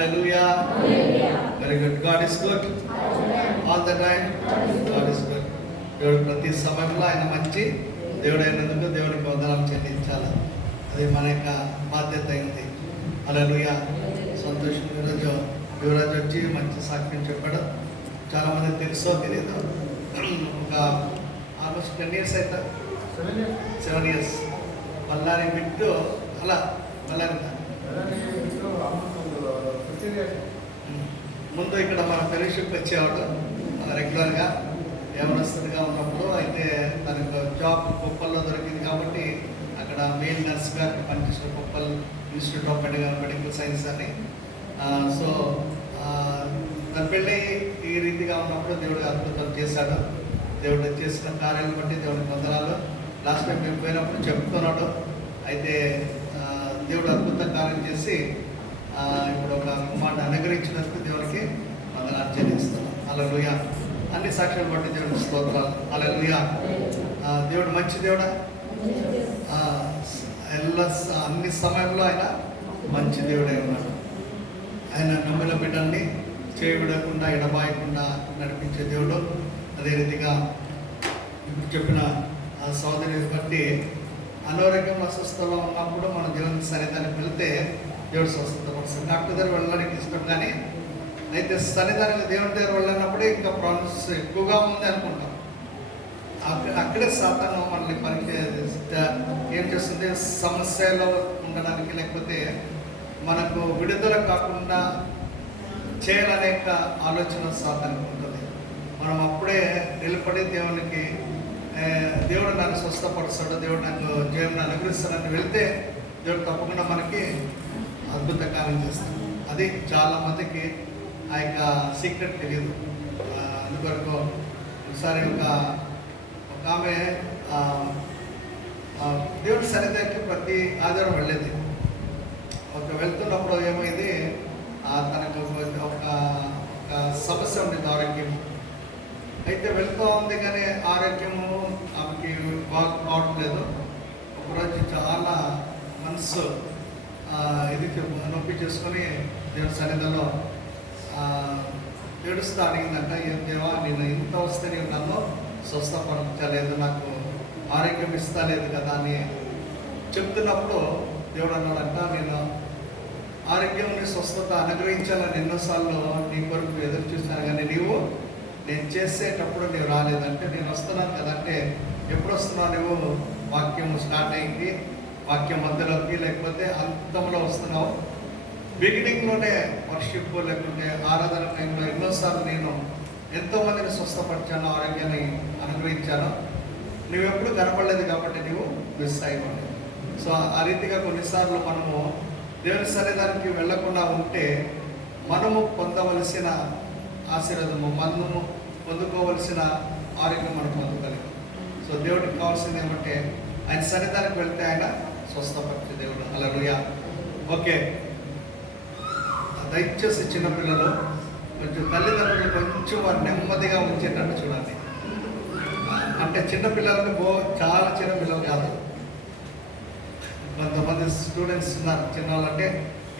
Hallelujah. Very good. God is good all the time. God is good. దేవుడు ప్రతి సమయంలో ఆయన మంచి దేవుడు అయినందుకు దేవుడికి వందనాలు చెల్లించాలి. అది మన యొక్క బాధ్యత అయింది. హల్లెలూయా. సంతోషం. యువరాజు వచ్చి మంచి సాక్ష్యం చెప్పాడు. చాలామంది తెలుసో తెలియదు. ఒక ఆల్మోస్ట్ 10 years అవుతా, 7 years బళ్ళారి బిట్టు అలా బళ్ళారి ముందు ఇక్కడ మన ఫెలోషిప్ వచ్చేవాడు రెగ్యులర్గా యవనస్తుడిగా ఉన్నప్పుడు. అయితే తనకు జాబ్ కుప్పల్లో దొరికింది కాబట్టి అక్కడ మెయిన్ నర్స్గా పనిచేసిన కుప్పల్ ఇన్స్టిట్యూట్ ఆఫ్ మెడికల్ సైన్స్ అని. సో తన పెళ్ళి ఈ రీతిగా ఉన్నప్పుడు దేవుడు అద్భుతాలు చేశాడు. దేవుడు చేసిన కార్యాలను బట్టి దేవుడికి వందనాలు. లాస్ట్ టైం మేము పోయినప్పుడు చెప్తున్నాడు. అయితే దేవుడు అద్భుత కార్యం చేసి ఇప్పుడు ఒక కుమారుని అనుగ్రహించినందుకు దేవునికి వందనాలు చెల్లిస్తున్నాం. హల్లెలూయా. అన్ని సాక్ష్యాలు బట్టి దేవుడికి స్తోత్రాలు. హల్లెలూయా. దేవుడు మంచి దేవుడా. అన్ని సమయంలో ఆయన మంచి దేవుడై ఉన్నాడు. ఆయన నమ్మిన బిడ్డల్ని చేయవిడకుండా ఎడబాయకుండా నడిపించే దేవుడు. అదే రీతిగా ఇప్పుడు చెప్పిన ఆ సోదరిని బట్టి అనారోగ్యం అస్వస్థలో ఉన్నప్పుడు మన దేవుని సన్నిధానికి వెళ్తే దేవుడు స్వస్థత పడుతుంది. డాక్టర్ దగ్గర వెళ్ళడానికి ఇష్టం, కానీ అయితే సన్నిధానికి దేవుని దగ్గర వెళ్ళినప్పుడే ఇంకా ప్రాబ్లమ్స్ ఎక్కువగా ఉంది అనుకుంటాం. అక్కడే సాతాను మనల్ని పనికి ఏం చేస్తుంది, సమస్యలో ఉండడానికి లేకపోతే మనకు విడుదల కాకుండా చేయాలనే ఆలోచన సాతానికి ఉంటుంది. మనం అప్పుడే నిలబడి దేవునికి దేవుడు నన్ను స్వస్థపరుస్తాడు, దేవుడు నాకు జయం అనుగ్రహిస్తాడని వెళ్తే దేవుడు తప్పకుండా మనకి అద్భుత కార్యం చేస్తాడు. అది చాలామందికి ఆ యొక్క సీక్రెట్ తెలియదు. అందుకొరకు ఒకసారి ఒక ఆమె దేవుడి సన్నిధికి ప్రతి ఆదివారం వెళ్ళేది. వెళ్తున్నప్పుడు ఏమైంది, తనకు ఒక సమస్య ఉండేది, ఆరోగ్యం. అయితే వెళ్తూ ఉంది కానీ ఆరోగ్యము ఆమెకి బాగా కావట్లేదు. ఒకరోజు చాలా మనసు ఇది నొప్పి చేసుకొని దేవుడి సన్నిధిలో ఏడుస్తూ అడిగిందంట, ఏం దేవా నేను ఇంత వస్తే నేను నన్ను స్వస్థపరచలేదు, నాకు ఆరోగ్యం ఇస్తలేదు కదా అని చెప్తున్నప్పుడు దేవుడు అన్నాడంట, నేను ఆరోగ్యం స్వస్థత అనుగ్రహించాలని ఎన్నోసార్లు నీ కొరకు ఎదురు చూస్తాను, కానీ నేను చేసేటప్పుడు నీవు రాలేదంటే నేను వస్తున్నాను కదంటే ఎప్పుడు వస్తున్నావు నువ్వు? వాక్యం స్టార్ట్ అయింది, వాక్యం మధ్యలోకి లేకపోతే అంతంలో వస్తున్నావు. బిగినింగ్లోనే వర్షిప్ లేకుంటే ఆరాధన టైంలో ఎన్నోసార్లు నేను ఎంతోమందిని స్వస్థపరిచాను, ఆరోగ్యాన్ని అనుగ్రహించాను, నువ్వెప్పుడు కనపడలేదు కాబట్టి నువ్వు మిస్ అయిపోయి. సో ఆ రీతిగా కొన్నిసార్లు మనము దేవుని సన్నిధానికి వెళ్లకుండా ఉంటే మనము పొందవలసిన ఆశీర్వాదము, మనము పొందుకోవలసిన ఆరోగ్యం మనం పొందగలిగాం. సో దేవుడికి కావాల్సింది ఏమంటే ఆయన సన్నిధానికి వెళ్తే ఆయన స్వస్థపరిచే దేవుడు. హల్లెలూయా. ఓకే, దయచేసి చిన్నపిల్లలు కొంచెం తల్లిదండ్రులు కొంచెం వారు నెమ్మదిగా ఉంచేటట్టు చూడండి. అంటే చిన్నపిల్లలకు చాలా చిన్న పిల్లలు కాదు, కొంతమంది స్టూడెంట్స్ ఉన్నారు చిన్నవాళ్ళు, అంటే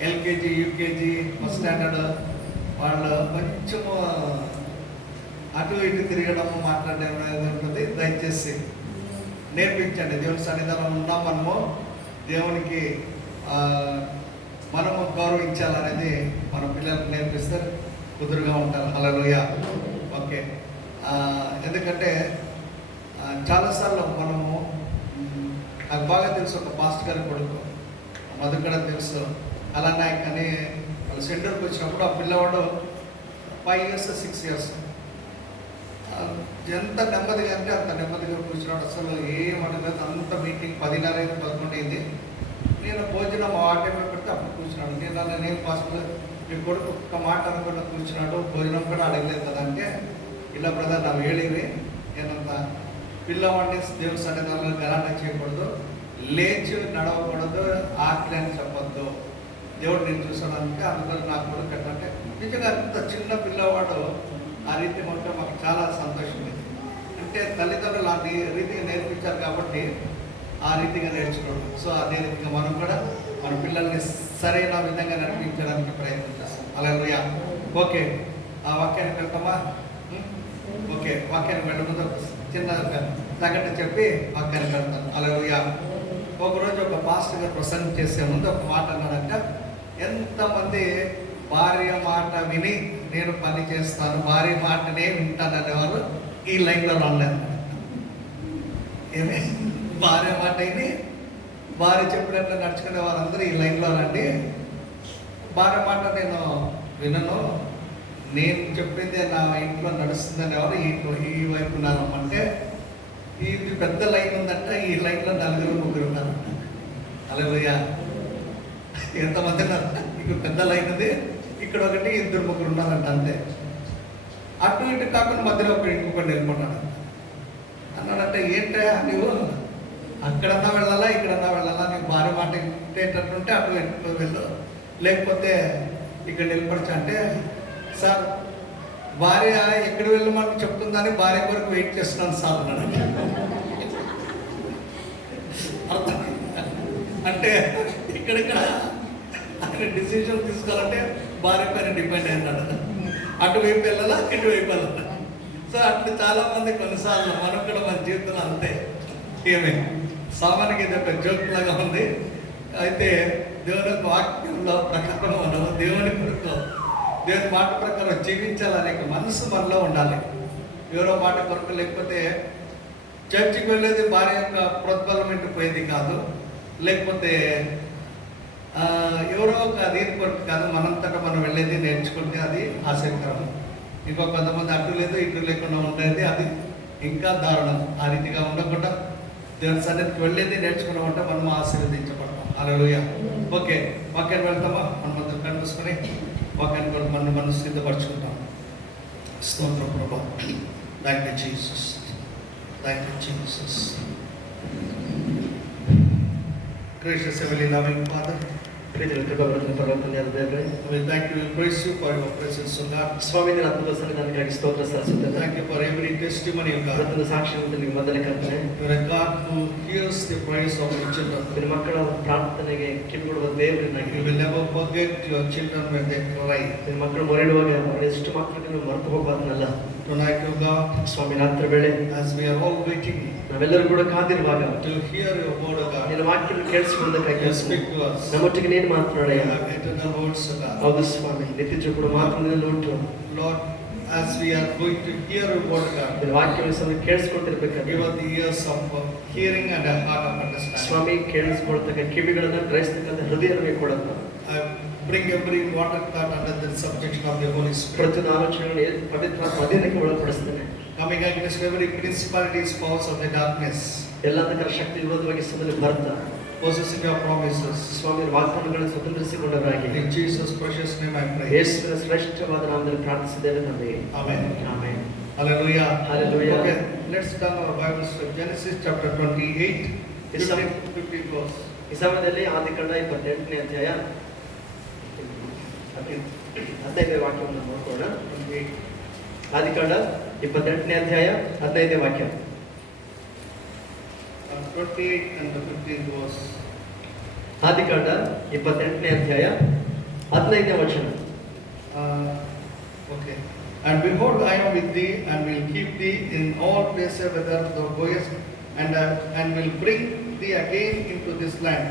ఎల్కేజీ యూకేజీ ఫస్ట్ స్టాండర్డ్ వాళ్ళు కొంచెము అటు ఇటు తిరగడము మాట్లాడడం అనేది ఉంటుంది. దయచేసి నేర్పించండి. దేవుని సన్నిధానం ఉన్నాం మనము, దేవునికి మనము గౌరవించాలనేది మన పిల్లలకు నేర్పిస్తే కుదురుగా ఉంటారు. హల్లెలూయా. ఓకే, ఎందుకంటే చాలాసార్లు మనము, నాకు బాగా తెలుసు ఒక పాస్ట్ గారి కొడుకు మధుకడ తెలుసు, అలా నాయక్ అని వాళ్ళు సెంటర్కి వచ్చినప్పుడు ఆ పిల్లవాడు 5 years 6 years ఎంత నెమ్మదిగా అంటే అంత నెమ్మదిగా కూర్చున్నాడు. అసలు ఏమనలేదు. అంత మీటింగ్ 10:30 11 అయింది. నేను భోజనం ఆ టైంలో పెడితే అప్పుడు కూర్చున్నాడు. నేను పాస్టర్ మీ కొడుకు ఒక్క మాట అనుకున్న కూర్చున్నాడు, భోజనం కూడా అడగలేదు కదా అంటే, ఇలా బ్రదర్ నా వేళేవి, నేనంత పిల్లవాడిని దేవుని సన్నిధానంలో గలాట చేయకూడదు, లేచి నడవకూడదు, ఆకలి అని చెప్పొద్దు, దేవుడు నేను చూసాడానికి అందుకని నా కొడుకు ఎట్లంటే నిజంగా అంత చిన్న పిల్లవాడు ఆ రీతి ఉంటే మాకు చాలా సంతోషం. అంటే తల్లిదండ్రులు ఆ రీతిగా నేర్పించారు కాబట్టి ఆ రీతిగా నేర్చుకోవడం. సో అదే రీతిగా మనం కూడా మన పిల్లల్ని సరైన విధంగా నడిపించడానికి ప్రయత్నం చేస్తాం. హల్లెలూయా. ఓకే, ఆ వాక్యానికి వెళ్తామా? ఓకే, వాక్యానికి వెళ్ళే ముందు చిన్న తగ్గట్టు చెప్పి వాక్యానికి వెళ్తాను. హల్లెలూయా. ఒకరోజు ఒక పాస్టర్ గారు ప్రసంగం చేసే ముందు ఒక మాట అన్నాడంట, ఎంతమంది భార్య మాట విని నేను పని చేస్తాను, భార్య మాటనే వింటాను అనేవారు ఈ లైన్లో రాలేదు. ఏమే, భార్య మాట విని భార్య చెప్పినట్లు నడుచుకునే వారందరూ ఈ లైన్లో రండి. భార్య మాట నేను వినను, నేను చెప్పిందే నా ఇంట్లో నడుస్తుందని ఎవరు ఈ వైపు ఉన్నారమ్మంటే, ఇది పెద్ద లైన్ ఉందంట, ఈ లైన్లో 4-3 ఉన్నారు. హల్లెలూయా. ఎంతమంది ఉన్నారు? ఇక్కడ పెద్ద లైన్ ఉంది, ఇక్కడ 1-2-3 ఉన్నారంట, అంతే. అటు ఇటు కాకుండా మధ్యలో ఇంకొకటి వెళ్ళిపోన్నాడు. అన్నాడంటే, ఏంటా నువ్వు అక్కడన్నా వెళ్ళాలా ఇక్కడన్నా వెళ్ళాలా, నీకు భార్య మాట ఇంటేటట్టుంటే అటు ఎటు వెళ్ళు, లేకపోతే ఇక్కడ నిలబడచ్చు అంటే, సార్ భార్య ఎక్కడ వెళ్ళమని చెప్తుందని భార్య కొరకు వెయిట్ చేస్తున్నాను సార్ అన్నాడు. అర్థం అంటే ఇక్కడిక్కడ ఆయన డిసిషన్ తీసుకోవాలంటే భార్య పైన డిపెండ్ అయినాడు. అటువైపు వెళ్ళాలా ఇటువైపు వెళ్ళాలా. సో అట్లా చాలా మంది కొన్నిసార్లు మనం కూడా మన జీవితంలో అంతే. ఏమే సామాన్యంగా ఇది ఒక జోక్ లాగా ఉంది. అయితే దేవుని వాక్యంలో ప్రకారం మనం దేవుని కొరకు దేవుని మాట ప్రకారం జీవించాలనే మనసు మనలో ఉండాలి. ఎవరో మాట కొరకు, లేకపోతే చర్చికి వెళ్ళేది భార్య యొక్క ప్రోద్బలమెంట్ పోయేది కాదు, లేకపోతే ఎవరో ఒక దీని కొరకు కాదు, మనంతటా మనం వెళ్ళేది నేర్చుకుంటే అది ఆశ్చర్యకరం. ఇంకో కొంతమంది అటు లేదు ఇటు లేకుండా ఉండేది అది ఇంకా దారుణం. ఆ రీతిగా ఉండకుండా దేవుని సన్నిధికి వెళ్ళేది నేర్చుకుని ఉంటే మనం ఆశీర్వదించబడతాం. హల్లెలూయా. ఓకే, వాక్యాన్ని వెళ్తామా? మనం అందరూ కనిపిసుకొని వాక్యాన్ని కూడా మనం సిద్ధపరచుకుంటాం. స్తోత్రం ప్రభా. Thank you Jesus, thank you Jesus. Gracious Heavenly loving Father, we thank you, we praise you for your presence, O God. ಸ್ವಾಮಿ ನಿನ್ನ ಅದ್ಭುತ ಸನ್ನಿಧಾನಕ್ಕಾಗಿ ಸ್ತೋತ್ರ ಸಲ್ಲಿಸುತ್ತೇನೆ. Thank you for every testimony, O God. ಪ್ರತಿಯೊಂದು ಸಾಕ್ಷಿಯನ್ನು ನಿಮ್ಮ ಮೊದಲೇ ಕರ್ತನೆ. You are a God who hears the praise of your children. ನಿನ್ನ ಮಕ್ಕಳ ಪ್ರಾರ್ಥನೆಗೆ ಕಿವಿಗೊಡುವ ದೇವರನ್ನಾಗಿ. You will never forget your children when they cry. ನಿನ್ನ ಮಕ್ಕಳು ಮೊರೆಯುವಾಗ ಎಷ್ಟು ಮಕ್ಕಳನ್ನು ಮರೆತು ಹೋಗಬಾರದಲ್ಲ. Tonight, O God, ಸ್ವಾಮಿ ರಾತ್ರಿ ವೇಳೆ as we are all waiting ನಾವೆಲ್ಲರೂ ಕೂಡ ಕಾದಿರುವಾಗ to hear your word, O God, ನಿನ್ನ ವಾಕ್ಯವನ್ನು ಕೇಳಿಸಿಕೊಳ್ಳುವುದಕ್ಕಾಗಿ you speak to us. ನಮ್ಮೊಟ್ಟಿಗೆ ನೀನು ಮಾತನಾಡಯ್ಯ. You have eternal words, O God. ಹೌದು ಸ್ವಾಮಿ, ನಿತ್ಯ ಕೂಡ ಮಾತನಾಡಲು ಉಂಟು. Lord, as we are going to hear your word, O God, ನಿನ್ನ ವಾಕ್ಯವನ್ನು ಸಹ ಕೇಳಿಸಿಕೊಳ್ತಿರ್ಬೇಕಾದ್ರೆ give us the ears of hearing and a heart of understanding. ಸ್ವಾಮಿ ಕೇಳಿಸಿಕೊಳ್ತಕ್ಕ ಕಿವಿಗಳನ್ನು ಗ್ರಹಿಸ್ತಕ್ಕಂಥ ಹೃದಯವನ್ನು ಕೊಡಲ್ಲ. I bring every water thought under the subjection of the Holy Spirit. ಪ್ರತಿಯೊಂದು ಆಲೋಚನೆಗಳನ್ನು ಪವಿತ್ರಾತ್ಮ ಅಧೀನಕ್ಕೆ ಒಳಪಡಿಸ್ತೇನೆ. Coming against every principalities, powers of the darkness, ಎಲ್ಲದಕ್ಕರ ಶಕ್ತಿ ವಿರೋಧವಾಗಿ ಸದಲು ಬರ್ತಾ possessing your promises. Swami ವಾಗ್ದಾನಗಳನ್ನು ಸ್ವತಂತ್ರಿಸಿಕೊಂಡವರಾಗಿ In Jesus' precious name I pray. ಯೇಸುವಿನ ಶ್ರೇಷ್ಠವಾದ ನಾಮದಲ್ಲಿ ಪ್ರಾರ್ಥಿಸಿದ್ದೇವೆ ತಂದೆಯೇ. Amen. Amen. Hallelujah. Hallelujah. Okay, let's turn our Bibles to Genesis chapter 28, Yes, sir. 50 verse. ಈ ಸಮಯದಲ್ಲಿ ಆದಿಕಾಂಡ 28ನೇ ಅಧ್ಯಾಯ 15ನೇ ವಾಕ್ಯವನ್ನು ನೋಡೋಣ. ಆದಿಕಾಂಡ 28ನೇ ಅಧ್ಯಾಯ 15ನೇ ವಾಕ್ಯ. 28 and the 15th verse. ಆದಿಕಾಂಡ 28ನೇ ಅಧ್ಯಾಯ 15ನೇ ವಚನ. Okay. And behold, I am with thee, and will keep thee in all places whither thou goest, and will bring thee again into this land.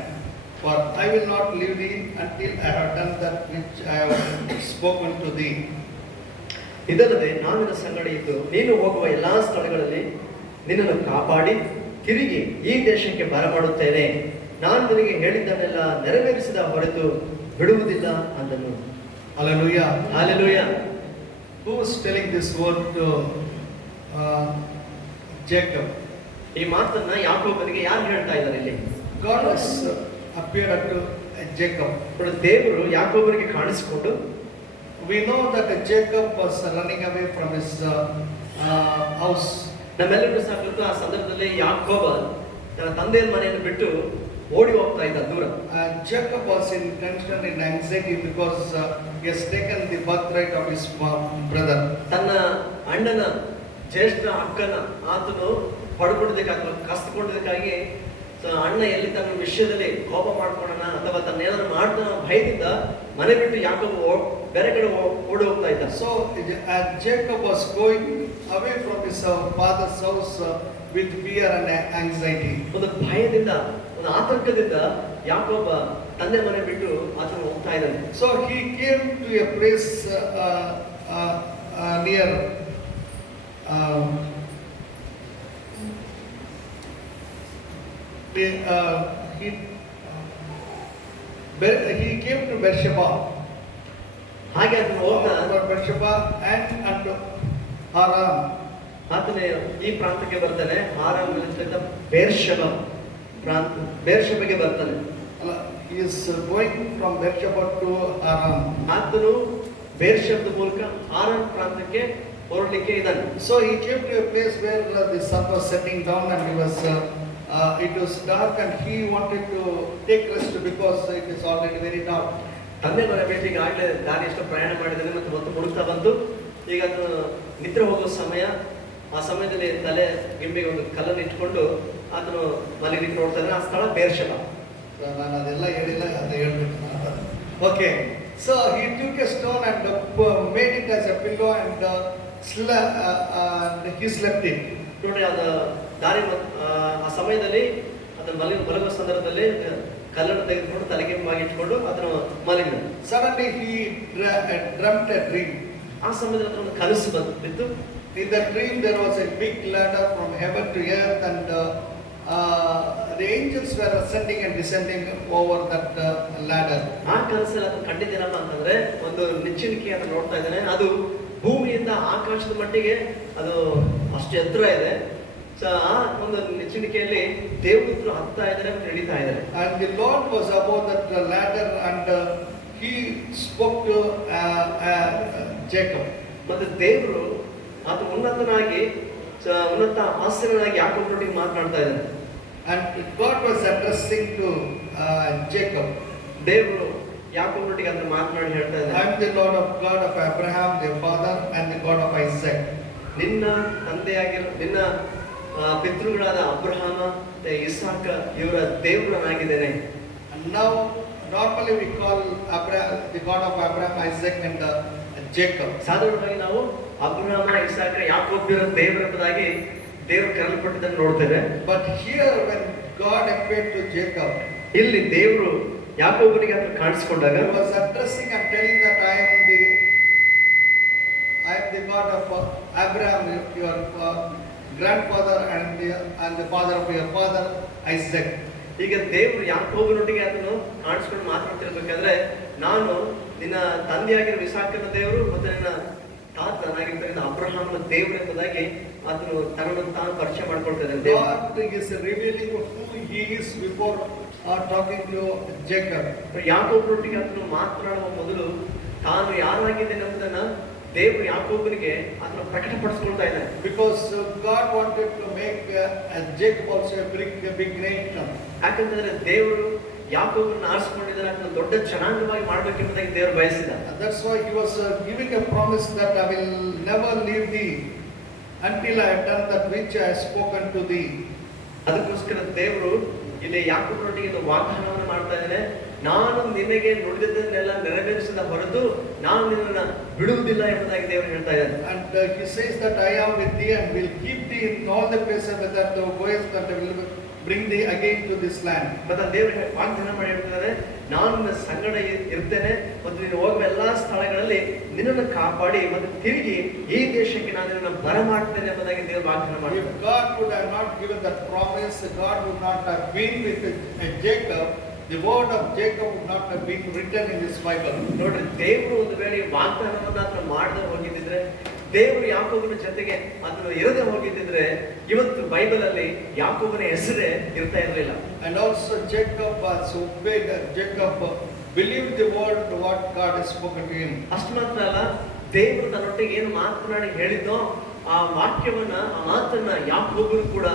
For I will not leave thee until I have done that which I have spoken to thee. ಇದಲ್ಲದೆ ನಾನು ನಿನ್ನ ಸಂಗಡ ಇದ್ದು ನೀನು ಹೋಗುವ ಎಲ್ಲಾ ಸ್ಥಳಗಳಲ್ಲಿ ನಿನ್ನನ್ನು ಕಾಪಾಡಿ ತಿರುಗಿ ಈ ದೇಶಕ್ಕೆ ಬರಮಾಡುತ್ತೇನೆ. ನಾನು ನಿನಗೆ ಹೇಳಿದ್ದನ್ನೆಲ್ಲ ನೆರವೇರಿಸಿದ ಹೊರತು ಬಿಡುವುದಿಲ್ಲ ಅಂದನು. Hallelujah. Hallelujah. Who was telling this word to Jacob? ಈ ಮಾತನ್ನ ಯಾಕೋಬನಿಗೆ ಯಾರು ಹೇಳ್ತಾ ಇದ್ದಾರೆ ಇಲ್ಲಿ? God has appeared unto Jacob. ದೇವರು ಯಾಕೋಬನಿಗೆ ಕಾಣಿಸಿಕೊಂಡು, We know that Jacob was running away from his house. ನಮ್ಮೆಲ್ಲರೂ ಸಹ ಗೊತ್ತು, ಆ ಸಂದರ್ಭದಲ್ಲಿ ಯಾಕೋಬ ತನ್ನ ತಂದೆಯ ಮನೆಯನ್ನು ಬಿಟ್ಟು ಓಡಿ ಹೋಗ್ತಾ ಇದ್ದ ದೂರ. Jacob was in tension and anxiety because he has taken the birthright of his brother. ತನ್ನ ಅಣ್ಣನ ಜ್ಯೇಷ್ಠ ಅಕ್ಕನ ಆತನು ಪಡ್ಕೊಳ್ಳೋದಕ್ಕಾಗಿ ಕಸ್ದುಕೊಳ್ಳೋದಕ್ಕಾಗಿ ಅಣ್ಣ ಎಲ್ಲಿ ತನ್ನ ವಿಷಯದಲ್ಲಿ ಕೋಪ ಮಾಡ್ಕೊಳ್ಳೋಣ ಅಥವಾ ತನ್ನ ಏನಾದ್ರು ಮಾಡ್ತಾನೋ ಭಯದಿಂದ ಮನೆ ಬಿಟ್ಟು ಯಾಕೋಬು ಬೇರೆ ಕಡೆ ಓಡಿ ಹೋಗ್ತಾ ಇದ್ದ. So Jacob was going away from his father's house with fear and anxiety. ಒಂದು ಭಯದಿಂದ ಒಂದು ಆತಂಕದಿಂದ ಯಾಕೋಬ ತಂದೆ ಮನೆ ಬಿಟ್ಟು ಆತನು ಹೋಗ್ತಾ ಇದ್ದಾನೆ. So he came to a place near he came to Beersheba. ಹಾಗೆ ಅದನ್ನು ಹೋಗ್ತಾ Beersheba and Haran. ಆತನೇ ಈ ಪ್ರಾಂತಕ್ಕೆ ಬರ್ತಾನೆ. ಹಾರಾನ್ ಬೇರ್ಷೆಬ ಪ್ರಾಂತ ಬೇರ್ಷೆಬೆಗೆ ಬರ್ತಾನೆ. He is going from Beersheba to Haran. ಆತನು ಬೇರ್ಷೆಬದ ಮೂಲಕ ಹಾರಾನ್ ಪ್ರಾಂತಕ್ಕೆ ಹೊರಡಲಿಕ್ಕೆ ಇದ್ದಾನೆ. So he came to a place where the sun was setting down and it was dark and he wanted to take rest because it is already very dark. ತಂದೆ ಮನೆ ಬಿಟ್ಟು ಈಗಾಗಲೇ ದಾರಿ ಎಷ್ಟು ಪ್ರಯಾಣ ಮಾಡಿದ್ದಾನೆ ಮತ್ತು ಹೊತ್ತು ಮುಳುಗ್ತಾ ಬಂತು. ಈಗ ಅದು ನಿದ್ರೆ ಹೋಗೋ ಸಮಯ. ಆ ಸಮಯದಲ್ಲಿ ತಲೆ ಗಿಂಬಿಗೆ ಒಂದು ಕಲ್ಲನ್ನು ಇಟ್ಕೊಂಡು ಆತನು ಮಲಗಿ ನೋಡ್ತಾ ಇದ್ದಾನೆ. ಆ ಸ್ಥಳ ಬೇರ್ಷೆಬ. ನಾನು ಅದೆಲ್ಲ ಹೇಳಿಲ್ಲ, ಅದು ಹೇಳ್ಬೇಕು. Okay, so he took a stone and made it as a pillow and he slept it. ನೋಡಿ ಅದ ದಾರಿ ಆ ಸಮಯದಲ್ಲಿ ಅದನ್ನು ಮಲಗುವ ಸಂದರ್ಭದಲ್ಲಿ ಕಲ್ಲನ್ನು ತೆಗೆದುಕೊಂಡು ತಲೆಗಿಂಬಾಗಿ ಇಟ್ಕೊಂಡು ಅದನ್ನು ಮಲಗಿದ. Suddenly he dreamt a dream. ಆ ಸಮಯದಲ್ಲಿ ಒಂದು ಕನಸು ಬಂದಿತ್ತು. In the dream there was a big ladder from heaven to earth and the angels were ascending and descending over that ladder. ಆ ಕನಸಲ್ಲಿ ಅದನ್ನು ಕಂಡಿದ್ದೇನಪ್ಪ ಅಂತಂದ್ರೆ ಒಂದು ನಿಚ್ಚಣಿಕೆಯನ್ನು ನೋಡ್ತಾ ಇದ್ದಾನೆ. ಅದು ಭೂಮಿಯಿಂದ ಆಕಾಶದ ಮಟ್ಟಿಗೆ ಅದು ಅಷ್ಟು ಎತ್ತರ ಇದೆ. ಆ ಒಂದು ನಿಚ್ಚಣಿಕೆಯಲ್ಲಿ ದೇವದೂತರು ಹತ್ತಾ ಇದ್ದಾರೆ ಮತ್ತು ಇಳಿತಾ ಇದ್ದಾರೆ. And the Lord was above that ladder and he spoke to Jacob. ಮತ್ತೆ ದೇವರು ಆತ ಉನ್ನತನಾಗಿ ಉನ್ನತ ಆಸೀನನಾಗಿ ಯಾಕೋಬನೊಟ್ಟಿಗೆ ಮಾತನಾಡ್ತಾ ಇದ್ದಾನೆ. And God was addressing to Jacob. ದೇವರು ಯಾಕೋಬನೊಟ್ಟಿಗೆ ಅದನ್ನು ಮಾತನಾಡಿ ಹೇಳ್ತಾ ಇದ್ದಾನೆ. I am the Lord of God of Abraham, their father, and the God of Isaac. ನಿನ್ನ ತಂದೆಯಾಗಿರೋ ನಿನ್ನ ಪಿತೃಗಳಾದ ಅಬ್ರಹಾಮ ಇಸಾಕ ಇವರ ದೇವರನಾಗಿದ್ದೇನೆ. And now normally we call Abraham the God of Abraham, Isaac, and Jacob. ಸಾಧಾರಣವಾಗಿ ನಾವು ಅಬ್ರಹಾಮ ಇಸಾಕ ಯಾಕೋಬ್ಯರ ದೇವರದಾಗಿ ದೇವರು ಕರೆಯಲ್ಪಟ್ಟಿದ್ದನ್ನು ನೋಡ್ತೇವೆ. But here when God appeared to Jacob, ಇಲ್ಲಿ ದೇವರು ಯಾಕೋಬನಿಗೆ ಅಂತ ಕಾಣಿಸಿಕೊಂಡಾಗ he was addressing and telling that I am the God of Abraham, your grandfather, and the father of your father Isaac. ಈಗ ದೇವರು ಯಾಕೋಬನೊಟ್ಟಿಗೆ ಅದನ್ನು ಕಾಣಿಸ್ಕೊಂಡು ಮಾತಾಡ್ತಿರ್ಬೇಕಾದ್ರೆ ನಾನು ನಿನ್ನ ತಂದೆಯಾಗಿರುವ ಇಸಾಕನ ದೇವರು ಮತ್ತು ನಿನ್ನ ತಾತನಾಗಿರ್ತಕ್ಕಂಥ ಅಬ್ರಹಾಮನ ದೇವರು ಎಂಬುದಾಗಿ ಅದನ್ನು ತನ್ನನ್ನು ತಾನು ಪರಿಚಯ ಮಾಡ್ಕೊಳ್ತಾರೆ. God is revealing who he is before talking to Jacob. ಯಾಕೋಬನೊಟ್ಟಿಗೆ ಅದನ್ನು ಮಾತನಾಡುವ ಮೊದಲು ತಾನು ಯಾರಾಗಿದ್ದೇನೆ ಎಂಬುದನ್ನ ದೇವರು ಯಾಕೋಬನಿಗೆ ಅದನ್ನು ಪ್ರಕಟಪಡಿಸ್ಕೊಳ್ತಾ ಇದ್ದಾನೆ. Because God wanted to make Jacob also a big nation. ಯಾಕಂತಂದ್ರೆ ದೇವರು ಯಾಕೋಬನನ್ನು ಆರಿಸಿಕೊಂಡಿದ್ದಾರೆ, ಅದನ್ನು ದೊಡ್ಡ ಜನಾಂಗವಾಗಿ ಮಾಡಬೇಕೆಂಬುದಾಗಿ ದೇವರು ಬಯಸಿದ. That's why he was giving a promise that I will never leave thee until I have done that which I have spoken to thee. ಅದಕ್ಕೋಸ್ಕರ ದೇವರು ಇಲ್ಲಿ ಯಾಕೋಬನೊಟ್ಟಿಗೆ ವಾಗ್ದಾನವನ್ನು ಮಾಡ್ತಾ ಇದ್ದಾನೆ. ನಾನು ನಿನಗೆ ನುಡಿದದ್ದನ್ನೆಲ್ಲ ನೆರವೇರಿಸಿದ ಹೊರತು ನಾನು ನಿನ್ನನ್ನು ಬಿಡುವುದಿಲ್ಲ ಎಂಬುದಾಗಿ ದೇವರು ಹೇಳ್ತಾ ಇದ್ದಾನೆ. And he says that I am with thee and will keep thee in all the places that thou goest, and I will bring thee again to this land. ಮತ್ತೆ ದೇವರು ವಾಗ್ದಾನ ಮಾಡಿ ಹೇಳ್ತಿದ್ದಾರೆ, ನಾನು ನಿನ್ನ ಸಂಗಡ ಇರ್ತೇನೆ ಮತ್ತು ನೀನು ಹೋಗುವ ಎಲ್ಲಾ ಸ್ಥಳಗಳಲ್ಲಿ ನಿನ್ನನ್ನು ಕಾಪಾಡಿ ಮತ್ತು ತಿರುಗಿ ಈ ದೇಶಕ್ಕೆ ನಾನು ನಿನ್ನನ್ನು ಬರಮಾಡ್ತೇನೆ ಎಂಬುದಾಗಿ ದೇವರು ವಾಗ್ದಾನ ಮಾಡಿ. If God would have not given that promise, God would not have been with Jacob. The word of Jacob would not have been written in this Bible. ನೋಡ್ರಿ, ದೇವರು ಒಂದು ವೇಳೆ ವಾಗ್ದಾನವನ್ನು ಅದನ್ನು ಮಾಡದೆ ಹೋಗಿದ್ದಿದ್ರೆ, ದೇವರು ಯಾಕೋಬನ ಜೊತೆಗೆ ಅದನ್ನು ಇರದೆ ಹೋಗಿದ್ದಿದ್ರೆ ಇವತ್ತು ಬೈಬಲ್ ಅಲ್ಲಿ ಯಾಕೋಬನ ಹೆಸರೇ ಇರ್ತಾ ಇರಲಿಲ್ಲ. And also Jacob was obeyed. Jacob believed the word what God has spoken to him. ಅಷ್ಟು ಮಾತ್ರ ಅಲ್ಲ, ದೇವರು ತನ್ನೊಟ್ಟಿಗೆ ಏನು ಮಾತನಾಡಿ ಹೇಳಿದ್ದೋ ಆ ವಾಕ್ಯವನ್ನ ಆ ಮಾತನ್ನ ಯಾಕೋಬನು ಕೂಡ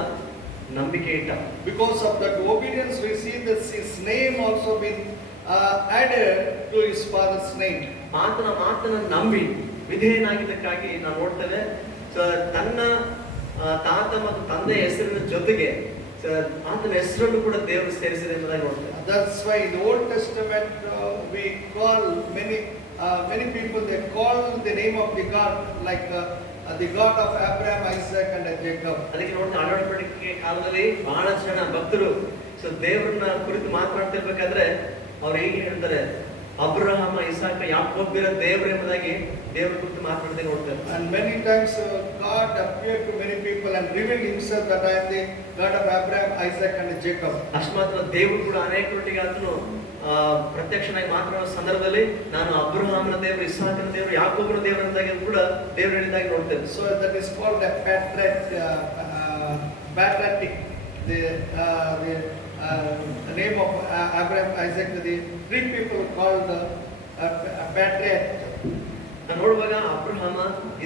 ನಂಬಿಕೆ ಇಟ್ಟ. Because of that obedience, we see that his name also been added to his father's name. ಆತನ ಮಾತನ್ನ ನಂಬಿ ವಿಧೇಯನಾಗಿದ್ದಕ್ಕಾಗಿ ನಾವು ನೋಡ್ತೇವೆ ತನ್ನ ತಾತ ಮತ್ತು ತಂದೆಯ ಹೆಸರಿನ ಜೊತೆಗೆ ಆತನ ಹೆಸರನ್ನು ಕೂಡ ದೇವರು ಸೇರಿಸಿದೆ ಎಂಬುದಾಗಿ ನೋಡ್ತೇವೆ. That's why in the Old Testament we call many people, they call the name of the God like the God of Abraham, Isaac and Jacob. ಅದಕ್ಕೆ ನೋಡ್ತಾ ಆಡಳಿಕೆ ಕಾಲದಲ್ಲಿ ಬಹಳ ಜನ ಭಕ್ತರು ಸೊ ದೇವರನ್ನ ಕುರಿತು ಮಾತನಾಡ್ತಿರ್ಬೇಕಾದ್ರೆ ಅವ್ರು ಹೇಗೆ ಹೇಳ್ತಾರೆ, ಅಬ್ರಹಾಮ, ಇಸಾಕ, ಯಾಕೋಬ್ಯರ ದೇವರು ಎಂಬುದಾಗಿ ದೇವರ ಕುರಿತು ಮಾತನಾಡದೆ ನೋಡ್ತಾರೆ. And many times God appeared to many people and revealed himself that I am the God of Abraham, Isaac and Jacob. ಅಷ್ಟು ಮಾತ್ರ ದೇವರು ಕೂಡ ಅನೇಕರೊಟ್ಟಿಗೆ ಆತನು ಪ್ರತ್ಯಕ್ಷನಾಗಿ ಮಾತನಾಡೋ ಸಂದರ್ಭದಲ್ಲಿ ನಾನು ಅಬ್ರಹಾಮನ ದೇವರು, ಇಸಾಕನ ದೇವರು, ಯಾಕೋಬನ ದೇವರು ಅಂತಾಗಿ ಕೂಡ ದೇವರು ಹೇಳಿದಾಗಿ ನೋಡ್ತೇವೆ. So that is called a patriotic, the name of Abraham, Isaac, the three people called patriot. ನಾನು ನೋಡುವಾಗ ಅಬ್ರಹಾಮ,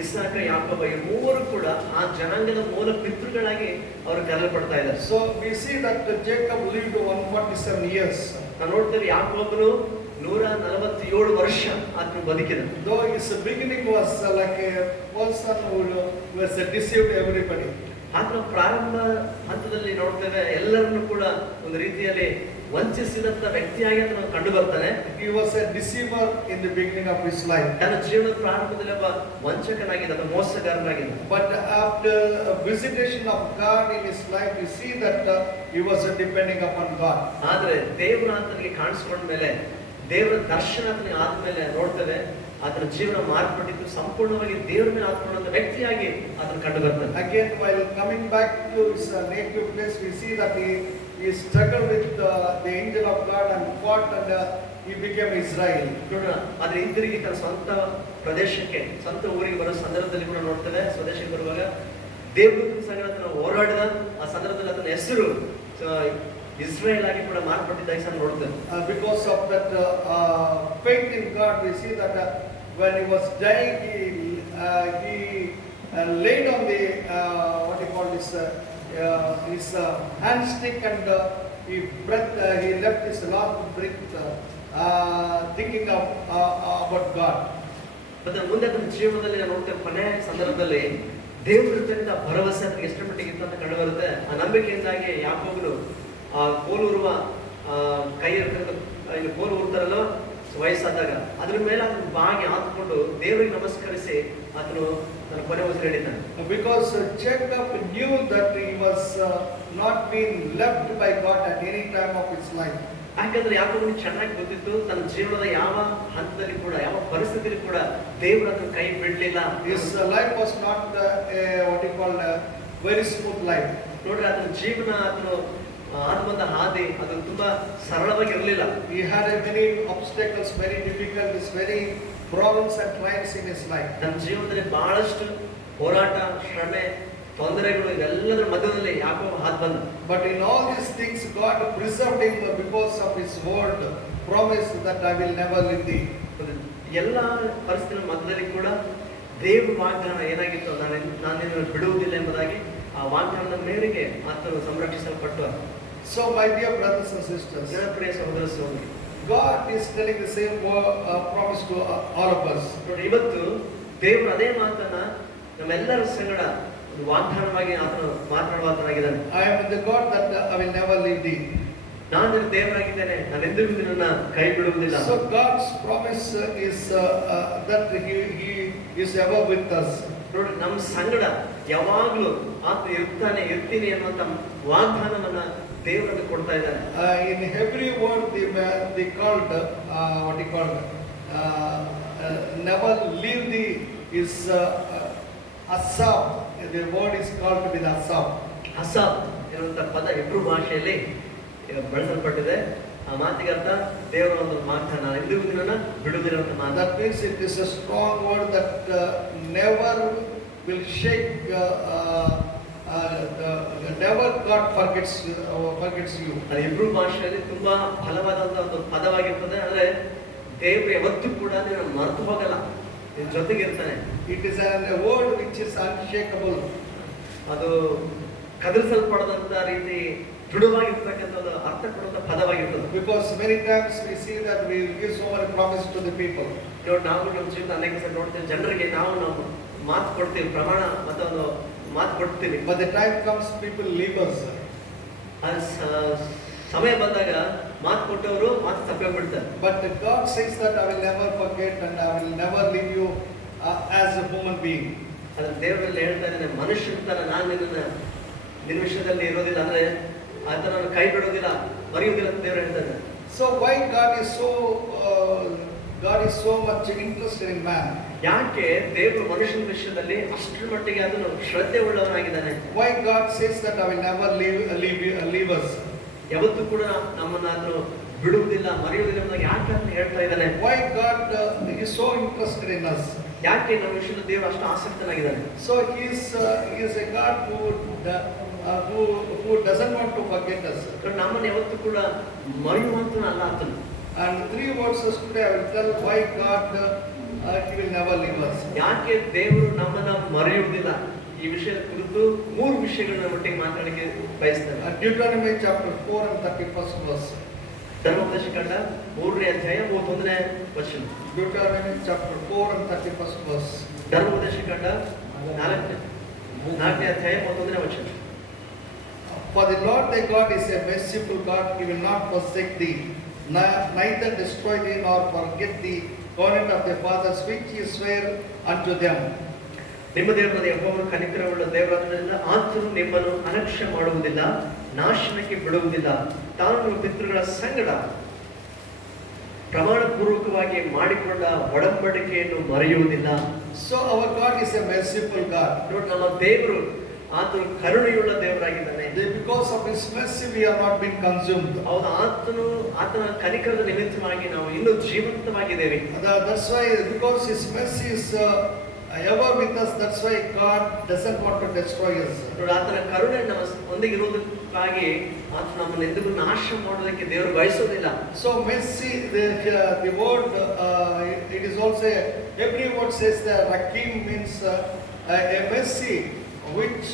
ಇಸಾಕ, ಯಾಕೋಬ ಈ ಮೂವರು ಕೂಡ ಆ ಜನಾಂಗದ ಮೂಲ ಪಿತೃಗಳಾಗಿ ಅವರು ಕರೆಯಲ್ಪಡ್ತಾ ಇದ್ದಾರೆ. So we see that Jacob lived 147 years. ನಾವು ನೋಡ್ತೇವೆ ಯಾಕೋಬನು 147 ವರ್ಷ ಆತನು ಬದುಕಿದ. Though his beginning was like a person who was deceived everybody. ಆತನ ಪ್ರಾರಂಭ ಹಂತದಲ್ಲಿ ನೋಡ್ತೇವೆ ಎಲ್ಲರನ್ನು ಕೂಡ ಒಂದು ರೀತಿಯಲ್ಲಿ ವಂಚಿಸಿದಂತ ವ್ಯಕ್ತಿಯಾಗಿ ಆತನು ಕಂಡು ಬರ್ತಾನೆ. He was a deceiver in the beginning of his life. ತನ್ನ ಜೀವನದ ಪ್ರಾರಂಭದಲ್ಲಿ ಒಬ್ಬ ವಂಚಕನಾಗಿದ್ದ, ಮೋಸಗಾರನಾಗಿದ್ದ. But after a visitation of God in his life, we see that he was depending upon God. ಆದ್ರೆ ದೇವರು ಆತನಿಗೆ ಕಾಣಿಸ್ಕೊಂಡ ಮೇಲೆ, ದೇವರ ದರ್ಶನ ಆತನಿಗೆ ಆದ್ಮೇಲೆ ನೋಡ್ತೇವೆ ಆತನ ಜೀವನ ಮಾರ್ಪಟ್ಟಿದ್ದು, ಸಂಪೂರ್ಣವಾಗಿ ದೇವರ ಮೇಲೆ ಆತ್ಕೊಂಡಂತ ವ್ಯಕ್ತಿಯಾಗಿ ಆತನು ಕಂಡು ಬರ್ತಾನೆ. Again, while coming back to his native place, we see that he struggled with the angel of God and fought, and he became Israel. ನೋಡೋಣ, ಆದ್ರೆ ಹಿಂದಿರುಗಿ ತನ್ನ ಸ್ವಂತ ಪ್ರದೇಶಕ್ಕೆ, ಸ್ವಂತ ಊರಿಗೆ ಬರೋ ಸಂದರ್ಭದಲ್ಲಿ ಕೂಡ ನೋಡ್ತೇವೆ. ಸ್ವದೇಶಕ್ಕೆ ಬರುವಾಗ ದೇವರ ಸಂಗಡ ಆತನ ಹೋರಾಡಿದ ಆ ಸಂದರ್ಭದಲ್ಲಿ ಆತನ ಹೆಸರು ಇಸ್ರೇಲ್ ಆಗಿ ಕೂಡ ಮಾರ್ಪಟ್ಟಿದ್ದಾಗಿ ಸಹ ನೋಡ್ತೇವೆ. Because of that faith in God, we see that when he was dying, he laid on the what you call this his hand stick, and he left his last breath thinking of about God. ಮತ್ತೆ ಮುಂದೆ ತನ್ನ ಜೀವನದಲ್ಲಿ ನಾವು ನೋಡ್ತೇವೆ, ಕೊನೆ ಸಂದರ್ಭದಲ್ಲಿ ದೇವರ ಜೊತೆಗಿಂತ ಭರವಸೆ ಅದಕ್ಕೆ ಎಷ್ಟು ಮಟ್ಟಿಗೆ ಇತ್ತು ಅಂತ ಕಂಡು ಬರುತ್ತೆ. ಆ ನಂಬಿಕೆಯಿಂದಾಗಿ ಯಾಕೋಬನು ಆ ಕೋಲೂರುವ ಕೈ ಇನ್ನು ಕೋಲು ಊರ್ತಾರಲ್ಲ ವಯಸ್ಸಾದಾಗ ಅದ್ರ ಮೇಲೆ ಅದನ್ನು ಬಾಗಿ ಹಾಕಿಕೊಂಡು ದೇವರಿಗೆ ನಮಸ್ಕರಿಸಿ ಆತನು ತನ್ನ ಕೊನೆ ಉಸಿರು ಹೇಳಿದ್ದಾನೆ. Because Jacob knew that he was not being left by God at any time of his life. ಯಾಕಂದ್ರೆ ಯಾಕೋಬನಿಗೆ ಚೆನ್ನಾಗಿ ಗೊತ್ತಿತ್ತು, ತನ್ನ ಜೀವನದ ಯಾವ ಹಂತದಲ್ಲಿ ಕೂಡ, ಯಾವ ಪರಿಸ್ಥಿತಿಯಲ್ಲಿ ಕೂಡ ದೇವರು ಅದನ್ನು ಕೈ ಬಿಡಲಿಲ್ಲ. His life was not what you call a very smooth life. ನೋಡ್ರಿ, ಆತನ ಜೀವನ ಆತನು ಬಂದ ಹಾದಿ ಅದು ತುಂಬಾ ಸರಳವಾಗಿ ಇರಲಿಲ್ಲ. He had many obstacles, very difficulties, very problems and trials in his life. ತನ್ನ ಜೀವನದಲ್ಲಿ ಬಹಳಷ್ಟು ಹೋರಾಟ, ಶ್ರಮೆ, ತೊಂದರೆಗಳು ಇವೆಲ್ಲದರ ಮಧ್ಯದಲ್ಲಿ ಯಾಕೋಬ ಹಾದು ಬಂದ. But in all these things, God preserved him because of his word, promise that I will never leave thee. ಎಲ್ಲ ಪರಿಸ್ಥಿತಿಗಳ ಮಧ್ಯದಲ್ಲಿ ಕೂಡ ದೇವರ ವಾಗ್ದಾನ ಏನಾಗಿತ್ತು, ನಾನು ನಿನ್ನನ್ನು ಬಿಡುವುದಿಲ್ಲ ಎಂಬುದಾಗಿ ಆ ವಾಗ್ದಾನದ ಮೇರೆಗೆ ಆತನು ಸಂರಕ್ಷಿಸಲ್ಪಟ್ಟು. So my dear brothers and sisters, ಪ್ರಿಯ ಸಹೋದರ ಸಹೋದರಿ, God is telling the same promise to all of us. ನೋಡಿ, ಇವತ್ತು ದೇವರು ಅದೇ ಮಾತನ್ನ ನಮ್ಮೆಲ್ಲರ ಸಂಗಡ ಒಂದು ವಾಗ್ದಾನವಾಗಿ ಆತನು ಮಾತನಾಡುವಾತನಾಗಿದ್ದಾನೆ. I am the God that I will never leave thee. ನಾನು ನಿನ್ನ ದೇವರಾಗಿದ್ದೇನೆ, ನಾನು ಎಂದಿಗೂ ನಿನ್ನನ್ನ ಕೈ ಬಿಡುವುದಿಲ್ಲ. So God's promise is that he is ever with us. ನೋಡಿ, ನಮ್ಮ ಸಂಗಡ ಯಾವಾಗ್ಲೂ ಆತ ಇರ್ತೀನಿ ಅನ್ನುವಂತ ವಾಗ್ದಾನವನ್ನ ದೇವರನ್ನು ಕೊಡ್ತಾ ಇದ್ದಾನೆ. In every word they called what he called never leave thee is asab. The word is called with asab. ಅಸಾಬ್ ಎನ್ನುವಂತ ಪದ ಇಬ್ರು ಭಾಷೆಯಲ್ಲಿ ಬಳಸಲ್ಪಟ್ಟಿದೆ. ಆ ಮಾತಿಗೆ ಅರ್ಥ ದೇವರ ಒಂದು ವಾಗ್ದಾನ, ಎಂದಿಗೂ ನಿನ್ನನ್ನ ಬಿಡುವುದಿಲ್ಲ ಅಂತ ಮಾತು. That means it is a strong word that never will shake. Never God forgets you. ಅದು ಇಬ್ರು ಭಾಷೆಯಲ್ಲಿ ತುಂಬಾ ಫಲವಾದಂತ ಒಂದು ಪದವಾಗಿರ್ತದೆ. ಅಂದ್ರೆ ದೇವರು ಯಾವತ್ತೂ ಕೂಡ ನೀನು ಮರೆತು ಹೋಗಲ್ಲ, ನಿನ್ನ ಜೊತೆಗೆ ಇರ್ತಾನೆ. It is a word which is unshakable. ಅದು ಕದಲಿಸಲ್ಪಡದಂತ ರೀತಿ ದೃಢವಾಗಿರ್ತಕ್ಕಂಥ ಒಂದು ಅರ್ಥ ಕೊಡುವಂತ ಪದವಾಗಿರ್ತದೆ. Because many times we see that we give so many promises to the people. ನೋಡಿ, ನಾವು ನಮ್ಮ ಜೀವನ ಅನೇಕ ಸಲ ನೋಡ್ತೇವೆ, ಜನರಿಗೆ ನಾವು ಮಾತು ಕೊಡ್ತೀವಿ, ಪ್ರಮಾಣ ಮತ್ತೆ ಒಂದು ಮಾತು ಕೊಡ್ತೀವಿ. But the time comes, people leave us. ಅದು ಸಮಯ ಬಂದಾಗ ಮಾತು ಕೊಟ್ಟವರು ಮಾತು ತಪ್ಪೇ ಬಿಡ್ತಾರೆ. But God says that I will never forget and I will never leave you as a human being. ಅದ್ರ ದೇವರಲ್ಲಿ ಹೇಳ್ತಾ ಇದ್ದಾನೆ, ಮನುಷ್ಯನ ತರ ನಾನು ನಿನ್ನ ವಿಷಯದಲ್ಲಿ ಇರೋದಿಲ್ಲ, ಅಂದ್ರೆ ಆತ ನಾನು ಕೈ ಬಿಡೋದಿಲ್ಲ, ಮರೆಯುವುದಿಲ್ಲ ಅಂತ ದೇವರು ಹೇಳ್ತಾ ಇದ್ದಾನೆ. So why God is so much interested in man? ಯಾಕೆ ದೇವರು ಮನುಷ್ಯನ ವಿಷಯದಲ್ಲಿ ಅಷ್ಟರ ಮಟ್ಟಿಗೆ ಅದನ್ನು ಶ್ರದ್ಧೆ ಉಳ್ಳವನಾಗಿದ್ದಾನೆ? Why God says that I will never leave us? ಯಾವತ್ತೂ ಕೂಡ ನಮ್ಮನ್ನು ಬಿಡುವುದಿಲ್ಲ, ಮರೆಯುವುದಿಲ್ಲ ಅಂತ ಯಾಕೆ ಅಂತ ಹೇಳ್ತಾ ಇದ್ದಾನೆ? Why God is so interested in us? ಯಾಕೆ ನಮ್ಮ ವಿಷಯದಲ್ಲಿ ದೇವರು ಅಷ್ಟು ಆಸಕ್ತನಾಗಿದ್ದಾನೆ? So he is a God who doesn't want to forget us. ನಮ್ಮನ್ನು ಯಾವತ್ತೂ ಕೂಡ ಮರೆಯುವಂತನ ಅಲ್ಲ ಆತನು. And 3 verses today I will tell why God he will never leave us. ಯಾಕೆ ದೇವರು ನಮ್ಮನ್ನ ಮರೆಯುವುದಿಲ್ಲ ಈ ವಿಷಯದ ಕುರಿತು 3 ವಿಷಯಗಳನ್ನ ಒಟ್ಟಿಗೆ ಮಾತಾಡಲಿಕ್ಕೆ ಬಯಸ್ತಾರೆ. Deuteronomy chapter 4 and 31st verse. ಧರ್ಮೋಪದೇಶಕಾಂಡ 3ನೇ ಅಧ್ಯಾಯ 31ನೇ ವಚನ. Deuteronomy chapter 4 and 31st verse. ಧರ್ಮೋಪದೇಶಕಾಂಡ 4ನೇ ಅಧ್ಯಾಯ 31ನೇ ವಚನ. For the Lord thy God is a merciful God, he will not forsake thee, neither destroy thee nor forget the covenant of their fathers which he sware unto them. ನಿಮ್ಮ ದೇವರಾದ ಯೆಹೋವನು ಕನಿಕರವುಳ್ಳ ದೇವರಾದ್ದರಿಂದ ಆತನು ನಿಮ್ಮನ್ನು ಅಲಕ್ಷ್ಯ ಮಾಡುವುದಿಲ್ಲ, ನಾಶನಕ್ಕೆ ಬಿಡುವುದಿಲ್ಲ. ತಾನು ನಿಮ್ಮ ಪಿತೃಗಳ ಸಂಗಡ ಪ್ರಮಾಣ ಪೂರ್ವಕವಾಗಿ ಮಾಡಿಕೊಂಡ ಒಡಂಬಡಿಕೆಯನ್ನು ಮರೆಯುವುದಿಲ್ಲ. So our God is a merciful God. ನೋಡಿ, ನಮ್ಮ ದೇವರು ಆತನು ಕರುಣೆಯುಳ್ಳ ದೇವರಾಗಿದ್ದಾನೆ. Because of his mercy we have not been consumed. ಹೌದು, ಆತನ ಕನಿಕರದ ನಿಮಿತ್ತವಾಗಿ ನಾವು ಇನ್ನೂ ಜೀವಂತವಾಗಿದ್ದೇವೆ. That's why, because his mercy is ever with us, that's why God doesn't want to destroy us. ನೋಡಿ, ಆತನ ಕರುಣೆ ನಮ್ಮ ಒಂದಿಗೆ ಇರುವುದಕ್ಕಾಗಿ ಆತ ನಮ್ಮನ್ನು ಎಂದಿಗೂ ನಾಶ ಮಾಡೋದಕ್ಕೆ ದೇವರು ಬಯಸೋದಿಲ್ಲ. So mercy, the word, it is also, every word says that Rakim means a mercy which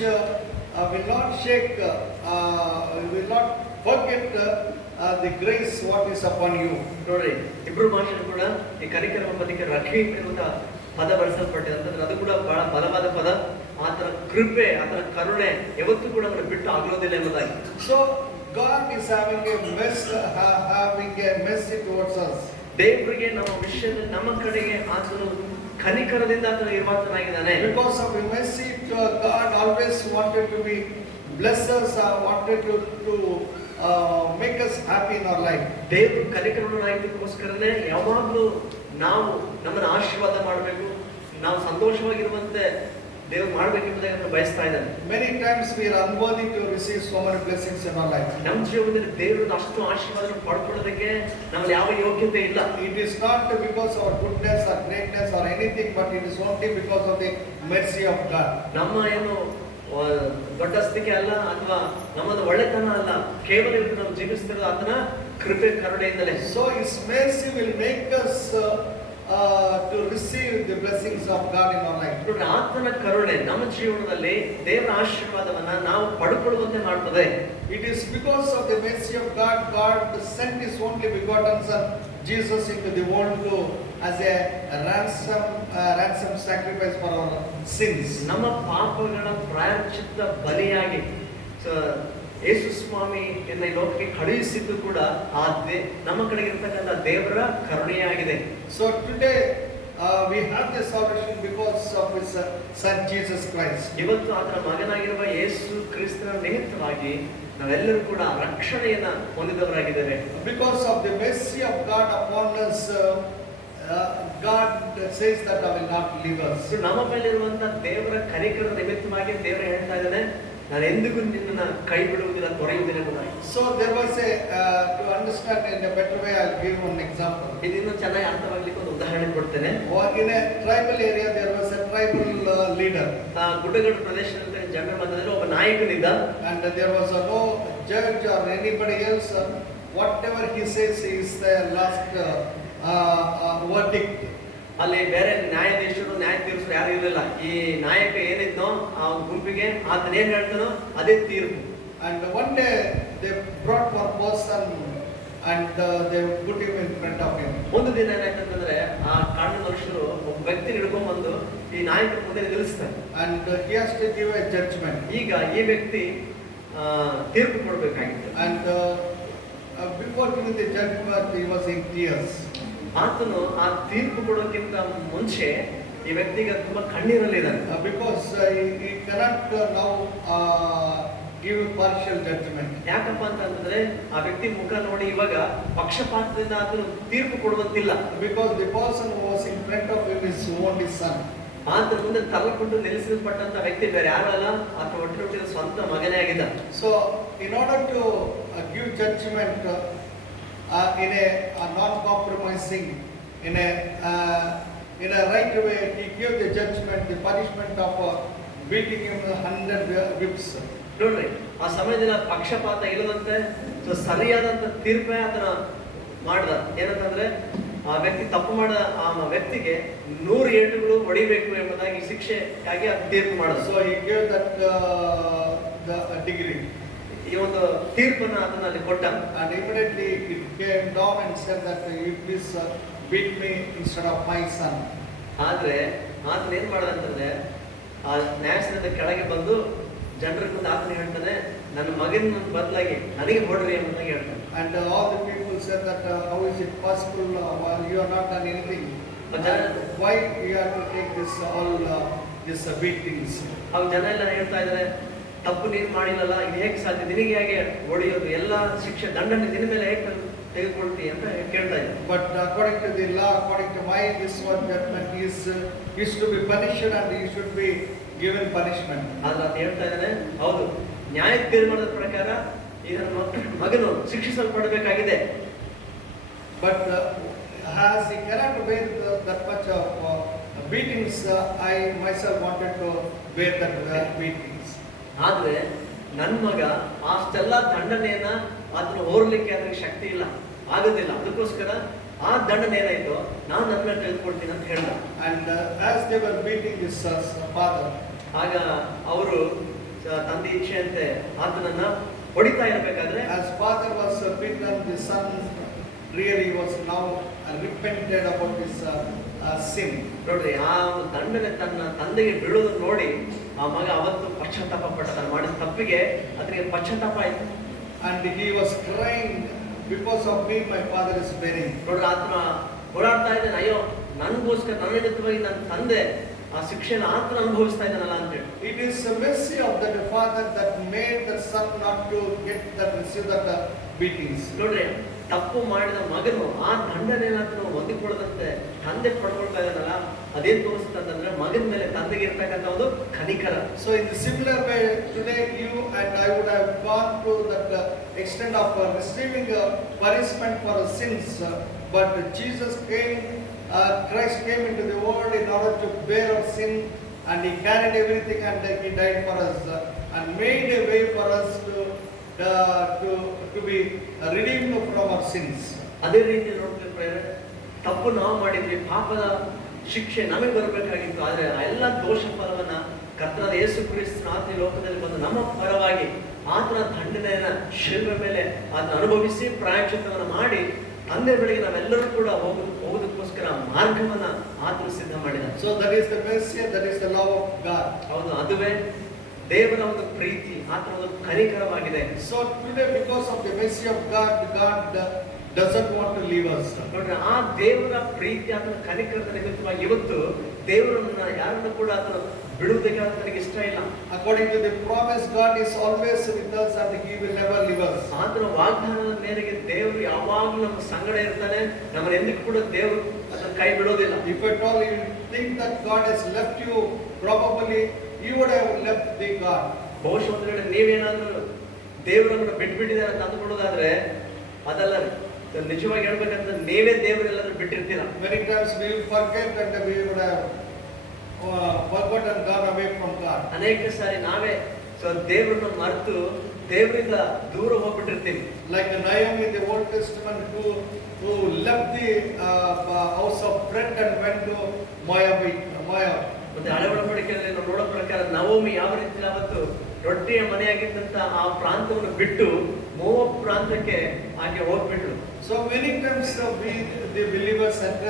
will not shake, will not forget the grace what is upon you. ನೋಡ್ರಿ, ಇಬ್ರು ಭಾಷೆ ಕೂಡ ಈ ಕನಿಕರ ಎಂಬುದಕ್ಕೆ ರಕೀಮ್ ಎನ್ನುವಂತ ಪದ ಬಳಸಲ್ಪಟ್ಟಿದೆ. ಅಂತಂದ್ರೆ ಅದು ಕೂಡ ಬಹಳ ಬಲವಾದ ಪದ. ಆತನ ಕೃಪೆ, ಆತನ ಕರುಣೆ ಯಾವತ್ತೂ ಕೂಡ ಅವನು ಬಿಟ್ಟು ಆಗೋದಿಲ್ಲ ಎಂಬುದಾಗಿ. So God is having a mercy towards us. ದೇವರಿಗೆ ನಮ್ಮ ವಿಷಯದಲ್ಲಿ ನಮ್ಮ ಕಡೆಗೆ ಆತನು ಕನಿಕರದಿಂದ ಆತನು ಇರುವಂತನಾಗಿದ್ದಾನೆ. Because of his mercy, God always wanted to be bless us, wanted to make us happy in our life. ದೇವರು ಕನಿಕರನಾಗಿದ್ದಕ್ಕೋಸ್ಕರನೇ ಯಾವಾಗಲೂ ನಾವು ನಮ್ಮನ್ನು ಆಶೀರ್ವಾದ ಮಾಡಬೇಕು, ನಾವು ಸಂತೋಷವಾಗಿರುವಂತೆ ದೇವರು ಮಾಡಬೇಕೆಂಬುದಾಗಿ ಬಯಸ್ತಾ ಇದ್ದಾನೆ. Many times we are unworthy to receive so many blessings in our life. ನಮ್ಮ ಜೀವನದಲ್ಲಿ ದೇವರ ಅಷ್ಟು ಆಶೀರ್ವಾದ ಪಡ್ಕೊಳ್ಳೋದಕ್ಕೆ ನಮ್ಮಲ್ಲಿ ಯಾವ ಯೋಗ್ಯತೆ ಇಲ್ಲ. It is not because of our goodness or greatness or anything, but it is only because of the mercy of God. ನಮ್ಮ ಏನು ದೊಡ್ಡಸ್ತಿಕೆ ಅಲ್ಲ, ಅಥವಾ ನಮ್ಮದು ಒಳ್ಳೆತನ ಅಲ್ಲ, ಕೇವಲ ಇವತ್ತು ನಾವು ಜೀವಿಸ್ತಿರೋದು ಆತನ ಕೃಪೆ ಕರುಣೆಯಿಂದಲೇ. So his mercy will make us to receive the blessings of God in our life. ನೋಡಿ, ಆತನ ಕರುಣೆ ನಮ್ಮ ಜೀವನದಲ್ಲಿ ದೇವರ ಆಶೀರ್ವಾದವನ್ನ ನಾವು ಪಡ್ಕೊಳ್ಳುವಂತೆ ಮಾಡ್ತದೆ. It is because of the mercy of God, God sent his only begotten Son, Jesus, into the world as a ransom sacrifice for our sins. ನಮ್ಮ ಪಾಪಗಳ ಪ್ರಾಯಶ್ಚಿತ್ತ ಬಲಿಯಾಗಿ ಯೇಸು ಸ್ವಾಮಿಯನ್ನ ಈ ಲೋಕಕ್ಕೆ ಕಳುಹಿಸಿದ್ದು ಕೂಡ ನಮ್ಮ ಕಡೆಗೆ ಇರತಕ್ಕಂಥ ದೇವರ ಕರುಣೆಯಾಗಿದೆ. So today we have the salvation because of his Son Jesus Christ. ಇವತ್ತು ಆತನ ಮಗನಾಗಿರುವ ಯೇಸು ಕ್ರಿಸ್ತನ ನಿಮಿತ್ತವಾಗಿ ನಾವೆಲ್ಲರೂ ಕೂಡ ರಕ್ಷಣೆಯನ್ನ ಹೊಂದಿದವರಾಗಿದ್ದೇವೆ. Because of the mercy of God upon us, God says that I will not leave us. ನಮ್ಮ ಮೇಲಿರುವಂತ ದೇವರ ಕನಿಕರ ನಿಮಿತ್ತವಾಗಿ ದೇವರು ಹೇಳ್ತಾ ಇದ್ದಾನೆ, ನಾನು ಎಂದಿಗೂ ನಿನ್ನನ್ನ ಕೈ ಬಿಡುವುದಿಲ್ಲ, ತೊರೆಯುವುದಿಲ್ಲ ಎಂಬುದಾಗಿ. So there was to understand in a better way, I'll give one example. ಇದನ್ನು ಚೆನ್ನಾಗಿ ಅರ್ಥವಾಗ್ಲಿಕ್ಕೆ ಒಂದು ಉದಾಹರಣೆ ಕೊಡ್ತೇನೆ. In a tribal area there was a tribal leader. ಗುಡ್ಡಗಾಡು ಪ್ರದೇಶದ ಜನರ ಮಧ್ಯದಲ್ಲಿ ಒಬ್ಬ ನಾಯಕನಿದ್ದ. And there was no judge or anybody else. Whatever he says is the last verdict. ಅಲ್ಲಿ ಬೇರೆ ನ್ಯಾಯಾಧೀಶರು ನ್ಯಾಯ ತೀರಿಸರು ಯಾರು ಇರಲಿಲ್ಲ. ಈ ನಾಯಕ ಏನಿದ್ನೋ ಆ ಗುಂಪಿಗೆ ಆತನ ಏನ್ ಹೇಳ್ತಾನೋ ಅದೇ ತೀರ್ಪು. And one day they brought one person and they put him in front of him. ಒಂದು ದಿನ ಏನಾಯ್ತಂತಂದ್ರೆ ಆ ಕಾಡು ಮನುಷ್ಯರು ಒಬ್ಬ ವ್ಯಕ್ತಿ ಹಿಡ್ಕೊಂಡ್ ಬಂದು ಈ ನಾಯಕರ ಮುಂದೆ ನಿಲ್ಲಿಸ್ತಾರೆ. And he has to give a judgment. ಈಗ ಈ ವ್ಯಕ್ತಿ ತೀರ್ಪು ಕೊಡಬೇಕಾಗಿತ್ತು. And before giving the judgment, he was in tears. ಆತನು ಆ ತೀರ್ಪು ಕೊಡೋಕ್ಕಿಂತ ಮುಂಚೆ ಈ ವ್ಯಕ್ತಿಗೆ ತುಂಬಾ ಕಣ್ಣೀರಲ್ಲಿದ್ದಾನೆ. Because he cannot now give partial judgment. ಯಾಕಪ್ಪ ಅಂತಂದ್ರೆ ಆ ವ್ಯಕ್ತಿ ಮುಖ ನೋಡಿ ಇವಾಗ ಪಕ್ಷಪಾತದಿಂದ ಆತನು ತೀರ್ಪು ಕೊಡುವಂತಿಲ್ಲ. Because the person who was in front of him is only son. ಆತನ ಮುಂದೆ ತಲೆಕೊಂಡು ನಿಲ್ಲಿಸಲ್ಪಟ್ಟಂತ ವ್ಯಕ್ತಿ ಬೇರೆ ಯಾರು ಅಲ್ಲ, ಆತ ಹುಟ್ಟಿದ ಸ್ವಂತ ಮಗನೇ ಆಗಿದ್ದ. So in order to give judgment in a non-compromising, in a right way, he gave the judgment, the punishment of beating him 100 whips. ನೋಡ್ರಿ, ಆ ಸಮಯದಲ್ಲಿ ಪಕ್ಷಪಾತ ಇಲ್ಲದಂತೆ ಸರಿಯಾದಂತ ತೀರ್ಪೇ ಆತನ ಮಾಡ್ದ. ಏನಂತಂದ್ರೆ ಆ ವ್ಯಕ್ತಿ ತಪ್ಪು ಮಾಡ ಆ ವ್ಯಕ್ತಿಗೆ 100 ಏಟುಗಳು ಹೊಡಿಬೇಕು ಎಂಬುದಾಗಿ ಶಿಕ್ಷೆಯಾಗಿ ಅದು ತೀರ್ಪು ಮಾಡಿದ. So he gave that the degree. ಈ ಒಂದು ತೀರ್ಪನ್ನು ಅದನ್ನ ಕೊಟ್ಟ. And immediately it came down and said that you please beat me instead of my son. ಆದ್ರೆ ಆತನ ಏನ್ ಮಾಡ್ದ ಅಂತಂದ್ರೆ ಆ ನ್ಯಾಯಾಸನದ ಕೆಳಗೆ ಬಂದು ಜನರ ಮುಂದೆ ಆತನ ಹೇಳ್ತಾನೆ, ನನ್ನ ಮಗನ ಬದಲಾಗಿ ನನಗೆ ಹೊಡ್ರಿ ಎಂಬುದಾಗಿ ಹೇಳ್ತಾನೆ. And all the people said that how is it possible while you are not done anything? Why you have to take this all this beatings? ಅವಾಗ ಜನ ಎಲ್ಲ ಹೇಳ್ತಾ ಇದ್ದಾರೆ, ತಪ್ಪು ನೀನು ಮಾಡಿಲ್ಲಲ್ಲ, ಇದು ಹೇಗೆ ಸಾಧ್ಯ, ನಿನಗೆ ಹೇಗೆ ಹೊಡೆಯೋದು, ಎಲ್ಲ ಶಿಕ್ಷೆ ದಂಡನೆ ನಿನ್ನ ಮೇಲೆ ಹೇಗೆ ತೆಗೆದುಕೊಳ್ತಿ ಅಂತ ಕೇಳ್ತಾ ಇದ್ದಾರೆ. But according to the law, according to my this one judgment, he is to be punished and he should be given punishment. ಆದ್ರೆ ಅದು ಹೇಳ್ತಾ ಇದ್ದಾನೆ, ಹೌದು, ನ್ಯಾಯ ತೀರ್ಮಾನದ ಪ್ರಕಾರ ಇದರ ಮಗನು ಶಿಕ್ಷಿಸಲ್ಪಡಬೇಕಾಗಿದೆ. But as he cannot bear that much of beatings, I myself wanted to bear that beatings. ಆದ್ರೆ ನನ್ನ ಮಗ ಅಷ್ಟೆಲ್ಲ ದಂಡನೆಯನ್ನ ಅದನ್ನು ಹೋರ್ಲಿಕ್ಕೆ ಅದಕ್ಕೆ ಶಕ್ತಿ ಇಲ್ಲ, ಆಗೋದಿಲ್ಲ. ಅದಕ್ಕೋಸ್ಕರ ಆ ದಂಡನೆ ಏನಾಯ್ತು ನಾನು ನನ್ನ ಮೇಲೆ ತೆಗೆದುಕೊಳ್ತೀನಿ ಅಂತ ಹೇಳ್ದ. And as they were beating his father, ಆಗ ಅವರು ತಂದೆ ಇಚ್ಛೆಯಂತೆ ಆತನನ್ನ ಹೊಡಿತಾ ಇರಬೇಕಾದ್ರೆ, as father was beaten, the son really was now repented about his sin. ನೋಡ್ರಿ, ಆ ದಂಡನೆ ತನ್ನ ತಂದೆಗೆ ಬೀಳೋದನ್ನ ನೋಡಿ ಆ ಮಗ ಅವತ್ತು ಪಶ್ಚಾತ್ತಾಪ ಪಟ್ಟ, ತಾನು ಮಾಡಿದ ತಪ್ಪಿಗೆ ಅದಕ್ಕೆ ಪಶ್ಚಾತ್ತಾಪ ಆಯ್ತು. And he was crying, because of me my father is bearing. ನೋಡ್ರಿ, ಆತನ ಹೋರಾಡ್ತಾ ಇದ್ದಾನೆ, ಅಯ್ಯೋ ನನಗೋಸ್ಕರ ನನ್ನ ನಿಮಿತ್ತವಾಗಿ ನನ್ನ ತಂದೆ ಆ ಶಿಕ್ಷೆನ ಆತನ ಅನುಭವಿಸ್ತಾ ಇದ್ದಾನಲ್ಲ ಅಂತೇಳಿ. It is a mercy of that father that made the son not to get that, receive that beatings. ನೋಡ್ರಿ, ತಪ್ಪು ಮಾಡಿದ ಮಗನು ಆ ದಂಡನೆಯನ್ನು ಹೊಂದಿಕೊಳ್ಳದಂತೆ ತಂದೆ ಪಡ್ಕೊಳ್ತಾ ಇದ್ದಾನಲ್ಲ, ಅದೇನ್ ತೋರಿಸ್ತಂದ್ರೆ ಮಗನ ಮೇಲೆ ತಂದೆಗೆ ಇರ್ತಕ್ಕಂಥ ಒಂದು ಕನಿಕರ. So in the similar way, today you and I would have gone to that extent of receiving punishment for our sins, but Jesus came, Christ came into the world in order to bear our sin, and he carried everything and he died for us and made a way for us to be redeemed from our sins. ಅದೇ ರೀತಿ ನೋಡ್ಬೇಕು, ತಪ್ಪು ನಾವು ಮಾಡಿದ್ವಿ, ಪಾಪದ ಶಿಕ್ಷೆ ನಮಗೆ ಬರಬೇಕಾಗಿತ್ತು. ಆದ್ರೆ ಆ ಎಲ್ಲ ದೋಷ ಫಲವನ್ನ ಕರ್ತನಾದ ಯೇಸು ಕ್ರಿಸ್ತನ ಆತನ ಲೋಕದಲ್ಲಿ ಬಂದು ನಮ್ಮ ಪರವಾಗಿ ಆತನ ದಂಡನೆಯನ್ನ ಶಿಲುಬೆ ಮೇಲೆ ಅದನ್ನ ಅನುಭವಿಸಿ ಪ್ರಾಯಶ್ಚಿತ್ತವನ್ನು ಮಾಡಿ ತಂದೆ ಬಳಿಗೆ ನಾವೆಲ್ಲರೂ ಕೂಡ ಹೋಗೋದಕ್ಕೋಸ್ಕರ ಮಾರ್ಗವನ್ನ ಆತನು ಸಿದ್ಧ ಮಾಡಿದ. So that is the mercy, that is the love of God. ಹೌದು, ಅದುವೇ ದೇವರ ಒಂದು ಪ್ರೀತಿ, ಆತನ ಒಂದು ಕನಿಕರವಾಗಿದೆ. So today, because of the mercy of God, God doesn't want to leave us. ನೋಡ್ರಿ, ಆ ದೇವರ ಪ್ರೀತಿ ಆತನ ಕನಿಕರದ ನಿಮಿತ್ತವಾಗಿ ಇವತ್ತು ದೇವರನ್ನ ಯಾರನ್ನು ಕೂಡ ಆತನು ಬಿಡುವುದಕ್ಕೆ ಆತನಿಗೆ ಇಷ್ಟ ಇಲ್ಲ. According to the promise, God is always with us and he will never leave us. ಆತನ ವಾಗ್ದಾನದ ಮೇರೆಗೆ ದೇವರು ಯಾವಾಗಲೂ ನಮ್ಮ ಸಂಗಡ ಇರ್ತಾನೆ, ನಮ್ಮನ್ನ ಎಂದಿಗೂ ಕೂಡ ದೇವರು ಅದನ್ನ ಕೈ ಬಿಡೋದಿಲ್ಲ. If at all you think that God has left you, probably you would have left the God. ಬಹುಶಃ ಒಂದು ವೇಳೆ ನೀವೇನಾದ್ರೂ ದೇವರನ್ನು ಬಿಟ್ಬಿಟ್ಟಿದ್ದಾರೆ ಅಂತ ಅಂದ್ಕೊಳ್ಳೋದಾದ್ರೆ ಅದಲ್ಲ, ನಿಜವಾಗಿ ಹೇಳ್ಬೇಕಂದ್ರೆ ನೀವೇ ದೇವರೆಲ್ಲಾದ್ರೂ ಬಿಟ್ಟಿರ್ತೀರಾ. Many times we will forget and we would have forgotten, gone away from God. ಅನೇಕ ಸಾರಿ ನಾವೇ ದೇವರನ್ನು ಮರೆತು ದೇವರಿಂದ ದೂರ ಹೋಗ್ಬಿಟ್ಟಿರ್ತೀವಿ. Like Naomi in the Old Testament who left the house of bread and went to Moab. ಮತ್ತೆ ಹಳೆ ಒಡಂಬಡಿಕೆಯಲ್ಲಿ ನಾವು ನೋಡೋ ಪ್ರಕಾರ ನವೋಮಿ ಯಾವ ರೀತಿ ಅವತ್ತು ರೊಟ್ಟಿಯ ಮನೆಯಾಗಿದ್ದಂತ ಆ ಪ್ರಾಂತವನ್ನು ಬಿಟ್ಟು ಮೋವಾಬ್ ಪ್ರಾಂತಕ್ಕೆ ಆಕೆ ಹೋಗ್ಬಿಟ್ರು. So many times we the believers and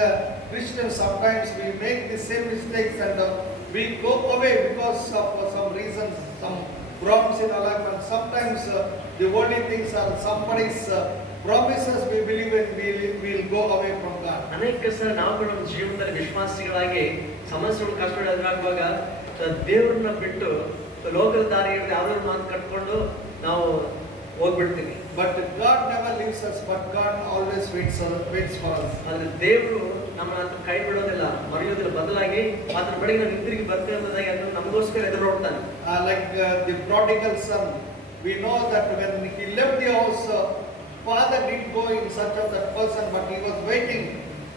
Christians, sometimes we make the same mistakes and we go away because of some reasons, some problems in our life, and sometimes the only things are somebody's promises we believe in, we'll go away from God. ಅನೇಕ ಸಲ ನಾವು ಕೂಡ ನಮ್ಮ ಜೀವನದಲ್ಲಿ ವಿಶ್ವಾಸಿಗಳಾಗಿ ಸಮಸ್ಯೆಗಳು ಕಷ್ಟಗಳು ಎದುರಾಗುವಾಗ ದೇವರನ್ನ ಬಿಟ್ಟು ಲೋಕದ ದಾರಿ ಯಾವ್ದಾದ್ರು ಮಾತು ಕಟ್ಕೊಂಡು ನಾವು ಹೋಗ್ಬಿಡ್ತೀವಿ. But God never leaves us, but God always waits for us. ಆದ್ರೆ ದೇವರು ನಮ್ಮನ್ನ ಕೈ ಬಿಡೋದಿಲ್ಲ, ಮರೆಯೋದಿಲ್ಲ, ಬದಲಾಗಿ ಅದ್ರ ಬಳಿಗೆ ನಾವು ಹಿಂದಿರುಗಿ ಬರ್ತೇವೆ ಅನ್ನೋದಾಗಿ ಅದನ್ನು ನಮಗೋಸ್ಕರ ಎದುರು ನೋಡ್ತಾನೆ. Like the prodigal son, we know that when he left the house, father didn't go in search of that person, but he was waiting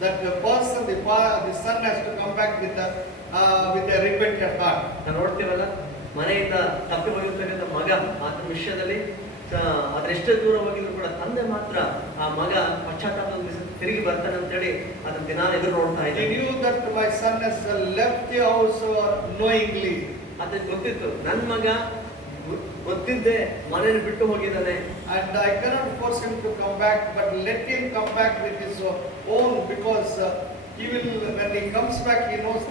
that the person, the son has to come back with a repentant heart. ನಾವು ನೋಡ್ತೀವಲ್ಲ, ಮನೆಯಿಂದ ತಪ್ಪಿ ಹೋಗಿರ್ತಕ್ಕಂಥ ಮಗ ಆತನ ವಿಷಯದಲ್ಲಿ ಅದೆಷ್ಟೇ ದೂರ ಹೋಗಿದ್ರು ಕೂಡ ತಂದೆ ಮಾತ್ರ ಆ ಮಗ ಪಶ್ಚಾತ್ತಾಪದಿಂದ ತಿರುಗಿ ಬರ್ತಾನೆ ಅಂತ ಹೇಳಿ ಅದನ್ನ ದಿನ ಎದುರು ನೋಡ್ತಾ He ಇದ್ದ. knew that my son has left the house knowingly. ಅದಕ್ಕೆ ಗೊತ್ತಿತ್ತು, ನನ್ನ ಮಗ ಗೊತ್ತಿದ್ದೆ ಮನೆಯನ್ನು ಬಿಟ್ಟು ಹೋಗಿದ್ದಾನೆ. And I cannot force him to come back, but let him come back with his own, because he will, when he comes back, he knows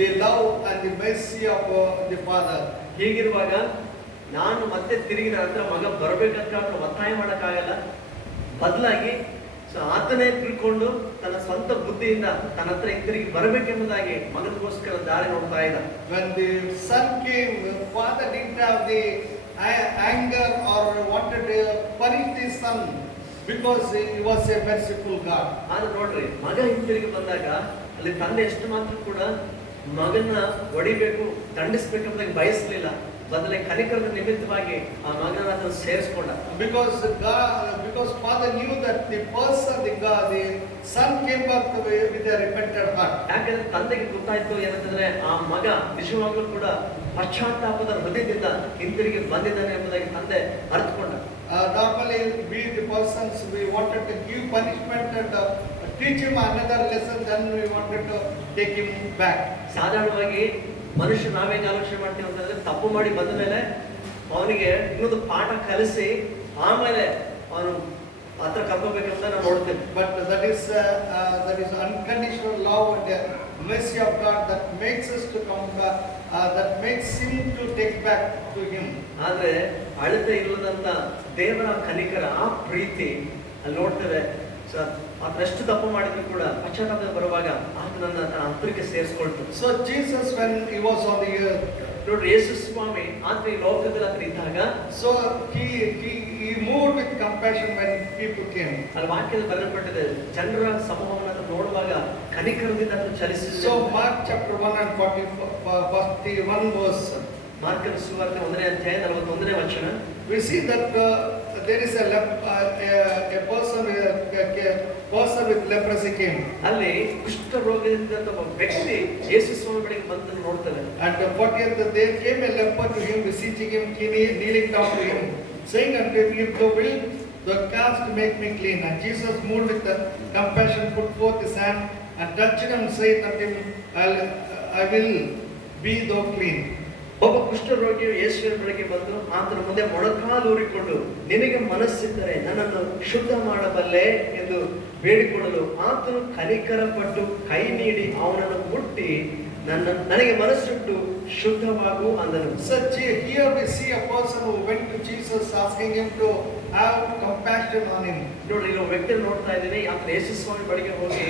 the love and the mercy of the father. ಹೀಗಿರುವಾಗ ನಾನು ಮತ್ತೆ ತಿರುಗಿ ನನ್ನ ಹತ್ರ ಮಗ ಬರ್ಬೇಕಂತ ಒತ್ತಾಯ ಮಾಡಕ್ಕಾಗಲ್ಲ. ಬದಲಾಗಿ ಆತನೇ ತಿಳ್ಕೊಂಡು ತನ್ನ ಸ್ವಂತ ಬುದ್ಧಿಯಿಂದ ತನ್ನ ಹತ್ರ ಹಿಂತಿರುಗಿ ಬರಬೇಕೆಂಬುದಾಗಿ ಮಗನಿಗೋಸ್ಕರ ದಾರಿ ನೋಡ್ತಾ ಇದ್ದ. When the son came, father didn't have the anger or wanted to punish the son, because he was a merciful God. ಆದ್ರೆ ನೋಡ್ರಿ, ಮಗ ಹಿಂತಿರುಗಿ ಬಂದಾಗ ಅಲ್ಲಿ ತಂದೆ ಎಷ್ಟು ಮಾತ್ರ ಕೂಡ ಮಗನ ಹೊಡಿಬೇಕು, ದಂಡಿಸ್ಬೇಕೆಂಬುದಾಗಿ ಬಯಸಲಿಲ್ಲ. ಬದಲಾಗಿ ಕನಿಕರದ ನಿಮಿತ್ತವಾಗಿ ಆ ಮಗನ ಅದನ್ನು ಸೇರಿಸ್ಕೊಂಡ. Because father knew that the son came back with a repentant heart. ಯಾಕಂದ್ರೆ ತಂದೆಗೆ ಗೊತ್ತಾಯ್ತು ಏನಂತಂದ್ರೆ ಆ ಮಗ ನಿಜವಾಗ್ಲೂ ಕೂಡ ಪಶ್ಚಾತ್ತಾಪದ ಹೃದಯದಿಂದ ಹಿಂತಿರುಗಿ ಬಂದಿದ್ದಾನೆ ಎಂಬುದಾಗಿ ತಂದೆ ಅರ್ಥಕೊಂಡ. Normally we the persons, we wanted to give punishment and teach him another lesson, then we wanted to take him back. ಸಾಧಾರಣವಾಗಿ ಮನುಷ್ಯ ನಾವೇನು ಆಲೋಚನೆ ಮಾಡ್ತೀವಿ ಅಂತಂದ್ರೆ, ತಪ್ಪು ಮಾಡಿ ಬಂದ ಮೇಲೆ ಅವನಿಗೆ ಇನ್ನೊಂದು ಪಾಠ ಕಲಿಸಿ ಆಮೇಲೆ ಅವನು ಹತ್ರ ಕರ್ಕೋಬೇಕಂತ ನಾವು ನೋಡ್ತೇವೆ. But that is unconditional love and mercy of God that makes us to come back, that makes him to take back to him. ಆದ್ರೆ ಅಳತೆ ಇಲ್ಲದಂತ ದೇವರ ಕನಿಕರ ಆ ಪ್ರೀತಿ ಅಲ್ಲಿ ನೋಡ್ತೇವೆ. ಅದೆಷ್ಟು ತಪ್ಪು ಮಾಡಿದ್ರು ಕೂಡ ಪಶ್ಚಾತ್ತಾಪ ಬರುವಾಗ ಆತನನ್ನ ತನ್ನ ಹತ್ತಿರಕ್ಕೆ ಸೇರಿಸ್ಕೊಳ್ತು. So Jesus, when he was on the earth, ನೋಡ್ರಿ, ಯೇಸು ಸ್ವಾಮಿ ಆತ ಈ ಲೋಕದಲ್ಲಿ ಆತ ಇದ್ದಾಗ, so he moved with compassion when people came. ಅಲ್ಲಿ ವಾಕ್ಯದಲ್ಲಿ ಬರೆಯಲ್ಪಟ್ಟಿದೆ, ಜನರ ಸಮೂಹವನ್ನು ನೋಡುವಾಗ ಕನಿಕರದಿಂದ ಆತ ಚಲಿಸಿದ. So Mark chapter 1 and 41 verse. ಮಾರ್ಕನ ಸುವಾರ್ತೆ 1ನೇ ಅಧ್ಯಾಯ 41ನೇ ವಚನ. We see that there is a person with leprosy came. ಅಲ್ಲಿ ಕುಷ್ಠ ರೋಗದಿಂದ ಒಬ್ಬ ವ್ಯಕ್ತಿ ಯೇಸು ಸ್ವಾಮಿ ಬಳಿಗೆ ಬಂದನ್ನು ನೋಡ್ತಾರೆ. And 40th there came a leper to him, beseeching him, kneeling down to him, saying unto him, if thou wilt, thou canst make me clean. And Jesus, moved with compassion, put forth his hand and touched him, and said unto him, I will be thou clean. ಒಬ್ಬ ಕುಷ್ಠರೋಗಿಯು ಯೇಸುವಿನ ಬಳಿಗೆ ಬಂದು ಆತನ ಮುಂದೆ ಮೊಣಕಾಲೂರಿಕೊಂಡು, ನಿನಗೆ ಮನಸ್ಸಿದ್ದರೆ ನನ್ನನ್ನು ಶುದ್ಧ ಮಾಡಬಲ್ಲೆ ಎಂದು ಬೇಡಿಕೊಳ್ಳಲು ಆತನು ಕನಿಕರ ಪಟ್ಟು ಕೈ ನೀಡಿ ಅವನನ್ನು ಮುಟ್ಟಿ ನನಗೆ ಮನಸ್ಸುಟ್ಟು ಶುದ್ಧವಾಗು ಅಂದನು. So here we see a person who went to Jesus asking him to have compassion on him. ನೋಡ್ರಿ, ಇಲ್ಲಿ ವ್ಯಕ್ತಿ ನೋಡ್ತಾ ಇದ್ದೀನಿ, ಆತನ ಯೇಸು ಸ್ವಾಮಿ ಬಳಿಗೆ ಹೋಗಿ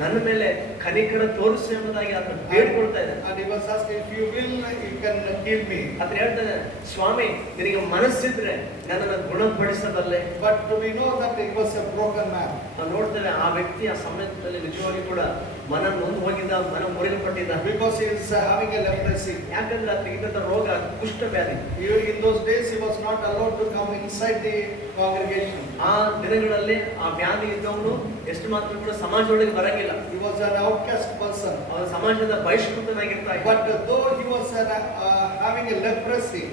ನನ್ನ ಮೇಲೆ ಕನಿಕರ ತೋರಿಸು ಎಂಬುದಾಗಿ ಆತನ ಬೇಡ್ಕೊಳ್ತಾ ಇದ್ದಾನೆ. And he was asking, if you will, you can heal me. ಆತನ ಹೇಳ್ತಾನೆ, ಸ್ವಾಮಿ ನಿನಗೆ ಮನಸ್ಸಿದ್ರೆ ನನ್ನನ್ನು ಗುಣಪಡಿಸಬಲ್ಲೆ. But we know that he was a broken man. ನಾವು ನೋಡ್ತೇವೆ ಆ ವ್ಯಕ್ತಿ ಆ ಸಮಯದಲ್ಲಿ ನಿಜವಾಗಿ ಕೂಡ ಮನ ನೊಂದು ಹೋಗಿದ್ದ, ಮನ ಮುರಿಯಲ್ಪಟ್ಟಿದ್ದ. Because he is having a leprosy. ಯಾಕಂದ್ರೆ ಆತನಿಗಿದ್ದ ರೋಗ ಕುಷ್ಠ ವ್ಯಾಧಿ. In those days he was not allowed to come inside the congregation. ಆ ದಿನಗಳಲ್ಲಿ ಆ ವ್ಯಾಧಿ ಇದ್ದವನು ಎಷ್ಟು ಮಾತ್ರ ಕೂಡ ಸಮಾಜದೊಳಗೆ ಬರಂಗಿಲ್ಲ. He was an outcast person. ಅವನ ಸಮಾಜದ ಬಹಿಷ್ಕೃತನಾಗಿರ್ತಾ ಇದ್ದ. But though he was having a leprosy,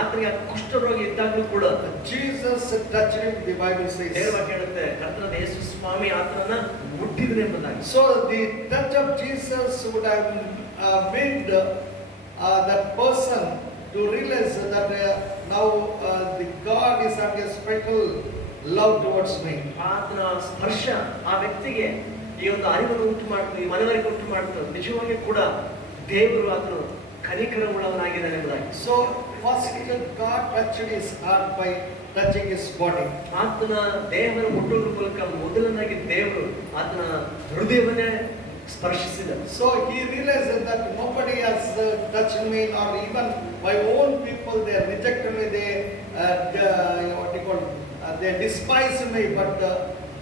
ಆತನಿಗೆ ಕುಷ್ಠ ರೋಗ ಇದ್ದಾಗಲೂ ಕೂಡ Jesus touched him, the Bible says. ದೇವರ ಹೇಳುತ್ತೆ, ಕರ್ತನಾದ ಯೇಸು ಸ್ವಾಮಿ ಆತನನ್ನ ಮುಟ್ಟಿದನು ಎಂಬುದಾಗಿ. So the touch of Jesus would have made that person to realize that now the God is having a special love towards me. ಆತನ ಸ್ಪರ್ಶ ಆ ವ್ಯಕ್ತಿಗೆ ಈ ಒಂದು ಅರಿವನ್ನು ಉಂಟು ಮಾಡ್ತು, ಈ ಮನವರಿಕೆ ಉಂಟು ಮಾಡ್ತು, ನಿಜವಾಗಿ ಕೂಡ ದೇವರು ಆತನು ಕನಿಕರ ಉಳ್ಳವನಾಗಿದ್ದಾನೆ ಎಂಬುದಾಗಿ. So first God touched his heart by touching his body. ಆತನ ದೇಹವನ್ನು ಮುಟ್ಟುವುದರ ಮೂಲಕ ಮೊದಲನಾಗಿ ದೇವರು ಆತನ ಹೃದಯವನ್ನೇ ಸ್ಪರ್ಶಿಸಿದ. So he realized that nobody has touched me, or even my own people, they rejected me, they despised me, but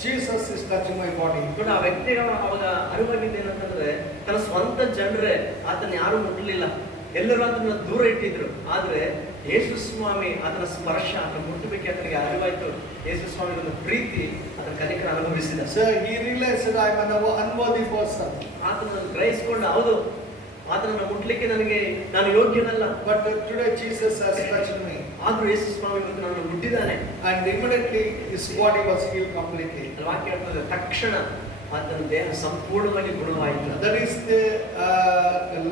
Jesus is touching my body. ನೋಡಿ, ಆ ವ್ಯಕ್ತಿಗಳ ಅವಾಗ ಅರಿವಾಗಿದ್ದು ಏನಂತಂದ್ರೆ ತನ್ನ ಸ್ವಂತ ಜನರೇ ಆತನ ಯಾರು ಮುಟ್ಟಲಿಲ್ಲ, ಎಲ್ಲರೂ ಆತನ ದೂರ ಇಟ್ಟಿದ್ರು. ಆದ್ರೆ ಯೇಸು ಸ್ವಾಮಿ ಆತನ ಸ್ಪರ್ಶ, ಆತನ ಮುಟ್ಟಬೇಕು ಆತನಿಗೆ ಅರಿವಾಯ್ತು. ಯೇಸು ಸ್ವಾಮಿ ಒಂದು ಪ್ರೀತಿ, ಆತನ ಕನಿಕರ ಅನುಭವಿಸಿದ. So he realized that I am an unworthy person. ಆತನನ್ನು ಗ್ರಹಿಸಿಕೊಂಡು, ಹೌದು ಆತನನ್ನು ಮುಟ್ಲಿಕ್ಕೆ ನಾನು ಯೋಗ್ಯನಲ್ಲ. But today Jesus has touched me. ಆದ್ರೂ ಯೇಸು ಸ್ವಾಮಿ ನನ್ನನ್ನು ಮುಟ್ಟಿದ್ದಾನೆ. And immediately his body was healed completely. ವಾಕ್ಯ ಹೇಳ್ತದೆ, ತಕ್ಷಣ ಆತನ ದೇಹ ಸಂಪೂರ್ಣವಾಗಿ ಗುಣವಾಯಿತು. That is the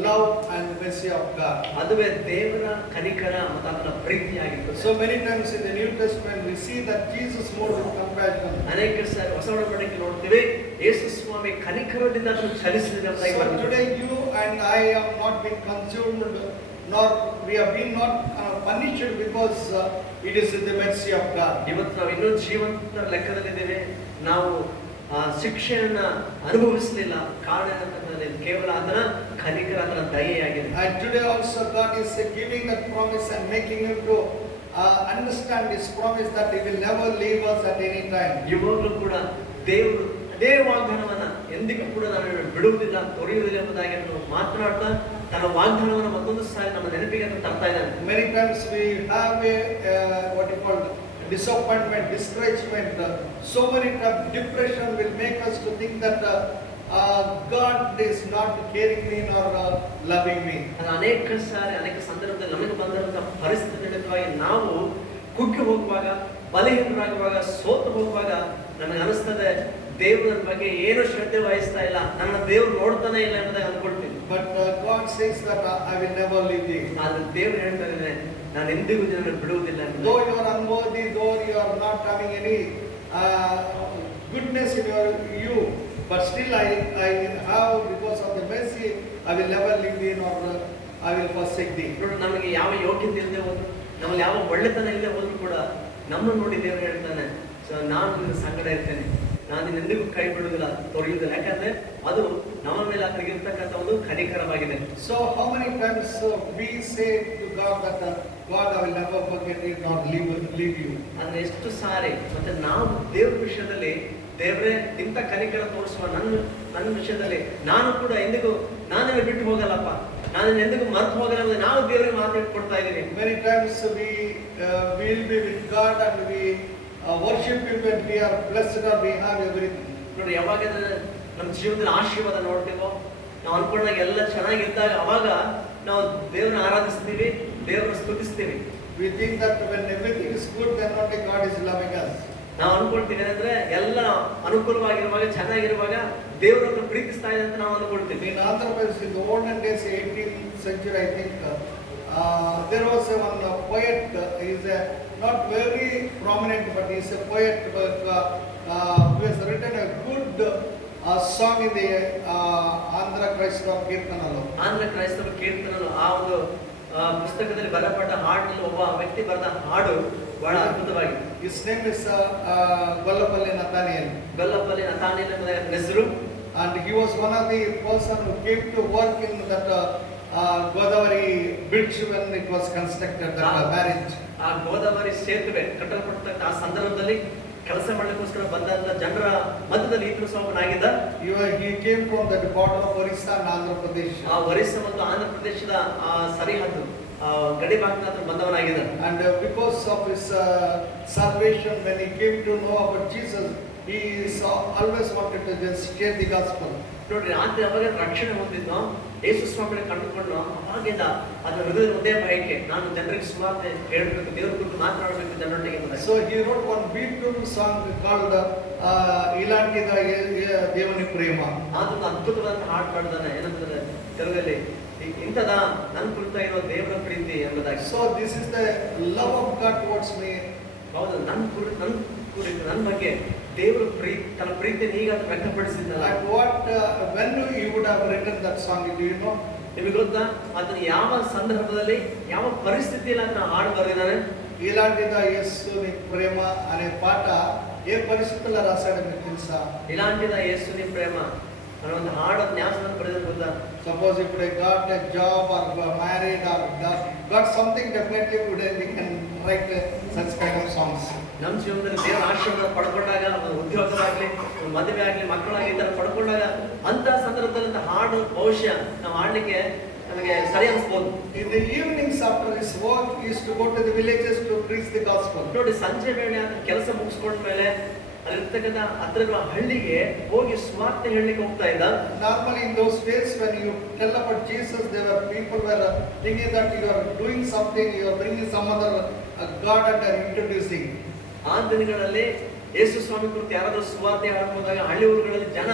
love and mercy of God. ಅದುವೇ ದೇವರ ಕನಿಕರ ಮತ್ತು ಆತನ ಪ್ರೀತಿಯಾಗಿತ್ತು. So many times in the New Testament we see that Jesus moved with compassion. ಅನೇಕ ಸಾರಿ ಹೊಸ ಒಡಂಬಡಿಕೆಯಲ್ಲಿ ನೋಡ್ತೀವಿ, ಯೇಸು ಸ್ವಾಮಿ ಕನಿಕರದಿಂದ ಆತನು ಚಲಿಸಿದ. So today you and I have not been consumed, nor we have been not punished, because it is in the mercy of God. ಇವತ್ತು ನಾವು ಇನ್ನೂ ಜೀವಂತ ಲೆಕ್ಕದಲ್ಲಿದ್ದೇವೆ. ನಾವು ಶಿಕ್ಷೆಯನ್ನ ಅನುಭವಿಸಲಿಲ್ಲ. ಕಾರಣ ಏನಂತಂದ್ರೆ ಕೇವಲ ಆತನ ಕನಿಕರ, ಆತನ ದಯೆಯಾಗಿದೆ. And today also God is giving that promise and making him to understand his promise that he will never leave us at any time. ಇವಾಗಲೂ ಕೂಡ ದೇವರು ಅದೇ ವಾಗ್ದಾನವನ್ನ ಎಂದಿಗೂ ಕೂಡ ನಾನು ಬಿಡುವುದಿಲ್ಲ, ತೊರೆಯುವುದಿಲ್ಲ ಎಂಬುದಾಗಿ ಮಾತನಾಡ್ತಾ ತನ್ನ ವಾಗ್ದಾನವನ್ನು ಮತ್ತೊಂದು ಸಾರಿ ನಮ್ಮ ನೆನಪಿಗೆ ತರ್ತಾ ಇದ್ದಾನೆ. Many times we have what you call disappointment, discouragement. So many times depression will make us to think that God is not caring me nor loving me. ಅನೇಕ ಸಾರಿ ಅನೇಕ ಸಂದರ್ಭದಲ್ಲಿ ನಮಗೆ ಬಂದಿರುವಂತಹ ಪರಿಸ್ಥಿತಿಗಳಿಂದಾಗಿ ನಾವು ಕುಗ್ಗಿ ಹೋಗುವಾಗ, ಬಲಹೀನರಾಗುವಾಗ, ಸೋತು ಹೋಗುವಾಗ ನಮಗೆ ಅನಿಸ್ತದೆ ದೇವರು ನನ್ನ ಬಗ್ಗೆ ಏನು ಶ್ರದ್ಧೆ ವಹಿಸ್ತಾ ಇಲ್ಲ, ನನ್ನ ದೇವರು ನೋಡ್ತಾನೆ ಇಲ್ಲ ಎಂಬುದಾಗಿ ಅಂದ್ಕೊಳ್ತೀವಿ. But God says that I will never leave you. ಆದ್ರೆ ದೇವರು ಹೇಳ್ತಾ ಇದ್ದಾನೆ, ನಾನು ಎಂದಿಗೂ ನಿನ್ನನ್ನು ಬಿಡುವುದಿಲ್ಲ. Though you are unworthy, though you are not having any goodness in you, but still I have, because of the mercy, I will never leave thee nor I will forsake thee. ನೋಡಿ, ನಮಗೆ ಯಾವ ಯೋಗ್ಯತೆ ಇಲ್ಲದೆ ಹೋದ್ರು, ನಮ್ಮಲ್ಲಿ ಯಾವ ಒಳ್ಳೆತನ ಇಲ್ಲದೆ ಹೋದ್ರು ಕೂಡ ನಮ್ಮನ್ನು ನೋಡಿ ದೇವರು ಹೇಳ್ತಾನೆ, ನಾನು ನಿನ್ನ ಸಂಗಡ ಇರ್ತೇನೆ, ನಾನು ನಿನ್ನೆಂದಿಗೂ ಕೈ ಬಿಡುವುದಿಲ್ಲ, ತೊರೆಯುವುದಿಲ್ಲ. ಯಾಕಂದ್ರೆ ಅದು ನಮ್ಮ ಮೇಲೆ ಆತನಿಗೆ ಇರ್ತಕ್ಕಂಥ ಒಂದು ಕನಿಕರವಾಗಿದೆ. So how many times we say to God that God, I will never forget you nor leave you. ಅಂದ್ರೆ ಎಷ್ಟು ಸಾರಿ ಮತ್ತೆ ನಾವು ದೇವ್ರ ವಿಷಯದಲ್ಲಿ, ದೇವರೇ ಇಂಥ ಕನಿಕರ ತೋರಿಸುವ ನನ್ನ ವಿಷಯದಲ್ಲಿ ನಾನು ಕೂಡ ಎಂದಿಗೂ ನಾನೇ ಬಿಟ್ಟು ಹೋಗಲ್ಲಪ್ಪ, ನಾನು ಎಂದಿಗೂ ಮರೆತು ಹೋಗಲ್ಲ ಅಂದ್ರೆ ನಾವು ದೇವರಿಗೆ ಮಾತಾಡ್ಕೊಡ್ತಾ ಇದ್ದೀವಿ. Many times we will be with God and we worship him when we are blessed or we have everything. ನೋಡಿ, ಯಾವಾಗ ನಮ್ಮ ಜೀವನದಲ್ಲಿ ಆಶೀರ್ವಾದ ನೋಡ್ತೀವೋ, ನಾವು ಅನ್ಕೊಂಡಾಗ ಎಲ್ಲ ಚೆನ್ನಾಗಿದ್ದಾಗ ಅವಾಗ ನಾವು ದೇವ್ರನ್ನ ಆರಾಧಿಸ್ತೀವಿ, ದೇವ್ರನ್ನ ಸ್ತುತಿಸ್ತೀವಿ. We think that when everything is good, then only God is loving us. ನಾವು ಅನ್ಕೊಳ್ತೀವಿ ಅಂದ್ರೆ ಎಲ್ಲ ಅನುಕೂಲವಾಗಿರುವಾಗ, ಚೆನ್ನಾಗಿರುವಾಗ ದೇವರನ್ನು ಪ್ರೀತಿಸ್ತಾ ಇದೆ ಅಂತ ನಾವು ಅನ್ಕೊಳ್ತೀವಿ. In Andhra Pradesh, in the olden days, 18th century, I think, there was one poet. He is not very prominent, but he is a poet who has written a good song in the Andhra Kraistava Kirtanalu. Andhra ಕ್ರೈಸ್ತವ ಕೀರ್ತನಲು ಆ ಒಂದು ಪುಸ್ತಕದಲ್ಲಿ ಬರೆಯಪಟ್ಟ ಹಾಡಿನಲ್ಲಿ ಒಬ್ಬ ವ್ಯಕ್ತಿ ಬರೆದ ಹಾಡು ಬಹಳ ಅದ್ಭುತವಾಗಿದೆ. His name is Gollapalli Nathaniel. ಗೊಲ್ಲಪಲ್ಲಿ ನತಾನಿಯಲ್ ಎಂಬ ಹೆಸರು. And he was one of the person who came to work in that Godavari bridge when it was constructed, that marriage. ಆ ಗೋದಾವರಿ ಸೇತುವೆ ಕಟ್ಟಲ್ಪಟ್ಟ ಆ ಸಂದರ್ಭದಲ್ಲಿ ಕೆಲಸ ಮಾಡಲಿಕ್ಕೋಸ್ಕರ ಬಂದಂತ ಜನರ ಮಧ್ಯದಲ್ಲಿ ಈತನು ಸಹ ಒಬ್ಬನಾಗಿದ್ದ. He came from the border of Orissa and Andhra Pradesh. ಆ ಒರಿಸ್ಸಾ ಮತ್ತು ಆಂಧ್ರ ಪ್ರದೇಶದ ಆ ಸರಿಹದ್ದು ಗಡಿ ಭಾಗದಿಂದ ಬಂದವನಾಗಿದ್ದ. And because of his salvation, when he came to know about Jesus, he always wanted to just share the gospel. ನೋಡ್ರಿ, ಆದ್ರೆ ಅವಾಗ ರಕ್ಷಣೆ ಹೊಂದಿದ್ನೋ, ಯೇಸು ಸ್ವಾಮಿನ ಕಂಡುಕೊಂಡು ಅವಾಗಿಂದ ಅದರ ಹೃದಯದ ಒಂದೇ ಬಯಕೆ, ನಾನು ಜನರಿಗೆ ಸುವಾರ್ತೆ ಹೇಳ್ಬೇಕು, ದೇವರ ಕುರಿತು ಮಾತನಾಡಬೇಕು ಜನರೊಟ್ಟಿಗೆ. So he wrote one beautiful song called Ilantida Devani Prema. ಅದೊಂದು ಅದ್ಭುತವಾದ ಹಾಡು ಮಾಡಿದಾನೆ. ಏನಂತಂದ್ರೆ ತೆಲುಗಲ್ಲಿ, ಇಂಥದ ನನ್ನ ಕುರಿತ ಇರೋ ದೇವರ ಪ್ರೀತಿ ಎಂಬುದಾಗಿ. So this is the love of God towards me. ಹೌದು, ನನ್ನ ಬಗ್ಗೆ ದೇವರು ತನ್ನ ಪ್ರೀತಿಯನ್ನು ಈಗ ವ್ಯಕ್ತಪಡಿಸಿದ್ದಲ್ಲ. And when he would have written that song, do you know? ನಿಮಗೆ ಗೊತ್ತಾ ಅದನ್ನು ಯಾವ ಸಂದರ್ಭದಲ್ಲಿ ಯಾವ ಪರಿಸ್ಥಿತಿಯಲ್ಲಿ ಅದನ್ನ ಹಾಡು ಬರೆದಿದ್ದಾನೆ? ఇలాంటిదా యేసుని ప్రేమ అనే పాట ఏ పరిస్థితుల్లో రాశాడో మీకు తెలుసా? ఇలాంటిదా యేసుని ప్రేమ అనే ಒಂದು ಹಾಡನ್ನು ಯಾವ ಸಂದರ್ಭದಲ್ಲಿ ಬರೆದಿದ್ದಾನೆ ಗೊತ್ತಾ? Suppose if they got a job or married or got something, definitely we can write such kind of songs. ನಮ್ಮ ಜೀವನದಲ್ಲಿ ದೇವರ ಆಶೀರ್ವಾದ ಪಡ್ಕೊಂಡಾಗ, ಒಂದು ಉದ್ಯೋಗವಾಗಲಿ, ಒಂದು ಮದುವೆ ಆಗಲಿ, ಮಕ್ಕಳಾಗಲಿ ಈ ಥರ ಪಡ್ಕೊಂಡಾಗ ಅಂತ ಸಂದರ್ಭದಲ್ಲಿ ಹಾಡು ಬಹುಶಃ ನಾವು ಹಾಡಲಿಕ್ಕೆ ನಮಗೆ ಸರಿ ಅನಿಸ್ಬೋದು. In the evenings after his work, he used to go to the villages to preach the gospel. ನೋಡಿ, ಸಂಜೆ ವೇಳೆ ಕೆಲಸ ಮುಗಿಸ್ಕೊಂಡ ಮೇಲೆ ಅಲ್ಲಿರ್ತಕ್ಕಂಥ ಹತ್ತಿರ ಹಳ್ಳಿಗೆ ಹೋಗಿ ಸುವಾರ್ತೆ ಹೇಳಲಿಕ್ಕೆ ಹೋಗ್ತಾ ಇದ್ದ. Normally in those days when you tell about Jesus, people were thinking that you are doing something, you are bringing some other God and are introducing. ಆ ದಿನಗಳಲ್ಲಿ ಯೇಸು ಸ್ವಾಮಿ ಕುರಿತು ಯಾರಾದ್ರೂ ಸುವಾರ್ತೆ ಹಾಡ್ಬೋದಾಗ ಹಳ್ಳಿ ಊರುಗಳಲ್ಲಿ ಜನ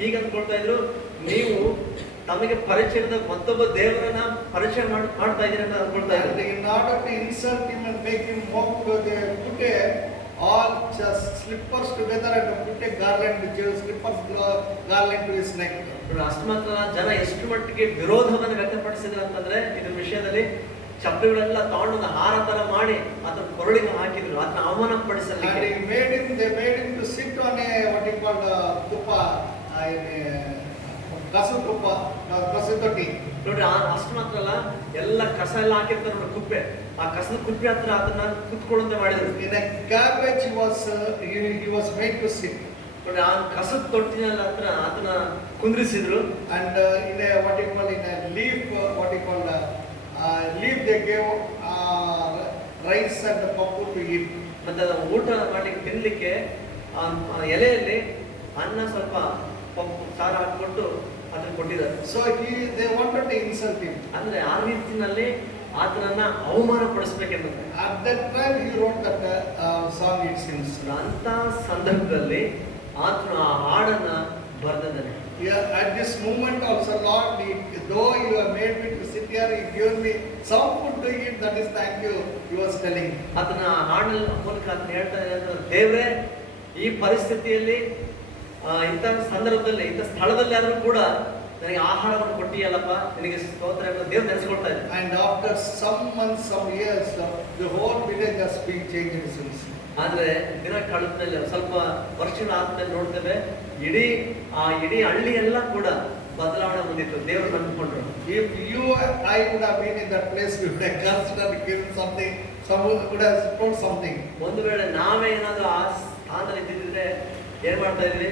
ಹೀಗೆ ಅಂದ್ಕೊಳ್ತಾ ಇದ್ರು, ನೀವು ತಮಗೆ ಪರಿಚಯದ ಮತ್ತೊಬ್ಬ ದೇವರನ್ನ ಪರಿಚಯ ಮಾಡ್ತಾ ಇದ್ದೀರಿ ಅಂತ ಅಂದ್ಕೊಳ್ತಾ ಇದ್ರು. In order to insult him and make him mock, they put all just slippers together and put a garland, slippers garland to his neck. ಅಷ್ಟು ಮಾತ್ರ ಜನ ಎಷ್ಟು ಮಟ್ಟಿಗೆ ವಿರೋಧವನ್ನು ವ್ಯಕ್ತಪಡಿಸಿದ್ರು ಅಂತಂದ್ರೆ ಇದ್ರ ವಿಷಯದಲ್ಲಿ ಚಪ್ಪಲಿಗಳೆಲ್ಲ ತಗೊಂಡು ಹಾರ ತರ ಮಾಡಿ ಅದನ್ನ ಕೊರಳಿಗೆ ಹಾಕಿದ್ರು, ಅದನ್ನ ಅವಮಾನ ಪಡಿಸಲಿಕ್ಕೆ. They made him to sit on a what you call tupa, ಕಸು ತುಪ್ಪ, ಕಸು ತೊಟ್ಟಿ. ನೋಡಿ, ಅಷ್ಟು ಮಾತ್ರ ಅಲ್ಲ, ಎಲ್ಲ ಕಸ ಎಲ್ಲ ಹಾಕಿರ್ತಾರೆ ನೋಡಿ ಕುಪ್ಪೆ, ಆ ಕಸದ ಕುಪ್ಪೆ ಹತ್ರ ಅದನ್ನ ಕುತ್ಕೊಳ್ಳುವಂತೆ ಮಾಡಿದ್ರು. In a cabbage he was made to sit. ನೋಡಿ, ಆ ಕಸದ ತೊಟ್ಟಿನ ಹತ್ರ ಅದನ್ನ ಕುಂದ್ರಿಸಿದ್ರು. And in a what you call, in a leaf, what you call leaf, they gave rice and pappu to eat. ಮತ್ತೆ ಊಟ ಮಾಡಿ ತಿನ್ಲಿಕ್ಕೆ ಎಲೆಯಲ್ಲಿ ಅನ್ನ ಸ್ವಲ್ಪ ಪಪ್ಪು ಸಾರು ಹಾಕಿಕೊಟ್ಟು ಅದನ್ನ ಕೊಟ್ಟಿದ್ದಾರೆ. So they wanted to insult him. ಅಂದ್ರೆ ಆ ರೀತಿಯಲ್ಲಿ ಆತನನ್ನ ಅವಮಾನ ಪಡಿಸ್ಬೇಕೆಂದ್ರೆ At that time he wrote that song, it seems. ಅಂತ ಸಂದರ್ಭದಲ್ಲಿ ಆತನು ಆ ಹಾಡನ್ನ ಬರೆದಿದ್ದಾನೆ. At this moment also, Lord, though you have made me to sit here, you given me some food to eat, that is thank you, he was telling. ಅದನ್ನ ಹಾಡಿನ ಮೂಲಕ ಅದನ್ನ ಹೇಳ್ತಾ ಇದ್ದಾರೆ, ದೇವರೇ ಈ ಪರಿಸ್ಥಿತಿಯಲ್ಲಿ ಇಂಥ ಸಂದರ್ಭದಲ್ಲಿ ಇಂಥ ಸ್ಥಳದಲ್ಲಿ ಆದ್ರೂ ಕೂಡ ನನಗೆ ಆಹಾರವನ್ನು ಕೊಟ್ಟಿಯಲ್ಲಪ್ಪ, ನಿನಗೆ ಸ್ತೋತ್ರ ಅಂತ ದೇವ್ರು ನೆನೆಸ್ಕೊಳ್ತಾ ಇದ್ದಾರೆ. And after some months, some years, the whole village has been changed since. ಆದ್ರೆ ದಿನ ಕಳೆದ ಮೇಲೆ ಸ್ವಲ್ಪ ವರ್ಷಗಳ ಆದ್ಮೇಲೆ ನೋಡ್ತೇವೆ, ಇಡೀ ಹಳ್ಳಿ ಎಲ್ಲ ಕೂಡ ಬದಲಾವಣೆ ಹೊಂದಿತ್ತು, ದೇವರು ನಂಬಿಕೊಂಡ್ರು. If you and I would have been in that place, we would have cursed and given something, someone would have told something. ಒಂದು ವೇಳೆ ನಾವೇ ಏನಾದ್ರು ಆ ಸ್ಥಾನದಲ್ಲಿ ಇದ್ದಿದ್ರೆ ಏನ್ ಮಾಡ್ತಾ ಇದ್ವಿ,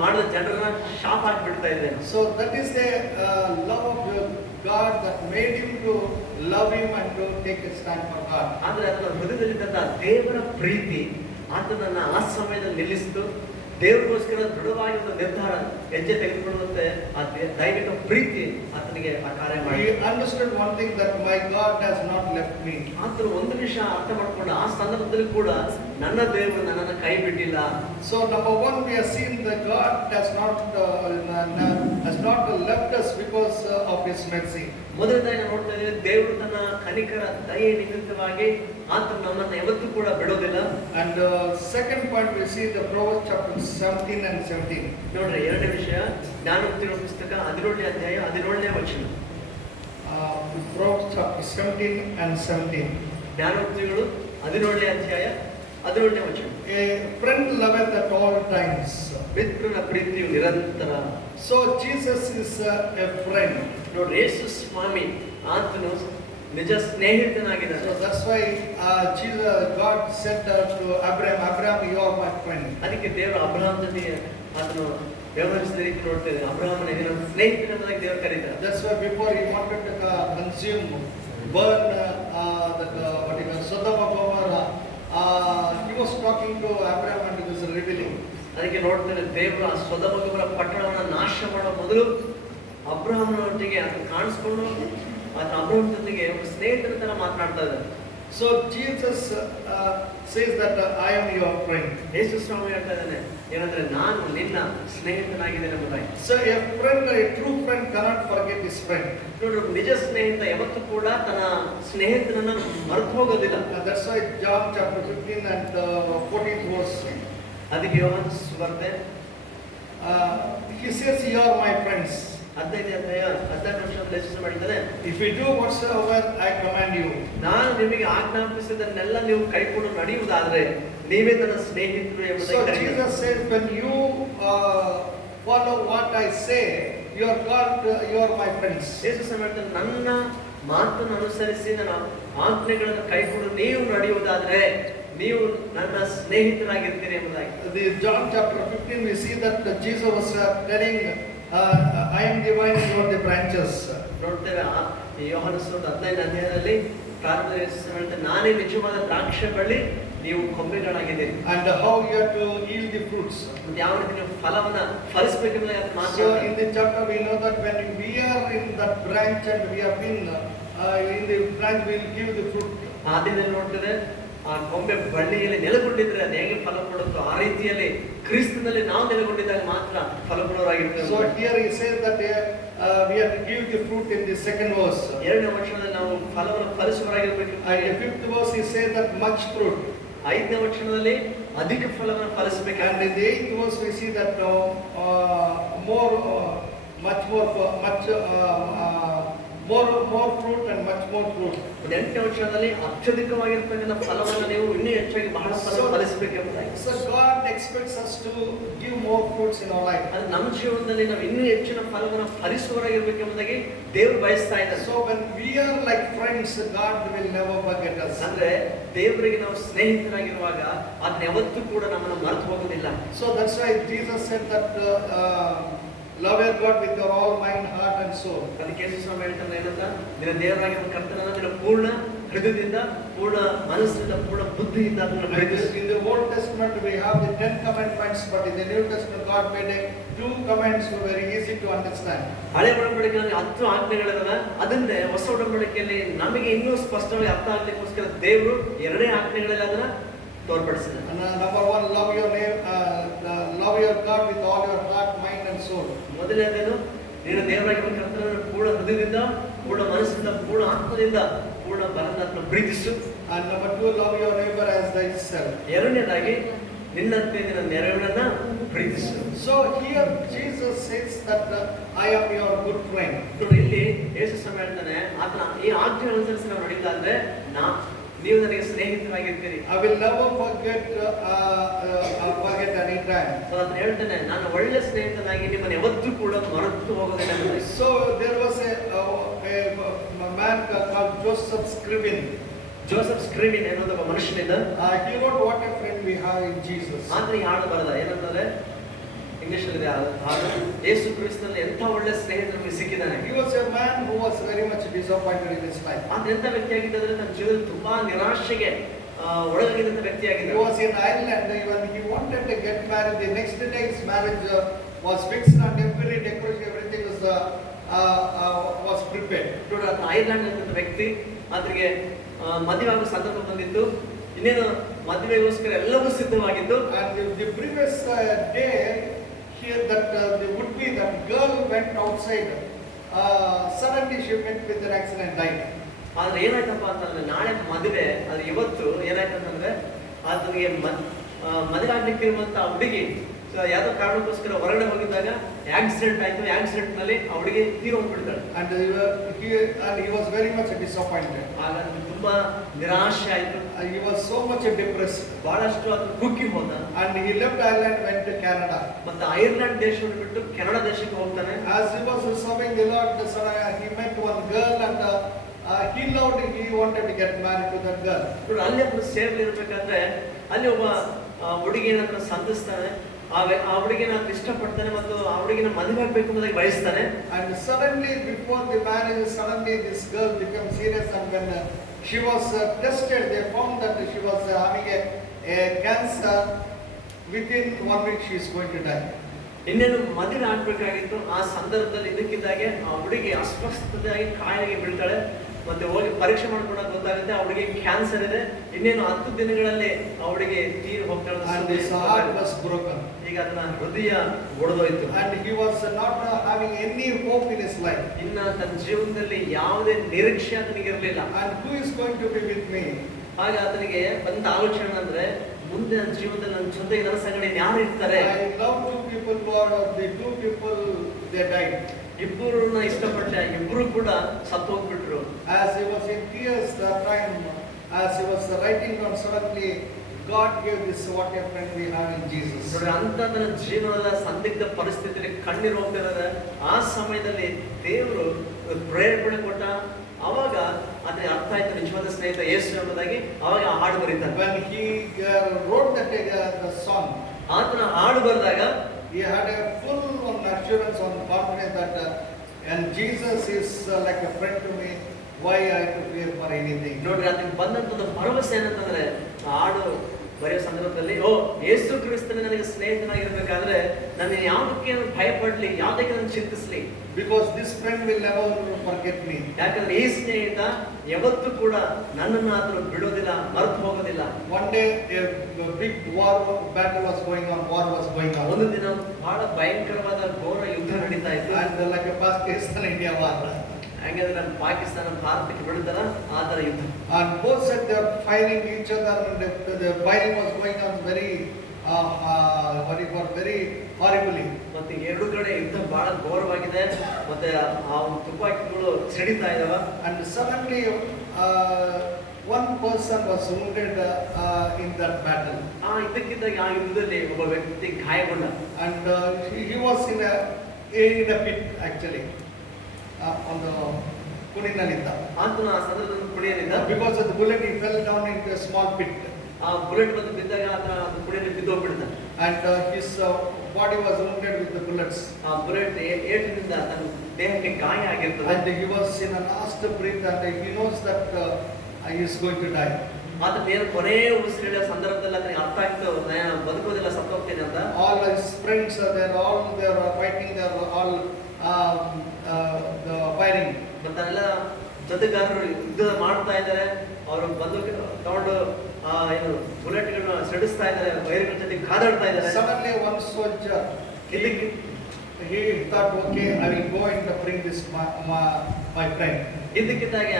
ಮಾಡಿದ ಜನರನ್ನ ಶಾಪ್ ಹಾಕಿಬಿಡ್ತಾ ಇದ್ದೆ. So that is the love of God that made him to love him and to take a stand for God. ಆದ್ರೆ ಅದರ ಹೃದಯದಲ್ಲಿದ್ದಂತಹ ದೇವರ ಪ್ರೀತಿ ಆತನನ್ನ ಆ ಸಮಯದಲ್ಲಿ ನಿಲ್ಲಿಸಿತು. ದೇವರಿಗೋಸ್ಕರ ದೃಢವಾಗಿ ಒಂದು ನಿರ್ಧಾರ ಹೆಜ್ಜೆ ತೆಗೆದುಕೊಳ್ಳುವಂತೆ ಆ ದೈವಿಕ ಪ್ರೀತಿ ಆತನಿಗೆ ಆ ಕಾರ್ಯ ಮಾಡಿ. He understood one thing, that my God has not left me. ಆತನು ಒಂದು ವಿಷಯ ಅರ್ಥ ಮಾಡ್ಕೊಂಡು ಆ ಸಂದರ್ಭದಲ್ಲಿ ಕೂಡ ನನ್ನ ದೇವರು ನನ್ನನ್ನು ಕೈ ಬಿಟ್ಟಿಲ್ಲ. So number one, we have seen that God has not left us because of his mercy. ಮೊದಲನೇದಾಗಿ ನೋಡ್ತಾ ಇದ್ದೀವಿ, ದೇವರು ತನ್ನ ಕನಿಕರ ದಯೆ ನಿಮಿತ್ತವಾಗಿ ಆತನು ನಮ್ಮನ್ನು ಯಾವತ್ತೂ ಕೂಡ ಬಿಡೋದಿಲ್ಲ. And second point, we see the Proverbs chapter 17 and 17. ನೋಡ್ರಿ, ಎರಡನೇ ವಿಷಯ ಜ್ಞಾನೋಕ್ತಿಗಳ ಪುಸ್ತಕ 17ನೇ ಅಧ್ಯಾಯ 17ನೇ ವಚನ. Proverbs chapter 17 and 17. ಜ್ಞಾನೋಕ್ತಿಗಳು 17ನೇ ಅಧ್ಯಾಯ 17ನೇ ವಚನ. A friend loveth at all times. ಮಿತ್ರನ ಪ್ರೀತಿಯು ನಿರಂತರ. So Jesus is a friend. ನೋಡ್ರಿ, ಯೇಸು ಸ್ವಾಮಿ ಆತನು ನಿಜ ಸ್ನೇಹಿತನಾಗಿದ್ದಾನೆ. So that's why God said to Abraham, you are my friend. ಅದಕ್ಕೆ ದೇವರು ಅಬ್ರಹಾಂ ಜೊತೆಗೆ ಆತನು ವ್ಯವಹರಿಸಿದ ರೀತಿ ನೋಡ್ತೇವೆ. ಅಬ್ರಹಾಮನ ನನ್ನ ಸ್ನೇಹಿತನಾಗಿ ದೇವರು ಕರೀತಾರೆ. That's why before he wanted to burn Sodom and Gomorrah, he was talking to Abraham and he was revealing. ಅದಕ್ಕೆ ನೋಡ್ತೇನೆ, ದೇವರು ಆ ಸೊದೋಮ ಗೊಮೋರ ಪಟ್ಟಣವನ್ನು ನಾಶ ಮಾಡೋ ಮೊದಲು ಅಬ್ರಹಾಮನೊಟ್ಟಿಗೆ ಅದನ್ನು ಕಾಣಿಸ್ಕೊಂಡು ಅಬ್ರಹಾಂ ಜೊತೆಗೆ ಒಂದು ಸ್ನೇಹಿತರ ತರ ಮಾತನಾಡ್ತಾ ಇದ್ದಾರೆ. So Jesus says that I am your friend. ಯೇಸು ಸ್ವಾಮಿ ಹೇಳ್ತಾ ಇದ್ದಾನೆ ಏನಂದ್ರೆ, ನಾನು ನಿನ್ನ ಸ್ನೇಹಿತನಾಗಿದ್ದೇನೆ ಎಂಬುದಾಗಿ. So a true friend cannot forget his friend. ನೋಡ್ರಿ, ನಿಜ ಸ್ನೇಹಿತ ಯಾವತ್ತೂ ಕೂಡ ತನ್ನ ಸ್ನೇಹಿತನನ್ನ ಮರೆತು ಹೋಗೋದಿಲ್ಲ. That's why John chapter 15 and 14th verse. ಅದಕ್ಕೆ ಯೋಹಾನ ಸುವಾರ್ತೆ he says, "You are my friends. 15ನೇ ಅಧ್ಯಾಯ 14ನೇ ವಚನದಲ್ಲಿ ಯೇಸು ಮಾಡಿದ್ದಾನೆ, If you do whatsoever I command you." ನಾನು ನಿಮಗೆ ಆಜ್ಞಾಪಿಸಿದ್ದನ್ನೆಲ್ಲ ನೀವು ಕೈಕೊಂಡು ನಡೆಯುವುದಾದರೆ ನೀವೇ ನನ್ನ ಸ್ನೇಹಿತರು So ಎಂಬುದಾಗಿ ಕರೆದಿದ್ದಾನೆ. Jesus says, when you follow what I say, you are called, you are my friends. ಯೇಸು ಹೇಳ್ತಾನೆ, ನನ್ನ ಮಾತನ್ನು ಅನುಸರಿಸಿ ನನ್ನ ಆಜ್ಞೆಗಳನ್ನು ಕೈಕೊಂಡು ನೀವು ನಡೆಯುವುದಾದರೆ ನೀವು ನನ್ನ ಸ್ನೇಹಿತರಾಗಿರ್ತೀರಿ ಎಂಬುದಾಗಿ. The John chapter 15, we see that Jesus was telling, I am the vine, you are the branches. ನೋಡ್ತೇವೆ ಈ ಯೋಹಾನ ಸುವಾರ್ತೆ 15ನೇ ಅಧ್ಯಾಯದಲ್ಲಿ ಪ್ರಾರಂಭದಲ್ಲಿ ಯೇಸು ಹೇಳ್ತಾನೆ, ನಾನೇ ನಿಜವಾದ ದ್ರಾಕ್ಷಿ ಬಳ್ಳಿ, ನೀವು ಕೊಂಬೆಗಳಾಗಿದ್ದೀರಿ. And how you have to yield the fruits. ಮತ್ತೆ ಯಾವ ರೀತಿ ನೀವು ಫಲವನ್ನ ಫಲಿಸಬೇಕೆಂಬುದಾಗಿ ಅದನ್ನು So ಮಾತಾಡ್ತಾರೆ. in the chapter we know that when we are in that branch and we have been in the branch, we will give the fruit. ಆ ದಿನದಲ್ಲಿ ನೋಡ್ತೇವೆ, ಆ ಕೊಂಬೆ ಬಳ್ಳಿಯಲ್ಲಿ ನೆಲೆಗೊಂಡಿದ್ರೆ ಅದು ಹೇಗೆ ಫಲ ಕೊಡುತ್ತೋ ಆ ರೀತಿಯಲ್ಲಿ ಕ್ರಿಸ್ತನಲ್ಲಿ ನಾವು ನೆಲೆಗೊಂಡಿದ್ದಾಗ ಮಾತ್ರ ಫಲ ಕೊಡೋರಾಗಿರ್ತೇವೆ. So here he says that we have to give the fruit in the second verse. ಎರಡನೇ ವರ್ಷದಲ್ಲಿ ನಾವು ಫಲವನ್ನು ಫಲಿಸುವರಾಗಿರ್ಬೇಕು. And the fifth verse he says that much fruit. 5ನೇ ವಚನದಲ್ಲಿ ಅಧಿಕ ಫಲವನ್ನು ಫಲಿಸಬೇಕು. And in the 8th verse we see that more fruit and much more fruit. 8ನೇ ವಚನದಲ್ಲಿ ಅತ್ಯಧಿಕವಾಗಿರ್ತಕ್ಕಂಥ ಫಲವನ್ನು ನೀವು ಇನ್ನೂ ಹೆಚ್ಚಾಗಿ ಬಹಳ ಫಲ ಫಲಿಸಬೇಕೆಂಬುದಾಗಿ. So God expects us to give more fruits in our life. ಅದು ನಮ್ಮ ಜೀವನದಲ್ಲಿ ನಾವು ಇನ್ನೂ ಹೆಚ್ಚಿನ ಫಲವನ್ನು ಫಲಿಸುವರಾಗಿರ್ಬೇಕೆಂಬುದಾಗಿ ದೇವರು ಬಯಸ್ತಾ ಇದ್ದಾರೆ. So when we are like friends, God will never forget us. ಅಂದ್ರೆ ದೇವರಿಗೆ ನಾವು ಸ್ನೇಹಿತರಾಗಿರುವಾಗ ಅದನ್ನ ಯಾವತ್ತೂ ಕೂಡ ನಮ್ಮನ್ನು ಮರೆತು ಹೋಗೋದಿಲ್ಲ. So that's why Jesus said that love your God with your all mind, heart and soul. ಅದಕ್ಕೆ ಯೇಸು ಸ್ವಾಮಿ ಹೇಳ್ತಾರೆ ಏನಂತ, ನಿನ್ನ ದೇವರಾಗಿರುವ ಕರ್ತನನ್ನು ನಿನ್ನ ಪೂರ್ಣ ಹೃದಯದಿಂದ, ಪೂರ್ಣ ಮನಸ್ಸಿನಿಂದ, ಪೂರ್ಣ ಬುದ್ಧಿಯಿಂದ ಅದನ್ನು ಪ್ರೀತಿಸು. In the Old Testament we have the 10 commandments, but in the New Testament God made 2 commandments very easy to understand. ಹಳೆ ಒಡಂಬಡಿಕೆಯಲ್ಲಿ 10 ಆಜ್ಞೆಗಳಿದಾವೆ. ಅದನ್ನೇ ಹೊಸ ಒಡಂಬಡಿಕೆಯಲ್ಲಿ ನಮಗೆ ಇನ್ನೂ ಸ್ಪಷ್ಟವಾಗಿ ಅರ್ಥ ಆಗ್ಲಿಕ್ಕೋಸ್ಕರ ದೇವರು 2ನೇ ಆಜ್ಞೆಗಳಲ್ಲಿ ಅದನ್ನ ತೋರ್ಪಡಿಸಿದ್ದಾರೆ. Number 1, love your love your God with all your heart, mind and soul. ಮೊದಲನೇದೇನು, ನೀನು ದೇವರಾಗಿರುವ ಕರ್ತನನ್ನು ಪೂರ್ಣ ಹೃದಯದಿಂದ, ಪೂರ್ಣ ಮನಸ್ಸಿಂದ, ಪೂರ್ಣ ಆತ್ಮದಿಂದ, ಪೂರ್ಣ ಬಲದಿಂದ ಪ್ರೀತಿಸು. And number 2, love your neighbor as thyself. ಎರಡನೇದಾಗಿ ನಿನ್ನಂತೆ ನಿನ್ನ ನೆರೆಯವನನ್ನ ಪ್ರೀತಿಸು. So here Jesus says that I am your good friend. ಇಲ್ಲಿ ಯೇಸು ಸ್ವಾಮಿ ಹೇಳ್ತಾನೆ, ಆತನ ಈ ಆಜ್ಞೆ ಅನುಸರಿಸಿ ನಾವು ನಡೀತಾ ಅಂದ್ರೆ ನೀವು ನನಗೆ ಸ್ನೇಹಿತರಾಗಿರ್ತೀರಿ. I will never forget any time. ಆತನು ಹೇಳ್ತಾನೆ, ನಾನು ಒಳ್ಳೆ ಸ್ನೇಹಿತನಾಗಿ ನಿಮ್ಮನ್ನು ಯಾವತ್ತೂ ಕೂಡ ಮರೆತು ಹೋಗೋದಿಲ್ಲ. So there was a man called Joseph Scriven. Joseph Scriven ಅನ್ನೋದು ಒಬ್ಬ ಮನುಷ್ಯನಿಂದ. He wrote what a friend we have in Jesus. ಆದ್ರೆ ಈ ಹಾಡು ಬರಲ್ಲ, ಏನಂತಂದ್ರೆ ಇಂಗ್ಲಿಷ್ ಅಲ್ಲಿ ಹಾಡು, ಯೇಸು ಕ್ರಿಸ್ತನಲ್ಲಿ ಎಂಥ ಒಳ್ಳೆ ಸ್ನೇಹಿತರು ನಮಗೆ ಸಿಕ್ಕಿದ್ದಾನೆ. He was a man who was very much disappointed in his life. ಆದ್ರೆ ಎಂಥ ವ್ಯಕ್ತಿಯಾಗಿದ್ದರೆ ತನ್ನ ಜೀವನದಲ್ಲಿ ತುಂಬಾ ನಿರಾಶೆಗೆ ಒಳಗಾಗಿದ್ದಂಥ ವ್ಯಕ್ತಿಯಾಗಿದೆ. He was in Ireland. When he wanted to get married, the next day his marriage was fixed and every decoration, everything was prepared. Ireland ಅಂತ ವ್ಯಕ್ತಿ, ಆತನಿಗೆ ಮದುವೆ ಆಗೋ ಸಂದರ್ಭ ಬಂದಿತ್ತು. ಇನ್ನೇನು ಮದುವೆಗೋಸ್ಕರ ಎಲ್ಲವೂ ಸಿದ್ಧವಾಗಿತ್ತು. And the previous day, here that the would be that girl went outside. Suddenly she met with an accident, died. ಆದ್ರೆ ಏನಾಯ್ತಪ್ಪ ಅಂತಂದ್ರೆ, ನಾಳೆ ಮದುವೆ, ಆದ್ರೆ ಇವತ್ತು ಏನಾಯ್ತಂತಂದ್ರೆ ಆತನಿಗೆ ಮದುವೆ ಆಗ್ಲಿಕ್ಕಿರುವಂತ ಹುಡುಗಿ ಯಾವ್ದೋ ಕಾರಣಕ್ಕೋಸ್ಕರ ಹೊರಗಡೆ ಹೋಗಿದ್ದಾಗ ಆಕ್ಸಿಡೆಂಟ್ ಆಯ್ತು. ಆಕ್ಸಿಡೆಂಟ್ ನಲ್ಲಿ ಆ ಹುಡುಗಿ ತೀರೋಗ್ಬಿಡ್ತಾಳೆ. And he was very much disappointed. ಆಗ ತುಂಬಾ ನಿರಾಶೆ ಆಯ್ತು. He was so much depressed. ಬಹಳಷ್ಟು ಅದು ಕುಗ್ಗಿ ಹೋದ. And he left Ireland, went to Canada. ಮತ್ತೆ ಐರ್ಲೆಂಡ್ ದೇಶವನ್ನು ಬಿಟ್ಟು ಕೆನಡಾ ದೇಶಕ್ಕೆ ಹೋಗ್ತಾನೆ. As he was serving the Lord, he met one girl and he loved. He wanted to get married to that girl. ಅಲ್ಲಿ ಒಬ್ಬ ಸೇವೆಯಲ್ಲಿ ಇರ್ಬೇಕಾದ್ರೆ ಅಲ್ಲಿ ಒಬ್ಬ ಹುಡುಗಿಯನ್ನ ಸಂಧಿಸ್ತಾನೆ. ಆ ಹುಡುಗಿನ ಇಷ್ಟಪಡ್ತಾನೆ ಮತ್ತು ಆ ಹುಡುಗಿನ ಮದುವೆ ಆಗ್ಬೇಕು ಅನ್ನೋದಕ್ಕೆ ಬಯಸ್ತಾನೆ. And suddenly, before the marriage, suddenly this girl became serious, and when she was tested, they found that she was having a cancer. Within 1 week, she is going to die. ಇನ್ನೇನು ಮದುವೆ ಆಗ್ಬೇಕಾಗಿತ್ತು. ಆ ಸಂದರ್ಭದಲ್ಲಿ ಇದಕ್ಕಿದ್ದಾಗೆ ಆ ಹುಡುಗಿ ಅಸ್ವಸ್ಥತೆಯಾಗಿ ಕಾಯಿಲೆಗೆ ಬೀಳ್ತಾಳೆ. ಮತ್ತೆ ಹೋಗಿ ಪರೀಕ್ಷೆ ಮಾಡ್ಕೊಂಡಾಗ ಗೊತ್ತಾಗುತ್ತೆ ಆ ಹುಡುಗಿ ಕ್ಯಾನ್ಸರ್ ಇದೆ. ಇನ್ನೇನು 10 ದಿನಗಳಲ್ಲಿ ಆ ಹುಡುಗಿ ತೀರಿ ಹೋಗ್ತಾಳೆ. ಈಗ ಅದನ್ನ ಹೃದಯ ಒಡೆದೋಯ್ತು. And he was not having any hope in his life. ಇನ್ನ ತನ್ನ ಜೀವನದಲ್ಲಿ ಯಾವುದೇ ನಿರೀಕ್ಷೆ ಆತನಿಗೆ ಇರಲಿಲ್ಲ. And who is going to be with me? ಆಗ ಆತನಿಗೆ ಬಂದ ಆಲೋಚನೆ ಅಂದ್ರೆ, ಮುಂದೆ ನನ್ನ ಜೀವನದಲ್ಲಿ ನನ್ನ ಜೊತೆಗೆ ನನ್ನ ಸಂಗಡ ಯಾರು ಇರ್ತಾರೆ? I love two people who are the two people they died. ಇಬ್ಬರನ್ನ ಇಷ್ಟಪಟ್ಟೆ, ಇಬ್ರು ಕೂಡ ಸತ್ತು ಹೋಗ್ಬಿಟ್ರು. As he was in tears that time, as he was writing down, suddenly God gave this what a friend we have in Jesus. ನೋಡಿ, ಅಂತ ತನ್ನ ಜೀವನದ ಸಂದಿಗ್ಧ ಪರಿಸ್ಥಿತಿಯಲ್ಲಿ ಕಣ್ಣೀರು ಹೋಗ್ತಿದ್ದಾರೆ. ಆ ಸಮಯದಲ್ಲಿ ದೇವರು ಪ್ರೇರಣೆ ಕೊಟ್ಟ. ಅವಾಗ ಅದ್ರ ಅರ್ಥ ಆಯ್ತು, ನಿಜವಾದ ಸ್ನೇಹಿತ ಯೇಸು ಎಂಬುದಾಗಿ. ಅವಾಗ ಆ ಹಾಡು ಬರೀತಾರೆ. When he wrote that the song, ಆತನ ಹಾಡು ಬರೆದಾಗ he had a full on assurance on confidence that and Jesus is like a friend to me. Why I have to fear for anything? ನೋಡ್ರಿ, ಅದಕ್ಕೆ ಬಂದಂತದ ಭರವಸೆ ಏನಂತಂದ್ರೆ, ಆ ಹಾಡು ಬರೆಯೋ ಸಂದರ್ಭದಲ್ಲಿ ಯೇಸು ಕ್ರಿಸ್ತನೇ ನನಗೆ ಸ್ನೇಹಿತನಾಗಿರ್ಬೇಕಾದ್ರೆ ನಾನು ಯಾವುದಕ್ಕೆ ಭಯ ಪಡ್ಲಿ, ಯಾವುದಕ್ಕೆ ನಾನು ಚಿಂತಿಸ್ಲಿ? Because this friend will never forget me. ಯಾಕಂದ್ರೆ ಈ ಸ್ನೇಹಿತ ಯಾವತ್ತೂ ಕೂಡ ನನ್ನನ್ನು ಆದ್ರೂ ಬಿಡೋದಿಲ್ಲ, ಮರೆತು ಹೋಗೋದಿಲ್ಲ. One day a big battle was going on. ಒಂದು ದಿನ ಬಹಳ ಭಯಂಕರವಾದ ಘೋರ ಯುದ್ಧ ನಡೀತಾ ಇತ್ತು. And like a Pakistan India war. ಹಾಗಾದ್ರೆ ನಮ್ಮ ಪಾಕಿಸ್ತಾನ ಭಾರತಕ್ಕೆ ಬಿಡುತ್ತಲ್ಲ, ಆ ತರ ಯುದ್ಧ. And both said they are fighting each other, and the fighting was going on very horribly. ಮತ್ತೆ ಎರಡು ಕಡೆ ಯುದ್ಧ ಬಹಳ ಘೋರವಾಗಿದೆ. ಮತ್ತೆ ಆ ತುಪಾಕಿಗಳು ಸಿಡಿತಾ ಇದಾವ. And suddenly one person was wounded in that battle. ಆ ಇದಕ್ಕಿದ್ದಾಗ ಆ ಯುದ್ಧದಲ್ಲಿ ಒಬ್ಬ ವ್ಯಕ್ತಿ ಗಾಯಗೊಂಡ. And he was in a pit actually. On the ಕುಣಿನಲ್ಲಿದ್ದ. ಆತನ ಆ ಸಂದರ್ಭದಲ್ಲಿ ಕುಣಿಯಲಿದ್ದ. Because of the bullet he fell down into a small pit. ಆ ಬುಲೆಟ್ ಬಂದು ಬಿದ್ದಾಗ ಆತನ ಕುಣಿಯಲ್ಲಿ ಬಿದ್ದೋಗ್ಬಿಡ್ದ. And his body was wounded with the bullets. ಆ ಬುಲೆಟ್ ಏಟಿನಿಂದ ತನ್ನ ದೇಹಕ್ಕೆ ಗಾಯ ಆಗಿರ್ತದೆ. And he was in a last breath, and he knows that he is going to die. ಆತ ಏನು ಕೊನೆಯ ಉಸಿರಿನ ಸಂದರ್ಭದಲ್ಲಿ ಆತನಿಗೆ ಅರ್ಥ ಆಗ್ತು, ನಾನು ಬದುಕೋದಿಲ್ಲ, ಸತ್ತು ಹೋಗ್ತೇನೆ ಅಂತ. All his friends they are fighting, they are all the firing. ಮತ್ತೆಲ್ಲ ಜೊತೆಗಾರರು ಯುದ್ಧ ಮಾಡ್ತಾ ಇದ್ದಾರೆ. ಅವರು ಬಂದೂಕು ತಗೊಂಡು ಏನು ಬುಲೆಟ್ಗಳನ್ನ ಸಿಡಿಸ್ತಾ ಇದ್ದಾರೆ, ವೈರಿಗಳ ಜೊತೆ ಕಾದಾಡ್ತಾ ಇದ್ದಾರೆ. Suddenly one soldier he thought, okay, I will go and bring this my friend. ಇದಕ್ಕಿದ್ದಾಗ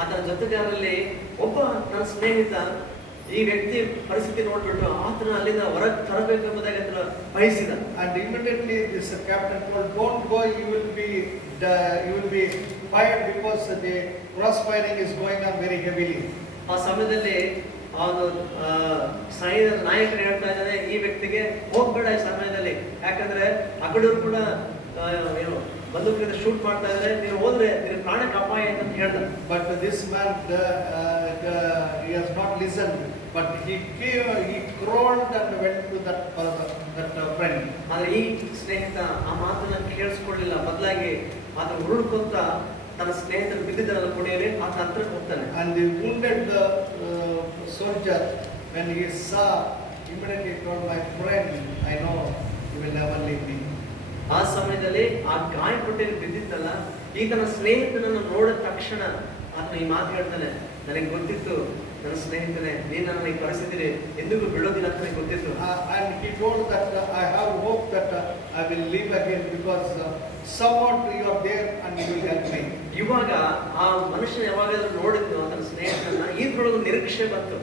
ಆತನ ಜೊತೆಗಾರರಲ್ಲಿ ಒಬ್ಬ ನನ್ನ ಸ್ನೇಹಿತ ಈ ವ್ಯಕ್ತಿ ಪರಿಸ್ಥಿತಿ ನೋಡ್ಬಿಟ್ಟು ಆತನ ಅಲ್ಲಿಂದ ಹೊರಗೆ ತರಬೇಕೆಂಬುದಾಗಿ ಆತನ ಬಯಸಿದ. And immediately this captain told, don't go, you will be fired because the cross firing is going on very heavily. ಆ ಸಮಯದಲ್ಲಿ ಅವನು ಸೈನ್ಯದ ನಾಯಕರು ಹೇಳ್ತಾ ಇದ್ದಾನೆ ಈ ವ್ಯಕ್ತಿಗೆ, ಹೋಗ್ಬೇಡ ಈ ಸಮಯದಲ್ಲಿ, ಯಾಕಂದ್ರೆ ಆ ಕಡೆಯವರು ಕೂಡ ಏನು ಬಂದೂಕಿನಿಂದ ಶೂಟ್ ಮಾಡ್ತಾ ಇದ್ದಾರೆ, ನೀನು ಹೋದ್ರೆ ನಿನ್ನ ಪ್ರಾಣಕ್ಕೆ ಅಪಾಯ ಅಂತ ಹೇಳ್ದ. But this man he has not listened, but he crawled and went to that friend. ಆದ್ರೆ ಈ ಸ್ನೇಹಿತ ಆ ಮಾತನ್ನ ಕೇಳಿಸ್ಕೊಳ್ಳಿಲ್ಲ, ಬದಲಾಗಿ ಆತ ಹುಡುಕೊಂತ ತನ್ನ ಸ್ನೇಹಿತರು ಬಿದ್ದಿದ್ದಲ್ಲ ಕುಣಿಯಲ್ಲಿ ಆತ ಹತ್ರಕ್ಕೆ ಹೋಗ್ತಾನೆ. And the wounded soldier, when he saw, immediately told, my friend, I know you will never leave me. ಆ ಸಮಯದಲ್ಲಿ ಆ ಗಾಯಪಟ್ಟಲ್ಲಿ ಬಿದ್ದಿತ್ತಲ್ಲ, ಈ ತನ್ನ ಸ್ನೇಹಿತನನ್ನು ನೋಡಿದ ತಕ್ಷಣ ಆತನ ಈ ಮಾತು ಹೇಳ್ತಾನೆ, ನನಗೆ ಗೊತ್ತಿತ್ತು ನನ್ನ ಸ್ನೇಹಿತನೇ, ನೀನು ನನ್ನ ಈ ಪರಿಸ್ಥಿತಿಯಲ್ಲಿ ಎಂದಿಗೂ ಬಿಡೋದಿಲ್ಲ ಅಂತ ನನಗೆ ಗೊತ್ತಿತ್ತು. And he told that I have hope that I will live again because somewhat you are there and you will help me. ಇವಾಗ ಆ ಮನುಷ್ಯ ಯಾವಾಗಾದ್ರೂ ನೋಡಿದ್ನು ತನ್ನ ಸ್ನೇಹಿತನನ್ನ, ಇದ್ರೊಳಗೆ ನಿರೀಕ್ಷೆ ಬಂತು.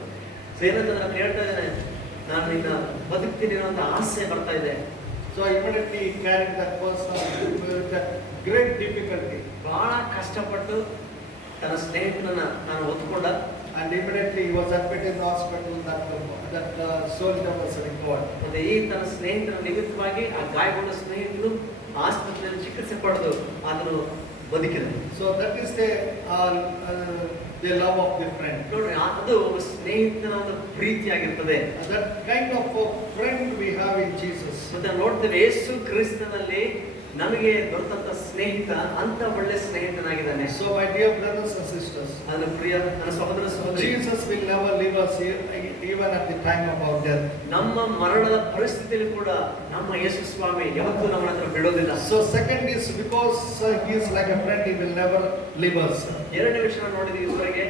ಏನಂತ ನಾನು ಹೇಳ್ತಾ ಇದ್ದೇನೆ, ನಾನು ನಿನ್ನ ಬದುಕ್ತೀನಿ ಅನ್ನೋ ಆಸೆ ಬರ್ತಾ ಇದೆ. So immediately he carried that person with that great difficulty. ಬಹಳ ಕಷ್ಟಪಟ್ಟು ತನ್ನ ಸ್ನೇಹಿತನನ್ನ ನಾನು ಒತ್ಕೊಂಡ. And immediately he was admitted in the hospital. That soldier was recovered. ಮತ್ತೆ ಈ ತನ್ನ ಸ್ನೇಹಿತನ ನಿಮಿತ್ತವಾಗಿ ಆ ಗಾಯಗೊಂಡ ಸ್ನೇಹಿತರು ಆಸ್ಪತ್ರೆಯಲ್ಲಿ ಚಿಕಿತ್ಸೆ ಪಡೆದು ಆತನು ಬದುಕಿದ. So that is the love of the friend. ನೋಡ್ರಿ, ಅದು ಸ್ನೇಹಿತನ ಒಂದು ಪ್ರೀತಿಯಾಗಿರ್ತದೆ. That kind of a friend we have in Jesus. ಮತ್ತೆ ನೋಡ್ತೇವೆ ಯೇಸು ಕ್ರಿಸ್ತನಲ್ಲಿ ನಮಗೆ ದೊರೆತಂತ ಸ್ನೇಹಿತ ಅಂತ ಒಳ್ಳೆ ಸ್ನೇಹಿತನಾಗಿದ್ದಾನೆ. So my dear brothers and sisters, ನನ್ನ ಪ್ರಿಯ ನನ್ನ ಸಹೋದರ ಸಹೋದರಿ, Jesus will never leave us even at the time of our death. ನಮ್ಮ ಮರಣದ ಪರಿಸ್ಥಿತಿಯಲ್ಲಿ ಕೂಡ ನಮ್ಮ ಯೇಸು ಸ್ವಾಮಿ ಯಾವತ್ತೂ ನಮ್ಮನ್ನ ಹತ್ರ ಬಿಡೋದಿಲ್ಲ. So second is because he is like a friend, he will never leave us. ಎರಡನೇ ವಿಷಯ ನೋಡಿದ್ವಿ ಇದುವರೆಗೆ,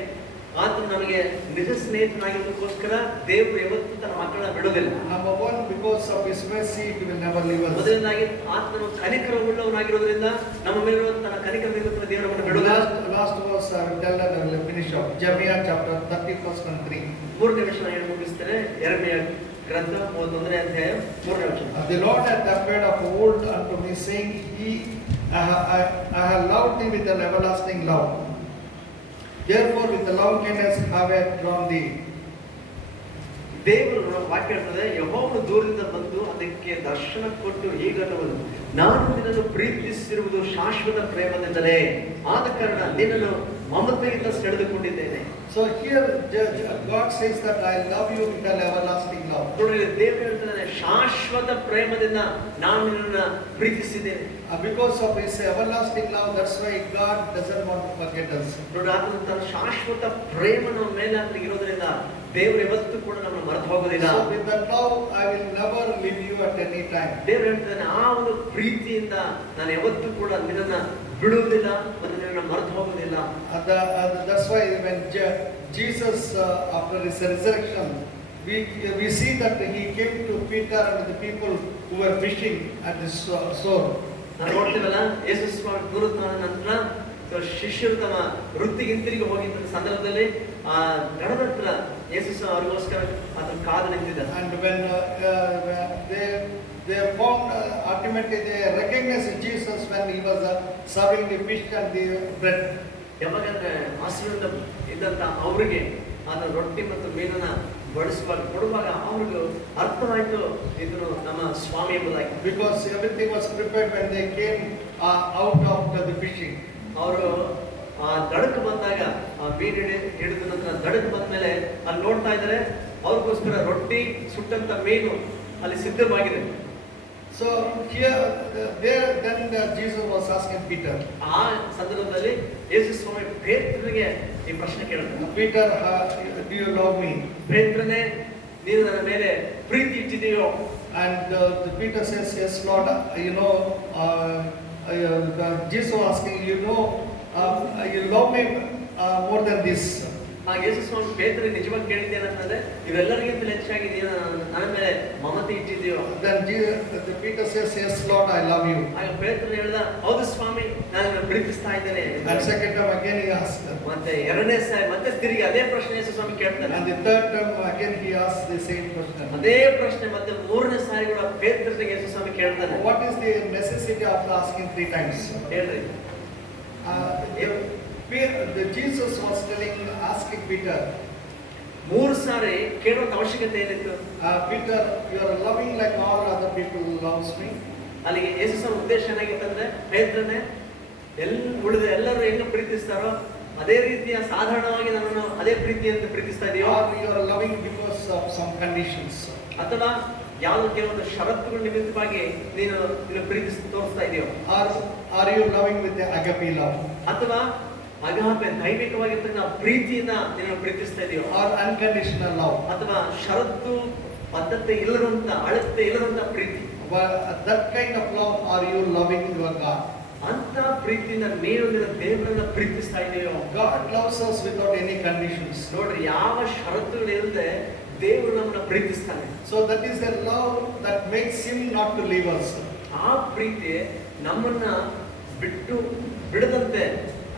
ಆತನು ನಮಗೆ ನಿಜ ಸ್ನೇಹಿತನಾಗಿರೋದಕ್ಕೋಸ್ಕರ ದೇವರು ಯಾವತ್ತೂ ತನ್ನ ಮಕ್ಕಳನ್ನ ಬಿಡೋದಿಲ್ಲ. Number one, because of his mercy, he will never leave us. ಮೊದಲನೇದಾಗಿ ಆತನು ಕನಿಕರವುಳ್ಳವನಾಗಿರೋದ್ರಿಂದ ನಮ್ಮ ಮೇಲೆ ತನ್ನ ಕನಿಕರದಿಂದ ದೇವರು ನಮ್ಮನ್ನು ಬಿಡೋದಿಲ್ಲ. Last verse I will tell and I will finish off. Jeremiah chapter 30, verse 3. ಮೂರನೇ ವಚನ ಹೇಳಿ ಮುಗಿಸ್ತೇನೆ. ಯೆರೆಮೀಯ ಗ್ರಂಥ 31ನೇ ಅಧ್ಯಾಯ 3ನೇ ವಚನ. The Lord hath appeared of old unto me, saying, I have loved thee with an everlasting love. Therefore with the love kindness have I drawn thee. ದೇವರು ವಾಕ್ಯ ಹೇಳ್ತದೆ, ಯೆಹೋವನು ದೂರದಿಂದ ಬಂದು ಅದಕ್ಕೆ ದರ್ಶನ ಕೊಟ್ಟು ಹೀಗನ್ನುವನು, ನಾನು ನಿನ್ನನ್ನು ಪ್ರೀತಿಸಿರುವುದು ಶಾಶ್ವತ ಪ್ರೇಮದಿಂದಲೇ, ಆದ ಕಾರಣ ನಿನ್ನನ್ನು ಮಮತೆಯಿಂದ ಸೆಳೆದುಕೊಂಡಿದ್ದೇನೆ. So here God says that I love you with an everlasting love. ನೋಡ್ರಿ, ದೇವರು ಹೇಳ್ತಾನೆ ಶಾಶ್ವತ ಪ್ರೇಮದಿಂದ ನಾನು ನಿನ್ನನ್ನು ಪ್ರೀತಿಸಿದ್ದೇನೆ. Because of his everlasting love, that's why God doesn't want to forget us. ನೋಡ್ರಿ, ಆತನ ತನ್ನ ಶಾಶ್ವತ ಪ್ರೇಮ ನಮ್ಮ ಮೇಲೆ ಆತನಿಗೆ ಇರೋದ್ರಿಂದ ದೇವರು ಯಾವತ್ತೂ ಕೂಡ ನಮ್ಮನ್ನು ಮರೆತು ಹೋಗೋದಿಲ್ಲ. So with that love, I will never leave you at any time. ದೇವರು ಹೇಳ್ತಾನೆ, ಆ ಒಂದು ಪ್ರೀತಿಯಿಂದ ನಾನು ಯಾವತ್ತೂ ಕೂಡ ನಿನ್ನನ್ನ ಬಿಡುವುದಿಲ್ಲ ಮತ್ತು ನಿನ್ನನ್ನು ಮರೆತು ಹೋಗೋದಿಲ್ಲ. That's why when Jesus, after his resurrection, we see that he came to Peter and the people who were fishing at the shore. ನಾವು ನೋಡ್ತೀವಲ್ಲ, ಯೇಸು ಸ್ವಾಮಿ ಪುನರುತ್ಥಾನದ ನಂತರ ಶಿಷ್ಯರು ತಮ್ಮ ವೃತ್ತಿಗೆ ಹಿಂತಿರುಗಿ ಹೋಗಿದ್ದ ಸಂದರ್ಭದಲ್ಲಿ ಆ ದಡದ ಹತ್ರ ಯೇಸು ಅವರಿಗೋಸ್ಕರ ಅದನ್ನ ಕಾದು ನಿಂತಿದ್ದಾರೆ. And when they found, ultimately they recognized Jesus when he was serving the fish and the bread. ಯಾವಾಗಂದ್ರೆ ಹಸಿವಿನಿಂದ ಇದ್ದಂತ ಅವರಿಗೆ ಅದನ್ನ ರೊಟ್ಟಿ ಮತ್ತು ಮೀನನ್ನ ಬಡಿಸುವಾಗ ಕೊಡುವಾಗ ಅವ್ರಿಗೂ ಅರ್ಥವಾಯ್ತು, ಇದನ್ನು ನಮ್ಮ ಸ್ವಾಮಿ ಎಂಬುದಾಗಿ. Because everything was prepared when they came out of the fishing. ಅವರು ದಡಕ್ಕೆ ಬಂದಾಗ ಮೀನು ಹಿಡಿದ ನಂತರ ದಡಕ್ಕೆ ಬಂದ ಮೇಲೆ ಅಲ್ಲಿ ನೋಡ್ತಾ ಇದ್ದಾರೆ, ಅವ್ರಿಗೋಸ್ಕರ ರೊಟ್ಟಿ ಸುಟ್ಟಂತ ಮೀನು ಅಲ್ಲಿ ಸಿದ್ಧವಾಗಿದೆ. So here, then Jesus was asking Peter. ಆ ಸಂದರ್ಭದಲ್ಲಿ ಯೇಸು ಸ್ವಾಮಿ ಪೇತ್ರನಿಗೆ ಈ ಪ್ರಶ್ನೆ ಕೇಳ್ತಾರೆ, Peter, do you love me? ಪೇತ್ರನೇ, ನೀನು ನನ್ನ ಮೇಲೆ ಪ್ರೀತಿ ಇಟ್ಟಿದೆಯೋ? And Peter says, yes, Lord. You know, Jesus was asking, you love me more than this. ಯೇಸು ಸ್ವಾಮಿ ಪೇತ್ರ ನಿಜವಾಗಿ ಕೇಳಿದ್ದೇನಂತಂದ್ರೆ, ಇವೆಲ್ಲರಿಗಿಂತ ಹೆಚ್ಚಾಗಿ ನೀನು ನನ್ನ ಮೇಲೆ ಮಮತೆ ಇಟ್ಟಿದೆಯೋ? Then Peter says, yes, Lord, I love you. ಆಗ ಪೇತ್ರ ಹೇಳ್ದ, ಹೌದು ಸ್ವಾಮಿ, ನಾನು ಪ್ರೀತಿಸ್ತಾ ಇದ್ದೇನೆ. And second time again he asked. ಮತ್ತೆ ಎರಡನೇ ಸಾರಿ ಮತ್ತೆ ತಿರುಗಿ ಅದೇ ಪ್ರಶ್ನೆ ಯೇಸು ಸ್ವಾಮಿ ಕೇಳ್ತಾನೆ. And the third time again he asked the same question. ಅದೇ ಪ್ರಶ್ನೆ ಮತ್ತೆ ಮೂರನೇ ಸಾರಿ ಕೂಡ ಪೇತ್ರನಿಗೆ ಯೇಸು ಸ್ವಾಮಿ ಕೇಳ್ತಾನೆ. What is the necessity of asking 3 times? ಹೇಳ್ರಿ. Jesus was asking Peter. ಮೂರು ಸಾರಿ ಕೇಳುವಂತ ಅವಶ್ಯಕತೆ ಏನಿತ್ತು? Peter, you are loving like all other people loves me. ಅಲ್ಲಿಗೆ ಯೇಸು ಸ್ವಾಮಿ ಉದ್ದೇಶ ಏನಾಗಿತ್ತಂದ್ರೆ, ಪೇತ್ರನೇ, ಉಳಿದ ಎಲ್ಲರೂ ಹೆಂಗ ಪ್ರೀತಿಸ್ತಾರೋ ಅದೇ ರೀತಿಯ ಸಾಧಾರಣವಾಗಿ ನನ್ನನ್ನು ಅದೇ ಪ್ರೀತಿಯಿಂದ ಪ್ರೀತಿಸ್ತಾ ಇದೆಯೋ? Or you are loving because of some conditions. ಅಥವಾ ಯಾವುದೋ ಕೆಲವೊಂದು ಷರತ್ತುಗಳ ನಿಮಿತ್ತವಾಗಿ ನೀನು ಪ್ರೀತಿಸಿ ತೋರಿಸ್ತಾ ಇದೆಯೋ? Or are you loving with the agape love? ಅಥವಾ ಅಗಾಪೆ ದೈವಿಕವಾಗಿರ್ತಕ್ಕಂಥ ಪ್ರೀತಿಯಿಂದ ನೀನು ಪ್ರೀತಿಸ್ತಾ ಇದೆಯೋ? Or unconditional love? ಅಥವಾ ಷರತ್ತು ಬದ್ಧತೆ ಇಲ್ಲದಂತ, ಅಳತೆ ಇಲ್ಲದಂತ ಪ್ರೀತಿ? That kind of love are you loving your God? ಅಂತ ಪ್ರೀತಿಯಿಂದ ನೀನು ನಿನ್ನ ದೇವರನ್ನ ಪ್ರೀತಿಸ್ತಾ ಇದೆಯೋ? God loves us without any conditions. ನೋಡ್ರಿ, ಯಾವ ಷರತ್ತುಗಳು ಇಲ್ಲದೆ ದೇವರು ನಮ್ಮನ್ನ ಪ್ರೀತಿಸ್ತಾನೆ. So that is a love that makes him not to leave us. ಆ ಪ್ರೀತಿ ನಮ್ಮನ್ನ ಬಿಡದಂತೆ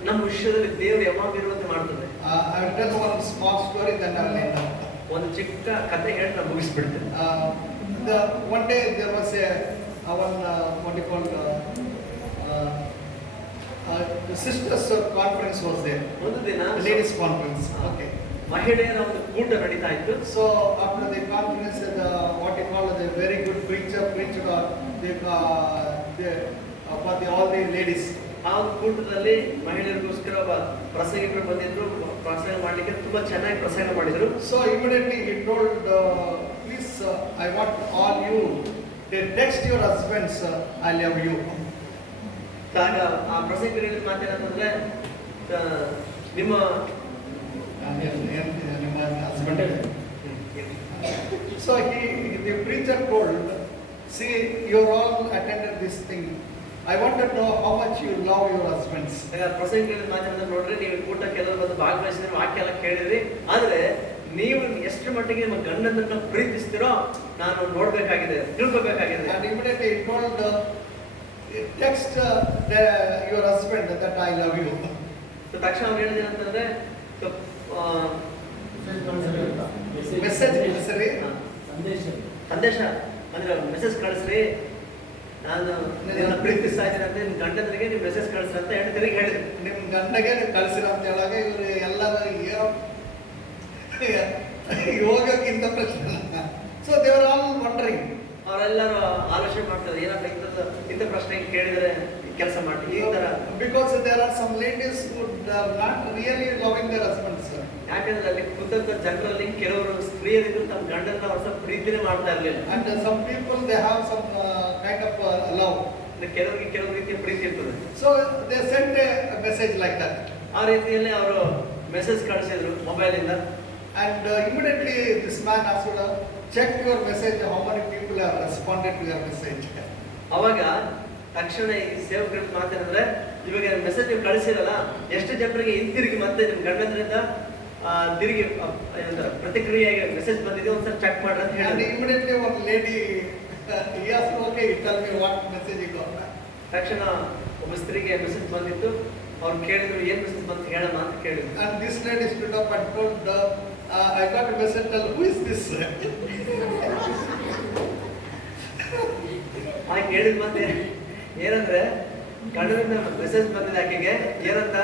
ನಮ್ಮ ವಿಷಯದಲ್ಲಿ ದೇವರು ಯಾವಾಗ ಇರುವಂತೆ ಮಾಡ್ತದೆ. I will tell one small story, then I will end up. ಒಂದು ಚಿಕ್ಕ ಕಥೆ ಹೇಳಿ ನಾನು ಮುಗಿಸ್ಬಿಡ್ತೇನೆ. One day there was what you call the sisters conference was there. ಒಂದು ದಿನ Ladies conference. Okay. ಮಹಿಳೆಯರ ಒಂದು ಕೂಟ ನಡೀತಾ ಇತ್ತು. So after the conference, what you call the very good preacher preached for all the ladies. ಆ ಕೂಟದಲ್ಲಿ ಮಹಿಳೆಯರಿಗೋಸ್ಕರ ಒಬ್ಬ ಪ್ರಸಂಗಿಕರು ಬಂದಿದ್ರು, ಪ್ರಸಂಗ ಮಾಡಲಿಕ್ಕೆ ತುಂಬಾ ಚೆನ್ನಾಗಿ ಪ್ರಸಂಗ ಮಾಡಿದ್ರು. So immediately he told, please, I want all you to text your husbands, I love you. ಆಗ ಆ ಪ್ರಸಂಗಿಕರು ಹೇಳಿದ ಮಾತೇನಂತಂದ್ರೆ, ನಿಮ್ಮ husband. So the preacher told, see, you all attended this thing. I want to know how much you love your husbands. ಪ್ರಸಂಗ ಹೇಳಿದ ಮಾತೇನಂದ್ರೆ, ನೋಡ್ರಿ, ನೀವು ಕೂಟಕ್ಕೆ ಎಲ್ಲರೂ ಬಂದು ಭಾಗವಹಿಸಿದ್ರೆ ವಾಕ್ಯ ಎಲ್ಲ ಕೇಳಿದ್ರಿ, ಆದ್ರೆ ನೀವು ಎಷ್ಟು ಮಟ್ಟಿಗೆ ನಿಮ್ಮ ಗಂಡನನ್ನ ಪ್ರೀತಿಸ್ತಿರೋ ನಾನು ನೋಡ್ಬೇಕಾಗಿದೆ, ತಿಳ್ಕೊಬೇಕಾಗಿದೆ. And immediately he told, text your husband that I love you. ತಕ್ಷಣ ಅವ್ರು ಹೇಳಿದೆ ಅಂತಂದ್ರೆ, ಮೆಸೇಜ್ ಕಳಿಸ್ರಿ. ಸಂದೇಶ ಅಂದ್ರೆ ಮೆಸೇಜ್ ಕಳಿಸ್ರಿ, ನಾನು ನಿನ್ನ ಪ್ರೀತಿಸ್ತಾ ಇದ್ದೀನಿ ಅಂತ ನಿನ್ನ ಗಂಡನಿಗೆ ನೀವು ಮೆಸೇಜ್ ಕಳಿಸ್ರಿ ಅಂತ ಹೆಂಡತಿರಿಗೆ ಹೇಳಿದ್ರು. ನಿಮ್ಮ ಗಂಡಗೆ ನೀವು ಕಳಿಸಿರ ಅಂತ ಹೇಳಾಗ ಇವರು ಎಲ್ಲರೂ ಏನೋ ಯೋಗಕ್ಕಿಂತ ಪ್ರಶ್ನೆ. ಸೊ ದೇವರ್ ಆಲ್ ವಂಡರಿಂಗ್. ಅವರೆಲ್ಲರೂ ಆಲೋಚನೆ ಮಾಡ್ತಾರೆ, ಏನಪ್ಪ ಇಂಥ ಪ್ರಶ್ನೆ ಕೇಳಿದರೆ ಕೆಲಸ ಮಾಡಿ ಈ ತರ. Because there are some ladies who are not really loving their husbands. ಯಾಕಂದ್ರೆ ಅಲ್ಲಿ ಕುಂತ ಜನರಲ್ಲಿ ಕೆಲವರು ಸ್ತ್ರೀಯರಿದ್ರು ತಮ್ಮ ಗಂಡನ ವರ್ಷ ಪ್ರೀತಿನೇ ಮಾಡ್ತಾ ಇರಲಿಲ್ಲ. And some people they have some kind of love. ಕೆಲವರಿಗೆ ಕೆಲವು ರೀತಿಯ ಪ್ರೀತಿ ಇರ್ತದೆ. So they send a message like that. ಆ ರೀತಿಯಲ್ಲಿ ಅವರು ಮೆಸೇಜ್ ಕಳಿಸಿದ್ರು ಮೊಬೈಲ್ ಇಂದ. And immediately this man asked her, check your message, how many people have responded to your message. ಅವಾಗ ತಕ್ಷಣ ಈ ಸೇವಕರು ಮಾತೇನಂದ್ರೆ, ಇವಾಗ ಮೆಸೇಜ್ ನೀವು ಕಳಿಸಿರಲ್ಲ, ಎಷ್ಟು ಜನರಿಗೆ ಹಿಂತಿರುಗಿ ಮತ್ತೆ ನಿಮ್ಮ ಗಂಡನಿಂದ ತಿರುಗಿ ಪ್ರತಿಕ್ರಿಯೆಗೆ ಮೆಸೇಜ್ ಬಂದಿದೆ ಒಂದ್ಸಲ ಚೆಕ್ ಮಾಡ್ರಿ ಅಂತ And ಹೇಳಿದ್ರು. immediately one lady he asked, okay, tell me what message you got. ತಕ್ಷಣ ಒಬ್ಬ ಸ್ತ್ರೀಗೆ ಮೆಸೇಜ್ ಬಂದಿತ್ತು. ಅವ್ರು ಕೇಳಿದ್ರು, ಏನ್ ಮೆಸೇಜ್ ಬಂತು ಹೇಳಮ್ಮ ಅಂತ ಕೇಳಿದ್ರು. And this lady stood up and told, I got a message, tell who is this? ಆ ಕೇಳಿದ ಮತ್ತೆ ಏನಂದ್ರೆ, ಗಂಡನಿಂದ ಮೆಸೇಜ್ ಬಂದಿದೆ ಆಕೆಗೆ. ಏನಂತ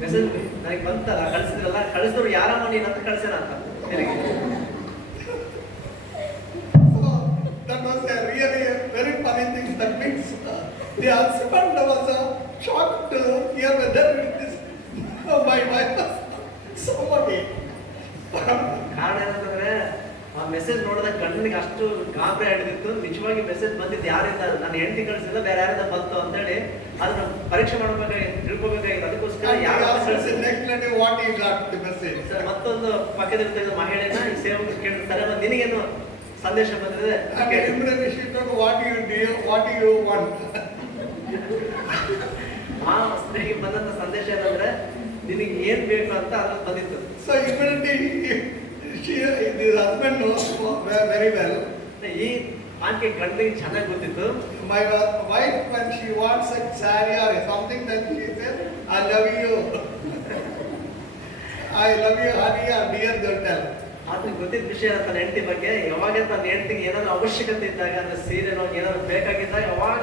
ಮೆಸೇಜ್ ನನಗೆ ಬಂತಲ್ಲ, ಕಳಿಸಿದ್ರಲ್ಲ, ಕಳಿಸಿದ್ರು ಯಾರಮ್ಮ ನೀನು ಅಂತ ಕಳ್ಸೇನ ಅಂತ ಹೇಳಿಗೆ. So that was a really a very funny thing. That means the husband was shocked to hear whether it is my wife was somebody. ಕಾರಣ ಏನಂತಂದ್ರೆ, ಆ ಮೆಸೇಜ್ ನೋಡಿದಾಗ ಗಂಡನಿಗೆ ಅಷ್ಟು ಗಾಬರಿ ಹಿಡಿದಿತ್ತು. ನಿಜವಾಗಿ ಮೆಸೇಜ್ ಬಂದಿದ್ದು ಯಾರಿಂದ, ನಾನು ಹೆಂಡತಿ ಕಳಿಸಿಲ್ಲ ಬೇರೆ ಯಾರಿಂದ ಬಂತು ಅಂತೇಳಿ ಅದನ್ನ ಪರೀಕ್ಷೆ ಮಾಡಬೇಕಾಗಿ ತಿಳ್ಕೊಬೇಕಾಗಿತ್ತು. ಅದಕ್ಕೋಸ್ಕರ ಯಾರು Next lady, what you got the message? ಮತ್ತೊಂದು ಪಕ್ಕದ ಮಹಿಳೆನ ಈ ಸೇವಕರು ಕೇಳ್ತಾರೆ, ನಿನಗೇನು ಸಂದೇಶ ಬಂದಿದೆ? And immediately she told, what do you want? ಆ ಸ್ತ್ರೀಗೆ ಬಂದಂತ ಸಂದೇಶ ಏನಂದ್ರೆ, ನಿನಗೆ ಏನ್ ಬೇಕು ಅಂತ ಅದ್ರಲ್ಲಿ ಬಂದಿತ್ತು. So immediately the husband knows very well. ಈ ಆಕೆ ಗಂಡಿಗೆ ಚೆನ್ನಾಗಿ ಗೊತ್ತಿತ್ತು. My wife, when she wants a saree or something, then she says, I love you. I love you, honey, or dear Dortel. ಆತನಿಗೆ ಗೊತ್ತಿದ್ದ ವಿಷಯ ತನ್ನ ಹೆಂಡತಿ ಬಗ್ಗೆ. ಯಾವಾಗ ತನ್ನ ಹೆಂಡತಿಗೆ ಏನಾದ್ರು ಅವಶ್ಯಕತೆ ಇದ್ದಾಗ, ಅಂದ್ರೆ ಸೀರೆನೋ ಏನಾದ್ರು ಬೇಕಾಗಿದ್ದಾಗ, ಯಾವಾಗ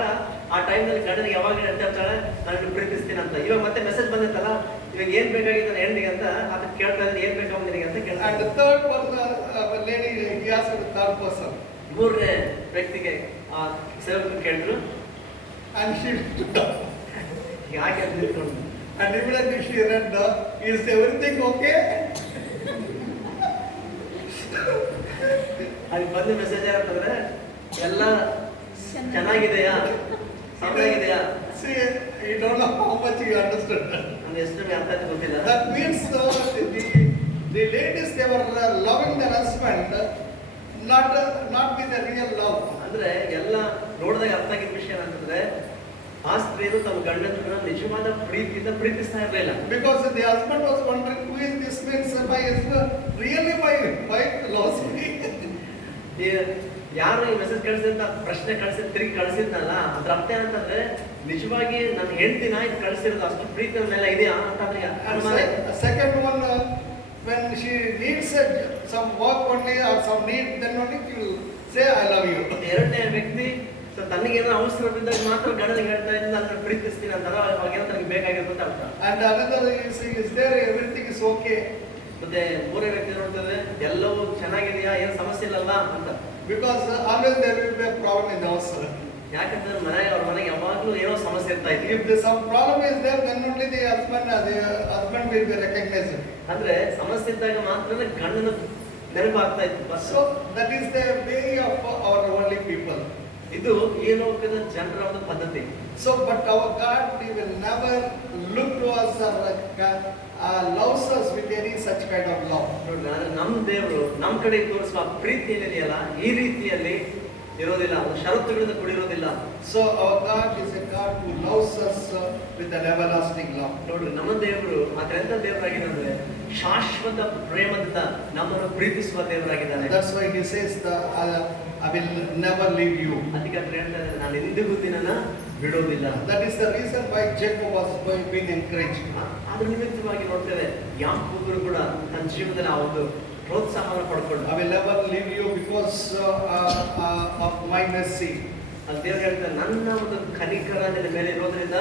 ಆ ಟೈಮ್ನಲ್ಲಿ ಗಂಡನಿಗೆ ಯಾವಾಗ ಹೇಳ್ತಾ ಇರ್ತಾಳೆ, ನಾನು ಪ್ರೀತಿಸ್ತೀನಿ ಅಂತ. ಇವಾಗ ಮತ್ತೆ ಮೆಸೇಜ್ ಬಂದಿತ್ತಲ್ಲ, ಇವಾಗ ಏನ್ ಬೇಕಾಗಿದೆ ಹೆಂಡತಿಗೆ ಅಂತ ಆತ ಕೇಳ್ತಾ ಇದ್ರೆ, ಏನ್ ಬೇಕಾಗ ನಿನಗೆ ಅಂತ ಕೇಳ್ತಾ. And the third person, lady, he asked the third person. ಮೂರನೇ ವ್ಯಕ್ತಿಗೆ ಆ ಸೇವಕರು ಕೇಳಿದ್ರು. And she stood up. ಯಾಕೆ ಅಂತ ನಿಂತ್ಕೊಂಡು, And immediately she read, is everything okay? ಅದಕ್ಕೆ ಬಂದ ಮೆಸೇಜ್ ಏನಂತಂದ್ರೆ, ಎಲ್ಲ ಚೆನ್ನಾಗಿದೆಯಾ, ಚೆನ್ನಾಗಿದೆಯಾ. See, you don't know how much you understood. ನಾನು ಎಷ್ಟು ಅರ್ಥ ಆಯ್ತು ಗೊತ್ತಿಲ್ಲ. That means the ladies, they were loving their husband, not with a real love. ಅಂದ್ರೆ ಎಲ್ಲ ನೋಡಿದಾಗ ಅರ್ಥ ಆಗಿದ್ದ ವಿಷಯ ಏನಂತಂದ್ರೆ, ಆ ಸ್ತ್ರೀಯರು ತಮ್ಮ ಗಂಡನ ನಿಜವಾದ ಪ್ರೀತಿಯಿಂದ ಪ್ರೀತಿಸ್ತಾ ಇರಲಿಲ್ಲ. Because the husband was wondering, who is this means my husband, really my wife loves me. ಯಾರು ಈ ಮೆಸೇಜ್ ಕಳಿಸಿದ ಪ್ರಶ್ನೆ ತಿರುಗಿ ಕಳಿಸಿದ್ನಲ್ಲ, ಅದ್ರ ಅರ್ಥ ಏನಂತಂದ್ರೆ, ನಿಜವಾಗಿ ನನ್ನ ಹೆಂಡತಿನ ಇದು ಕಳಿಸಿರೋದು ಅಷ್ಟು ಪ್ರೀತಿ ಮೇಲೆ ಇದೆಯಾ ಅಂತ ಅವನಿಗೆ ಅನುಮಾನ. Second one, when she needs some work only or some need, then only she will say I love you. ಎರಡನೇ ವ್ಯಕ್ತಿ ತನಗೇನೋ ಅವಸರ ಬಿದ್ದಾಗ ಮಾತ್ರ ಗಂಡನಿಗೆ ಹೇಳ್ತಾ ಇದ್ದ, ನಾನು ಪ್ರೀತಿಸ್ತೀನಿ ಅಂತಾರ, ಅವಾಗೇನೋ ತನಗೆ ಬೇಕಾಗಿರುತ್ತೆ ಅಂತ. And another is there, everything is okay. ಮತ್ತೆ ಮೂರನೇ ವ್ಯಕ್ತಿ ನೋಡ್ತದೆ, ಎಲ್ಲವೂ ಚೆನ್ನಾಗಿದೆಯಾ, ಏನು ಸಮಸ್ಯೆ ಇಲ್ಲಲ್ಲ ಅಂತ. Because always there will be a problem in the house. ಯಾಕಂದ್ರೆ ಅವ್ರ ಮನೆಗೆ ಯಾವಾಗ್ಲೂ ಏನೋ ಸಮಸ್ಯೆ ಇರ್ತಾ ಇದೆ. If some problem is there, then only the husband will be recognized. ಅಂದ್ರೆ ಸಮಸ್ಯೆ ಇದ್ದಾಗ ಮಾತ್ರ ಗಂಡನ ನೆನಪಾಗ್ತಾ ಇತ್ತು. So that is the way of our worldly people. ಇದು ಈ ಲೋಕದ ಜನರ ಒಂದು ಪದ್ಧತಿ. So but our God, He will never look to us or loves us with any such kind of love. ನೋಡ್ರಿ, ಆದ್ರೆ ನಮ್ಮ ದೇವರು ನಮ್ಮ ಕಡೆ ತೋರಿಸುವ ಪ್ರೀತಿ ಏನಿದೆಯಲ್ಲ, ಈ ರೀತಿಯಲ್ಲಿ ಇರೋದಿಲ್ಲ, ಷರತ್ತುಗಳಿಂದ ಕೂಡಿರೋದಿಲ್ಲ. So our God is a God who loves us with an everlasting love. ನೋಡ್ರಿ, ನಮ್ಮ ದೇವರು ಅದೆಂತ ದೇವರಾಗಿದ್ದಾರೆ, ಶಾಶ್ವತ ಪ್ರೇಮದಿಂದ ನಮ್ಮನ್ನು ಪ್ರೀತಿಸುವ ದೇವರಾಗಿದ್ದಾನೆ. That's why He says, I will never leave you. ಅದಕ್ಕೆ ಹೇಳ್ತಾರೆ, ನಾನು ಎಂದಿಗೂ ನಿನ್ನನ್ನ ಬಿಡೋದಿಲ್ಲ. That is the reason why Jacob was being encouraged. ಅದ್ರ ನಿಮಿತ್ತವಾಗಿ ನೋಡ್ತೇವೆ ಯಾಕೋಬರು ಕೂಡ ತನ್ನ ಜೀವನದಲ್ಲಿ ಆ ಒಂದು ಪ್ರೋತ್ಸಾಹವನ್ನು ಪಡ್ಕೊಂಡು I will never leave you because of my mercy. ಅಲ್ಲಿ ದೇವರು ಹೇಳ್ತಾರೆ ನನ್ನ ಒಂದು ಕನಿಕರ ನಿನ್ನ ಮೇಲೆ ಇರೋದ್ರಿಂದ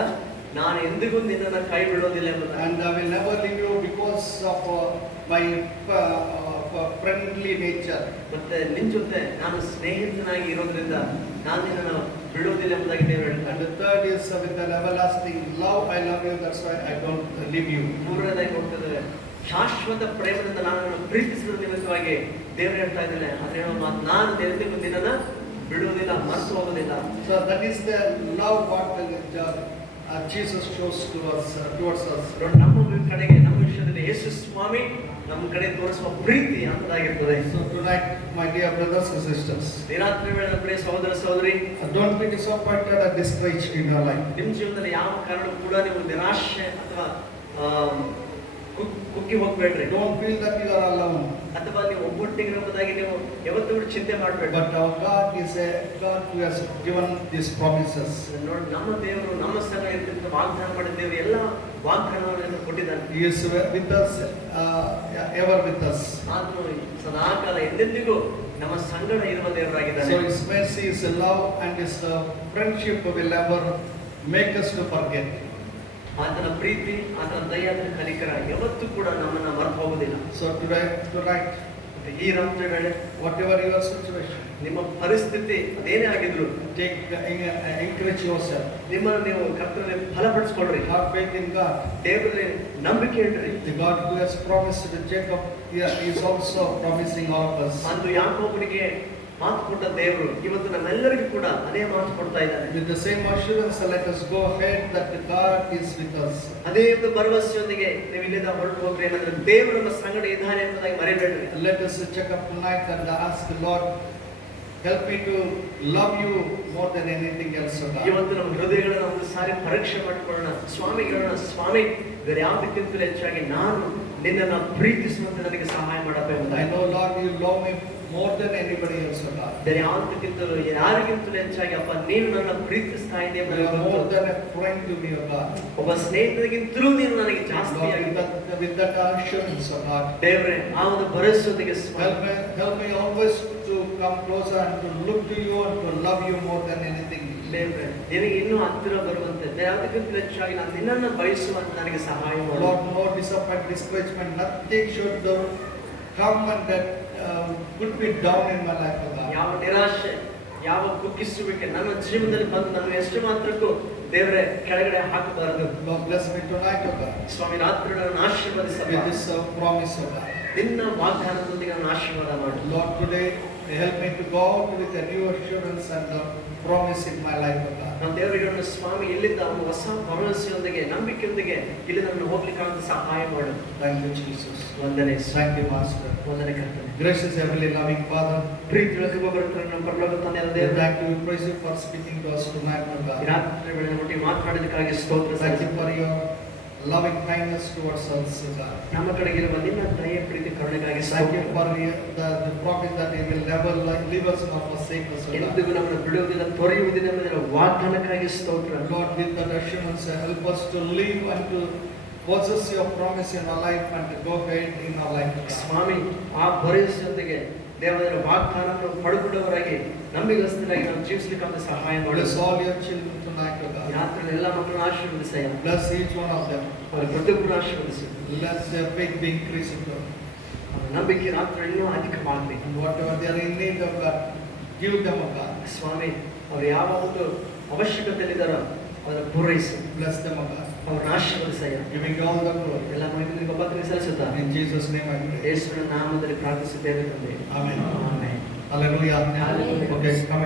ನಾನು ಎಂದಿಗೂ ನಿನ್ನನ್ನ ಕೈ ಬಿಡೋದಿಲ್ಲ ಎಂಬುದು. And I will never leave you because of my friendly nature. ಮತ್ತೆ ನಿನ್ ಜೊತೆ ನಾನು ಸ್ನೇಹಿತನಾಗಿ ಇರೋದ್ರಿಂದ ನಾನು ನಿನ್ನನ್ನು ಬಿಡೋದಿಲ್ಲ ಎಂಬುದಾಗಿ ದೇವರು ಹೇಳ್ತಾರೆ. And the third is with an everlasting love I love you, that's why I don't leave you. ಮೂರನೇದಾಗಿ ನೋಡ್ತಿದ್ದೇವೆ ಶಾಶ್ವತ ಪ್ರೇಮದಿಂದ ನಾನು ಪ್ರೀತಿಸಿದ ನಿಮಿತ್ತವಾಗಿ ದೇವರು ಹೇಳ್ತಾ ಇದ್ದಾನೆ ಅದೇ ನಾನು ಎಂದಿಗೂ ನಿನ್ನನ್ನ ಬಿಡುವುದಿಲ್ಲ, ಮರೆತು ಹೋಗೋದಿಲ್ಲ. So that is the love what Jesus shows towards us. ನೋಡಿ, ನಮ್ಮ ಕಡೆಗೆ ನಮ್ಮ ವಿಷಯದಲ್ಲಿ ಯೇಸು ಸ್ವಾಮಿ ನಮ್ಮ ಕಡೆ ತೋರಿಸುವ ಪ್ರೀತಿ ಅಂತದಾಗಿರ್ತದೆ. So tonight, my dear brothers and sisters, ಈ ರಾತ್ರಿ ವೇಳೆ ಪ್ರಿಯ ಸಹೋದರ ಸಹೋದರಿ, don't be disappointed or discouraged in your life. ನಿಮ್ಮ ಜೀವನದಲ್ಲಿ ಯಾವ ಕಾರಣ ಕೂಡ ನೀವು ನಿರಾಶೆ ಅಥವಾ ಕುಗ್ಗಿ ಹೋಗ್ಬೇಡ್ರಿ. Don't feel that you are alone. ಅಥವಾ ನೀವು ಒಬ್ಬೊಟ್ಟಿಗಿರುವುದಾಗಿ ನೀವು ಯಾವತ್ತೂ ಕೂಡ ಚಿಂತೆ ಮಾಡಬೇಡಿ. But our God is a God who has given these promises. ನೋಡಿ, ನಮ್ಮ ದೇವರು ನಮ್ಮ ಸಂಗ ಇರ್ತಕ್ಕಂಥ ವಾಗ್ದಾನ ಮಾಡಿದ ದೇವರು ಎಲ್ಲ ವಾಗ್ದಾನಗಳನ್ನು ಕೊಟ್ಟಿದ್ದಾನೆ. He is with us, ever with us. ಆತನು ಸದಾಕಾಲ ಎಂದೆಂದಿಗೂ ನಮ್ಮ ಸಂಗಡ ಇರುವ ದೇವರಾಗಿದ್ದಾನೆ. So His mercy, His love, and His friendship will never make us to forget. ಆತನ ಪ್ರೀತಿ, ಆತನ ದಯೆ, ಆತನ ಕನಿಕರ ಯಾವತ್ತೂ ಕೂಡ ನಮ್ಮನ್ನ ಮರೆತು ಹೋಗುವುದಿಲ್ಲ. So tonight, ಈ ರಾತ್ರಿ ವೇಳೆ whatever your situation, ನಿಮ್ಮ ಪರಿಸ್ಥಿತಿ ಅದೇನೇ ಆಗಿದ್ರು encourage yourself. ನಿಮ್ಮನ್ನು ನೀವು ಕರ್ತನಲ್ಲಿ ಫಲಪಡಿಸಿಕೊಳ್ಳ್ರಿ. Have faith in God. ದೇವರಲ್ಲಿ ನಂಬಿಕೆ ಇಡ್ರಿ. The God who has promised to Jacob, He is also promising all of us. ಅಂದು ಯಾಕೋಬನಿಗೆ ಮಾತು ಕೊಟ್ಟ ದೇವರು ಇವತ್ತು ನಮ್ಮೆಲ್ಲರಿಗೂ ಕೂಡ ಅದೇ ಮಾತು ಕೊಡ್ತಾ ಇದ್ದಾನೆ. With the same assurance, let us go ahead that God is with us. ಅದೇ ಒಂದು ಭರವಸೆಯೊಂದಿಗೆ ನೀವು ಇಲ್ಲಿಂದ ಹೊರಟು ಹೋಗ್ರಿ. ಏನಂದ್ರೆ ದೇವರು ನಮ್ಮ ಸಂಗಡ ಇದ್ದಾನೆ ಎಂಬುದಾಗಿ ಮರೆಯಬೇಡ್ರಿ. Let us check up tonight and ask the Lord, help me to love you more than anything else, O God. ಇವತ್ತು ನಮ್ಮ ಹೃದಯಗಳನ್ನು ಒಂದು ಸಾರಿ ಪರೀಕ್ಷೆ ಮಾಡಿಕೊಳ್ಳೋಣ. ಸ್ವಾಮಿಗಳನ್ನ, ಸ್ವಾಮಿ ಬೇರೆ ಯಾವುದಕ್ಕಿಂತಲೂ ಹೆಚ್ಚಾಗಿ ನಾನು ನಿನ್ನನ್ನು ಪ್ರೀತಿಸುವಂತೆ ನನಗೆ ಸಹಾಯ ಮಾಡಬೇಕು. I know, Lord, you love me more than anybody else, O God. ಬೇರೆ ಯಾವುದಕ್ಕಿಂತಲೂ ಯಾರಿಗಿಂತಲೂ ಹೆಚ್ಚಾಗಿ ಅಪ್ಪ ನೀನು ನನ್ನ ಪ್ರೀತಿಸ್ತಾ ಇದೆಯಾ You are more than a friend to me, O God. ಒಬ್ಬ ಸ್ನೇಹಿತರಿಗಿಂತಲೂ ನೀನು ನನಗೆ ಜಾಸ್ತಿ Lord, ಆಗಿದೆ. with that assurance, O God. ದೇವರೇ, ಆ ಒಂದು ಭರವಸೆಯೊಂದಿಗೆ Help me always to come closer and to look to you and to love you more than anything. ದೇವರೇ, ನಿನಗೆ ಇನ್ನೂ ಹತ್ತಿರ ಬರುವಂತೆ ಯಾವುದಕ್ಕಿಂತ ಹೆಚ್ಚಾಗಿ ನಾನು ನಿನ್ನನ್ನು ಬಯಸುವಂತೆ ನನಗೆ ಸಹಾಯ ಮಾಡು. Lord, no disappointment, discouragement, nothing should come and that put me down in my life, O God. ಯಾವ ನಿರಾಶೆ, ಯಾವ ಕುಗ್ಗಿಸುವಿಕೆ ನನ್ನ ಜೀವನದಲ್ಲಿ ಬಂದು ನಾನು ಎಷ್ಟು ಮಾತ್ರಕ್ಕೂ ದೇವರೇ ಕೆಳಗಡೆ ಹಾಕಬಾರದು. Lord, bless me tonight, O God. ಸ್ವಾಮಿ, ರಾತ್ರಿ ನನ್ನ ಆಶೀರ್ವದಿಸಪ್ಪ. With this promise, O God. ನಿನ್ನ ವಾಗ್ದಾನದೊಂದಿಗೆ ನನ್ನ ಆಶೀರ್ವಾದ ಮಾಡು. Lord, today help me to go out with a new assurance and promise in my life, O God. ನಾನು ದೇವರಿಗೆ ಸ್ವಾಮಿ ಇಲ್ಲಿಂದ ಒಂದು ಹೊಸ ಭರವಸೆಯೊಂದಿಗೆ ನಂಬಿಕೆಯೊಂದಿಗೆ ಇಲ್ಲಿ ನನ್ನ ಹೋಗ್ಲಿಕ್ಕೆ ಅಂತ ಸಹಾಯ ಮಾಡು. Thank you, Jesus. ವಂದನೆ. Thank you, Master. ವಂದನೆ ಕರ್ತನೆ. Gracious Heavenly Loving Father, ಪ್ರೀತಿಯ ಕೃಪಾಭರಿತ ನಮ್ಮ ಪರಲೋಕ ತಂದೆಯಾದ we ದೇವರೇ, thank you, we praise you for speaking to us tonight, O ಈ God. ರಾತ್ರಿ ವೇಳೆ ಒಟ್ಟಿಗೆ ಮಾತನಾಡೋದಕ್ಕಾಗಿ ಸ್ತೋತ್ರ. Thank you for your loving kindness towards us, O God. ನಮ್ಮ ಕಡೆಗೆ ಇರುವ ನಿನ್ನ ದಯೆ, ಪ್ರೀತಿ, ಕರುಣೆಗಾಗಿ Thank you ಸ್ತೋತ್ರ. for the promise that you will never leave us nor forsake us, O God. ಎಂದಿಗೂ ನಮ್ಮನ್ನು ಬಿಡುವುದಿಲ್ಲ, ತೊರೆಯುವುದಿಲ್ಲ ಎಂಬುದರ ವಾಗ್ದಾನಕ್ಕಾಗಿ ಸ್ತೋತ್ರ. Lord, with that assurance, help us to live and to possess your promise in our life and to go ahead in our life, O God. ಸ್ವಾಮಿ, ಆ ಭರವಸೆಯೊಂದಿಗೆ ದೇವರ ವಾಗ್ದಾನವನ್ನು ಪಡೆದುಕೊಂಡವರಾಗಿ ನಂಬಿಗಸ್ತರಾಗಿ ನಾವು ಜೀವಿಸಲಿಕ್ಕೆ ಅಂತ ಸಹಾಯ ಮಾಡಿ. Bless all your children tonight, O God. ರಾತ್ರಿ ಎಲ್ಲ ಮಕ್ಕಳನ್ನು ಆಶೀರ್ವದಿಸಯ್ಯ. Bless each one of them. ಅವರ ಪ್ರತಿಯೊಬ್ಬರು ಆಶೀರ್ವದಿಸಿ. Let their faith be increasing, Lord. ಅವರ ನಂಬಿಕೆ ರಾತ್ರಿ ಇನ್ನೂ ಅಧಿಕವಾಗಲಿ. And whatever they are in need of, God, give them, O God. ಸ್ವಾಮಿ, ಅವರು ಯಾವ ಒಂದು ಅವಶ್ಯಕತೆಯಲ್ಲಿದ್ದಾರೋ ಅದನ್ನು ಪೂರೈಸಿ. Bless them, O God. ಅವರನ್ನು ಆಶೀರ್ವದಿಸಯ್ಯ. Giving you all the glory. ಎಲ್ಲ ಮಹಿಳೆಯರಿಗೆ ಒಬ್ಬರಿಗೆ ಸಲ್ಲಿಸುತ್ತಾ In Jesus' name I pray. ಯೇಸುವಿನ ನಾಮದಲ್ಲಿ ಪ್ರಾರ್ಥಿಸುತ್ತೇವೆ ತಂದೆ. Amen. Amen. Hallelujah. Hallelujah. Okay, come